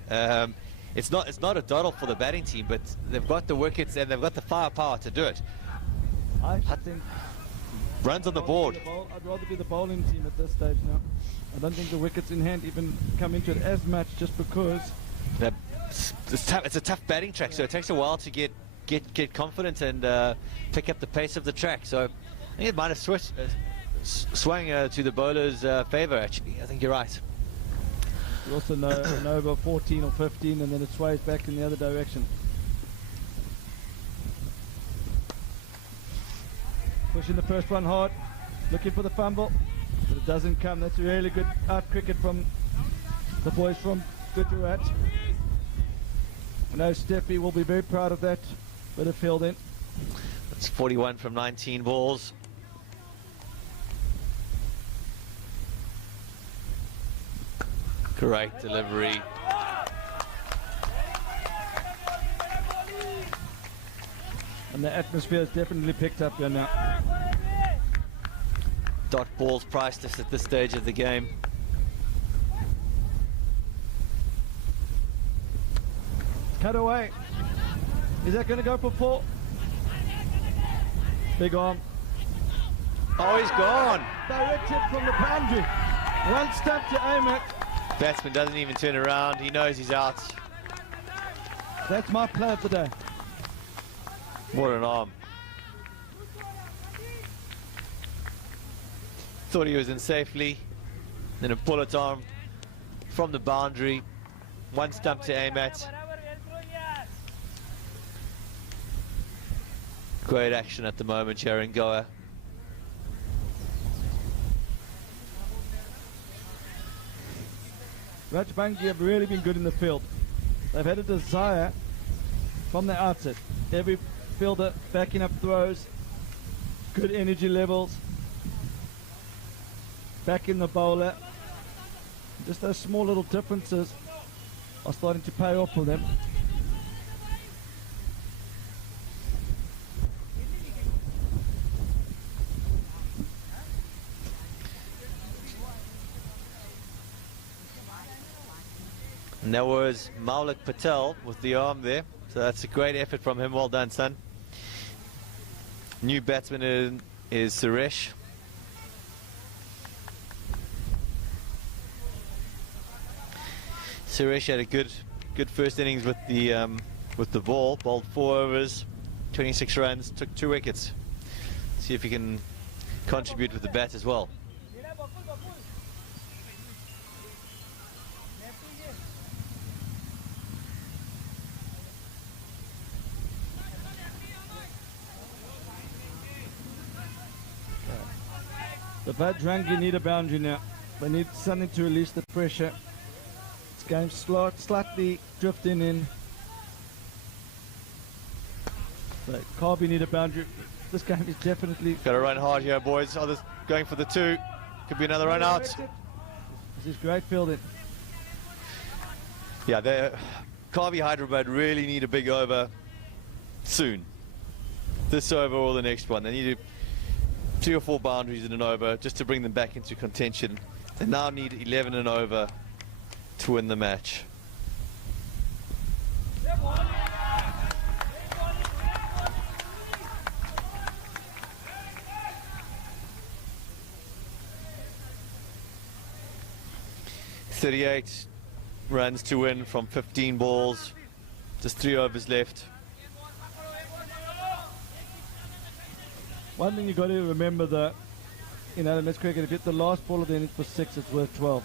It's not a doddle for the batting team, but they've got the wickets and they've got the firepower to do it. I think runs on the board. I'd rather be the bowling team at this stage now. I don't think the wickets in hand even come into it as much, just because it's a tough batting track, so it takes a while to get confident and pick up the pace of the track. So I think it might have swung to the bowler's favour. Actually, I think you're right. You also know an over 14 or 15, and then it sways back in the other direction. Pushing the first one hard, looking for the fumble, but it doesn't come. That's a really good out cricket from the boys from Gujarat. I know Steffi will be very proud of that bit of fielding. That's 41 from 19 balls. Great delivery. And the atmosphere has definitely picked up here now. Dot balls priceless at this stage of the game. Cut away. Is that going to go for 4? Big arm. Oh, he's gone. Direct hit from the boundary. One step to aim it. Batsman doesn't even turn around. He knows he's out. That's my play of the day. What an arm. Thought he was in safely. Then a bullet arm from the boundary. One stump to aim at. Great action at the moment here in Goa. Bajrangi have really been good in the field. They've had a desire from the outset. Every fielder backing up throws, good energy levels, back in the bowler. Just those small little differences are starting to pay off for them. And that was Maulik Patel with the arm there. So that's a great effort from him. Well done, son. New batsman is Suresh. Suresh had a good first innings with the ball. Bowled 4 overs, 26 runs, took 2 wickets. See if he can contribute with the bat as well. The Bajrangi need a boundary now. They need something to release the pressure. game's slightly drifting in. So Karvy need a boundary. This game is definitely... Got to run hard here, boys. Others going for the 2. Could be another run out. This is great fielding. Yeah, Karvy Hyderabad really need a big over soon. This over or the next one. They need 3 or 4 boundaries in an over just to bring them back into contention. They now need 11 and over to win the match. .38 runs to win from 15 balls. Just 3 overs left. One thing you've got to remember that in LMS cricket, if you hit the last ball of the innings for 6, it's worth 12.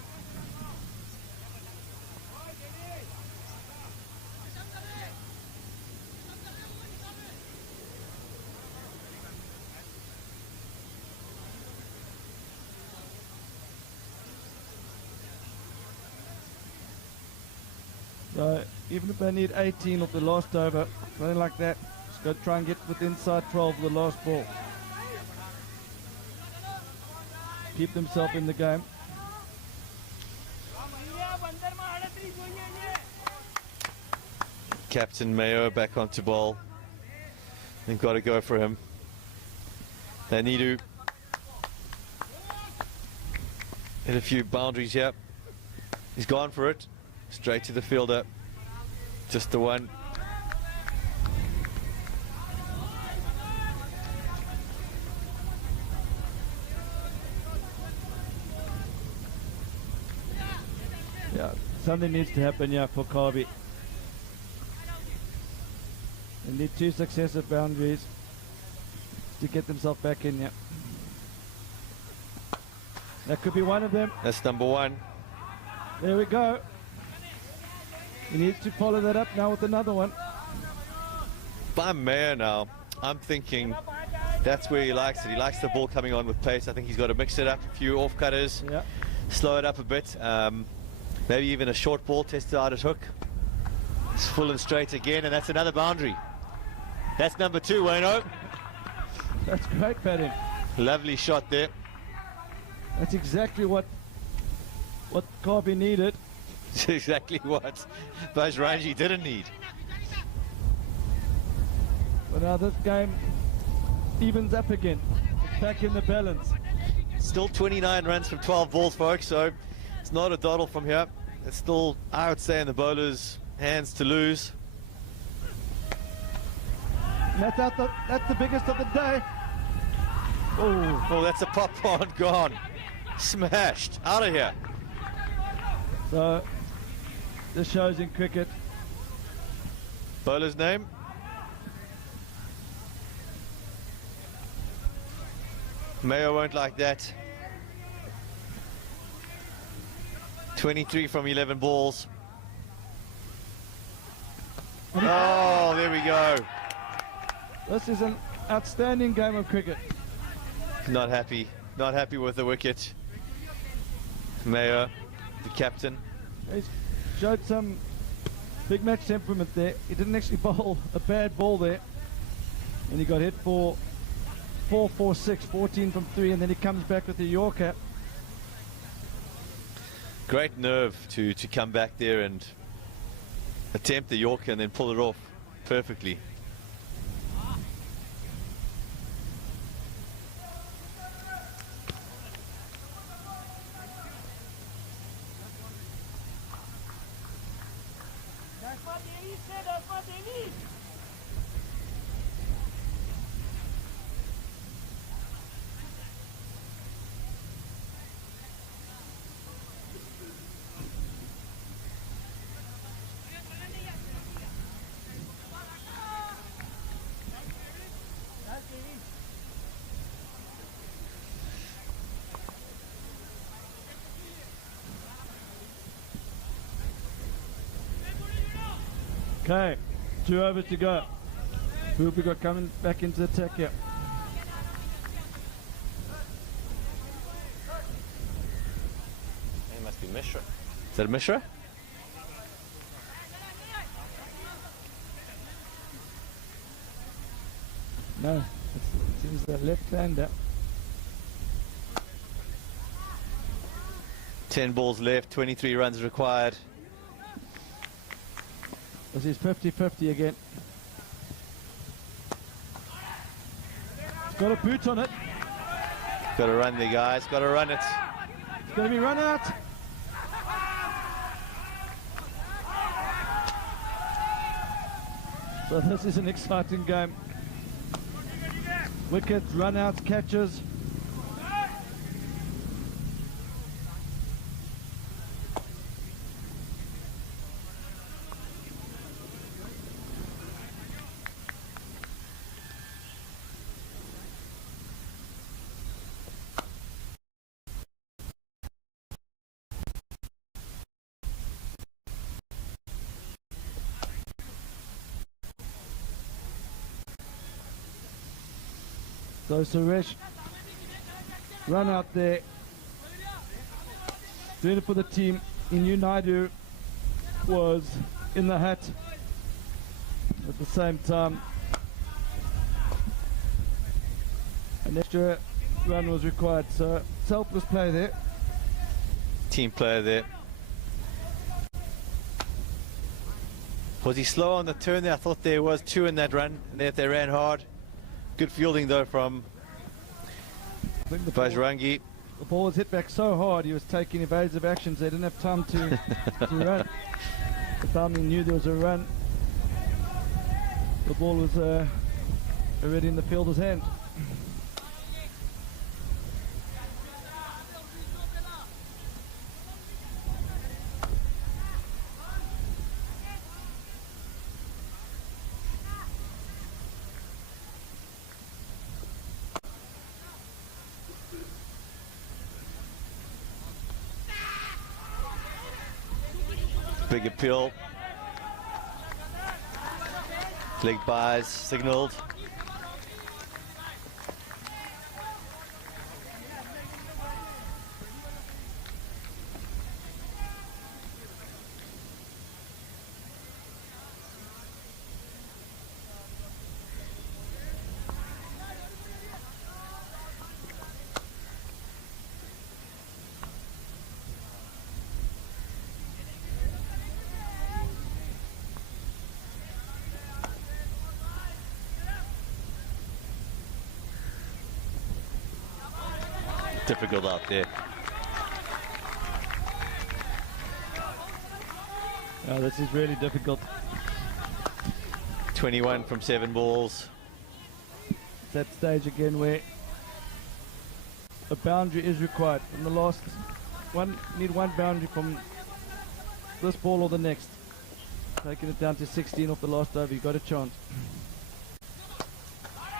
So even if they need 18 of the last over, something like that, just go try and get within inside 12 of the last ball. Keep themselves in the game. Captain Mayo back onto ball. They've got to go for him. They need to hit a few boundaries here. He's gone for it. Straight to the fielder. Just the one. Yeah, something needs to happen here for Karvy. They need 2 successive boundaries to get themselves back in here. That could be one of them. That's number 1. There we go. He needs to follow that up now with another one. If I'm Mayo now, I'm thinking that's where he likes it. He likes the ball coming on with pace. I think he's got to mix it up, a few off-cutters, Yeah. slow it up a bit. Maybe even a short ball, test it out at hook. It's full and straight again, and that's another boundary. That's number 2, Wayno. That's great batting. Lovely shot there. That's exactly what Karvy needed. It's exactly what Bajrangi didn't need. But now this game evens up again. It's back in the balance. Still 29 runs from 12 balls, folks, so it's not a dawdle from here. It's still, I would say, in the bowler's hands to lose. And that's the biggest of the day. Oh, that's a pop on, gone. Smashed. Out of here. So this shows in cricket. Bowler's name? Mayo won't like that. 23 from 11 balls. Oh, there we go. This is an outstanding game of cricket. Not happy. Not happy with the wicket. Mayo, the captain. He's showed some big match temperament there. He didn't actually bowl a bad ball there. And he got hit for 4, 4, 6, 14 from 3, and then he comes back with the Yorker. Great nerve to come back there and attempt the Yorker and then pull it off perfectly. Okay, 2 overs to go. Who have we got coming back into the attack here? It must be Mishra. Is that Mishra? No, it seems the left-hander. 10 balls left, 23 runs required. This is 50-50 again. It's got a boot on it. Got to run there, guys. Got to run it. It's going to be run out. So this is an exciting game. Wickets, run-outs, catches. So Suresh, run out there, doing it for the team. Inu Naidu was in the hat at the same time. An extra run was required, so selfless play there. Team player there. Was he slow on the turn there? I thought there was 2 in that run, and they ran hard. Good fielding though from Bajrangi. The ball was hit back so hard he was taking evasive actions. They didn't have time to run. The time he knew there was a run, the ball was already in the fielder's hand. Big appeal. Leg buys signalled. Difficult out there. Oh, this is really difficult. 21 from 7 balls. It's that stage again where a boundary is required. In the last one, need one boundary from this ball or the next. Taking it down to 16 off the last over, you got a chance.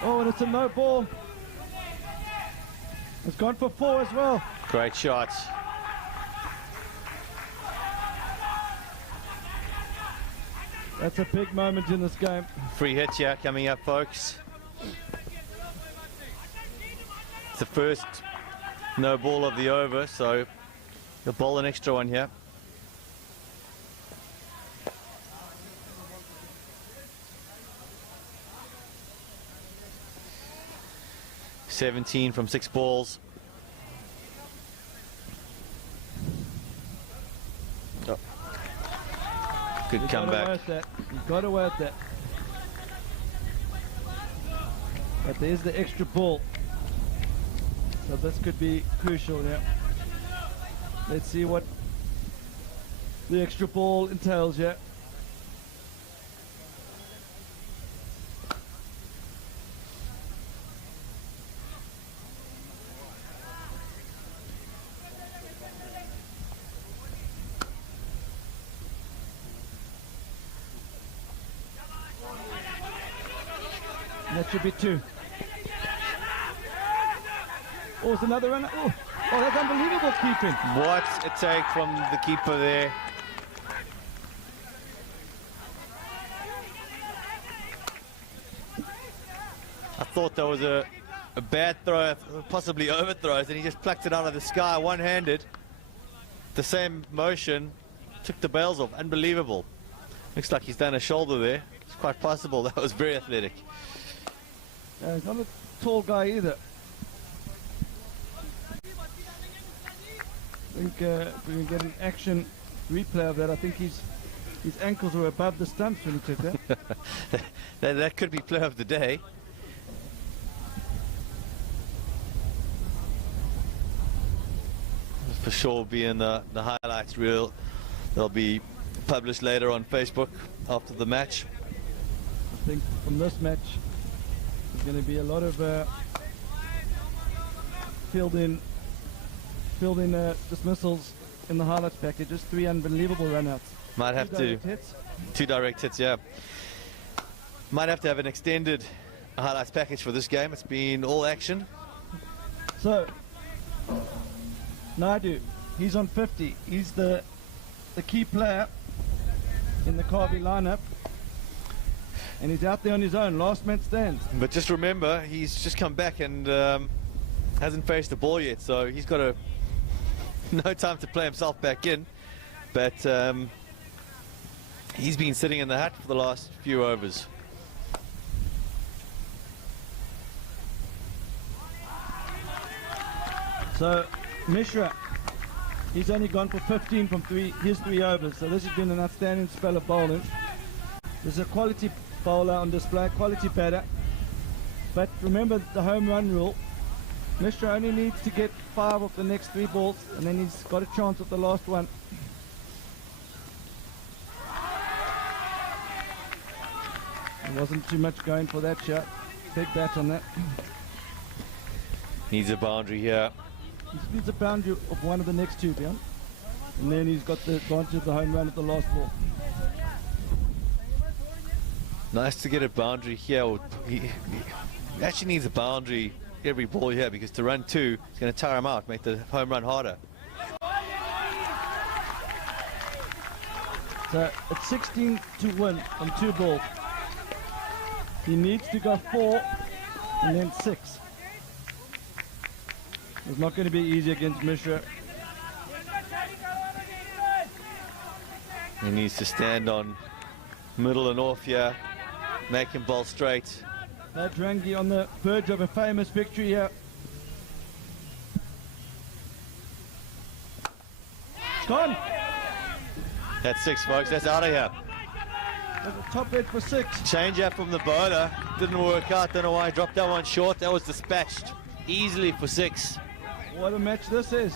Oh, and it's a no ball. It's gone for 4 as well. Great shots. That's a big moment in this game. Free hit here coming up, folks. It's the first no ball of the over, so you'll bowl an extra one here. (17 from 6 balls). Oh. Good comeback. You got away with that. But there's the extra ball. So this could be crucial now. Let's see what the extra ball entails here. That should be 2. Oh, it's another run. Oh, that's unbelievable keeping. What a take from the keeper there. I thought that was a bad throw, possibly overthrows, and he just plucked it out of the sky one-handed. The same motion, took the bails off. Unbelievable. Looks like he's done a shoulder there. It's quite possible. That was very athletic. He's not a tall guy either. I think if we can get an action replay of that, I think his ankles were above the stumps when he took that. That could be play of the day. For sure be in the highlights reel. They'll be published later on Facebook after the match. I think from this match there's going to be a lot of filled in dismissals in the highlights package. Just 3 unbelievable runouts. Might have to. Hits. 2 direct hits, yeah. Might have to have an extended highlights package for this game. It's been all action. So, Naidu, he's on 50. He's the key player in the Karvy lineup. And he's out there on his own, last man stands. But just remember, he's just come back and hasn't faced the ball yet, so he's got no time to play himself back in. But he's been sitting in the hut for the last few overs. So Mishra, he's only gone for 15 from his 3 overs, so this has been an outstanding spell of bowling. There's a quality bowler on display, quality batter, but remember the home run rule. Mishra only needs to get 5 of the next 3 balls, and then he's got a chance at the last one. There wasn't too much going for that shot. Big bat on that. Needs a boundary here. He needs a boundary of one of the next 2, Bjorn. And then he's got the advantage of the home run at the last ball. Nice to get a boundary here. He actually needs a boundary every ball here, because to run 2 is going to tire him out, make the home run harder. So it's 16 to win on 2 balls. He needs to go 4 and then 6. It's not going to be easy against Mishra. He needs to stand on middle and off here, make him bowl straight. Bajrangi on the verge of a famous victory here. Gone. That's 6, folks. That's out of here. There's a top edge for 6. Change up from the bowler. Didn't work out. Don't know why I dropped that one short. That was dispatched easily for 6. What a match this is.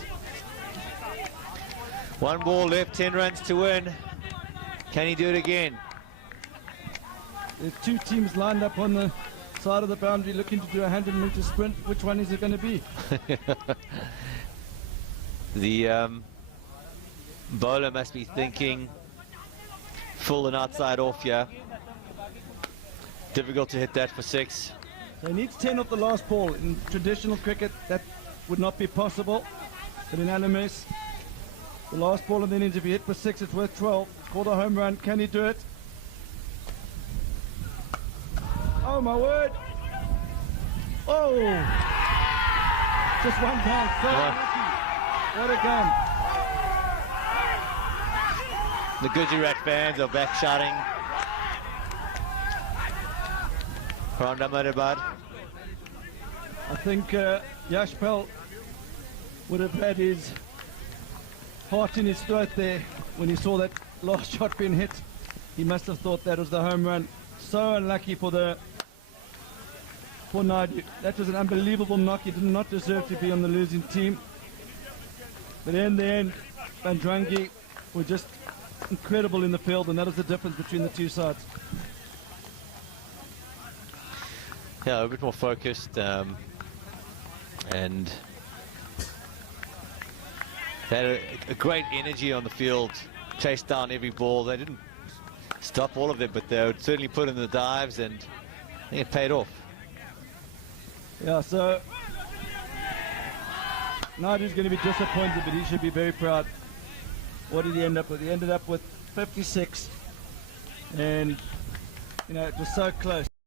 1 ball left, 10 runs to win. Can he do it again? There's 2 teams lined up on the side of the boundary looking to do a 100-meter sprint. Which one is it going to be? The bowler must be thinking full and outside off here. Difficult to hit that for 6. So he needs 10 off the last ball. In traditional cricket, that would not be possible. But in LMS, the last ball of the innings, if he hit for 6, it's worth 12. It's called a home run. Can he do it? Oh my word! Oh! Just 1 down. So lucky. What a game. The Gujarat fans are back shouting around Hyderabad. I think Yashpal would have had his heart in his throat there when he saw that last shot being hit. He must have thought that was the home run. So unlucky for Naidu. That was an unbelievable knock. He did not deserve to be on the losing team. But in the end, Bajrangi were just incredible in the field, and that is the difference between the 2 sides. Yeah, a bit more focused, and they had a great energy on the field, chased down every ball. They didn't stop all of them, but they would certainly put in the dives, and I think it paid off. Yeah, so Naidu's going to be disappointed, but he should be very proud. What did he end up with? He ended up with 56, and you know, it was so close.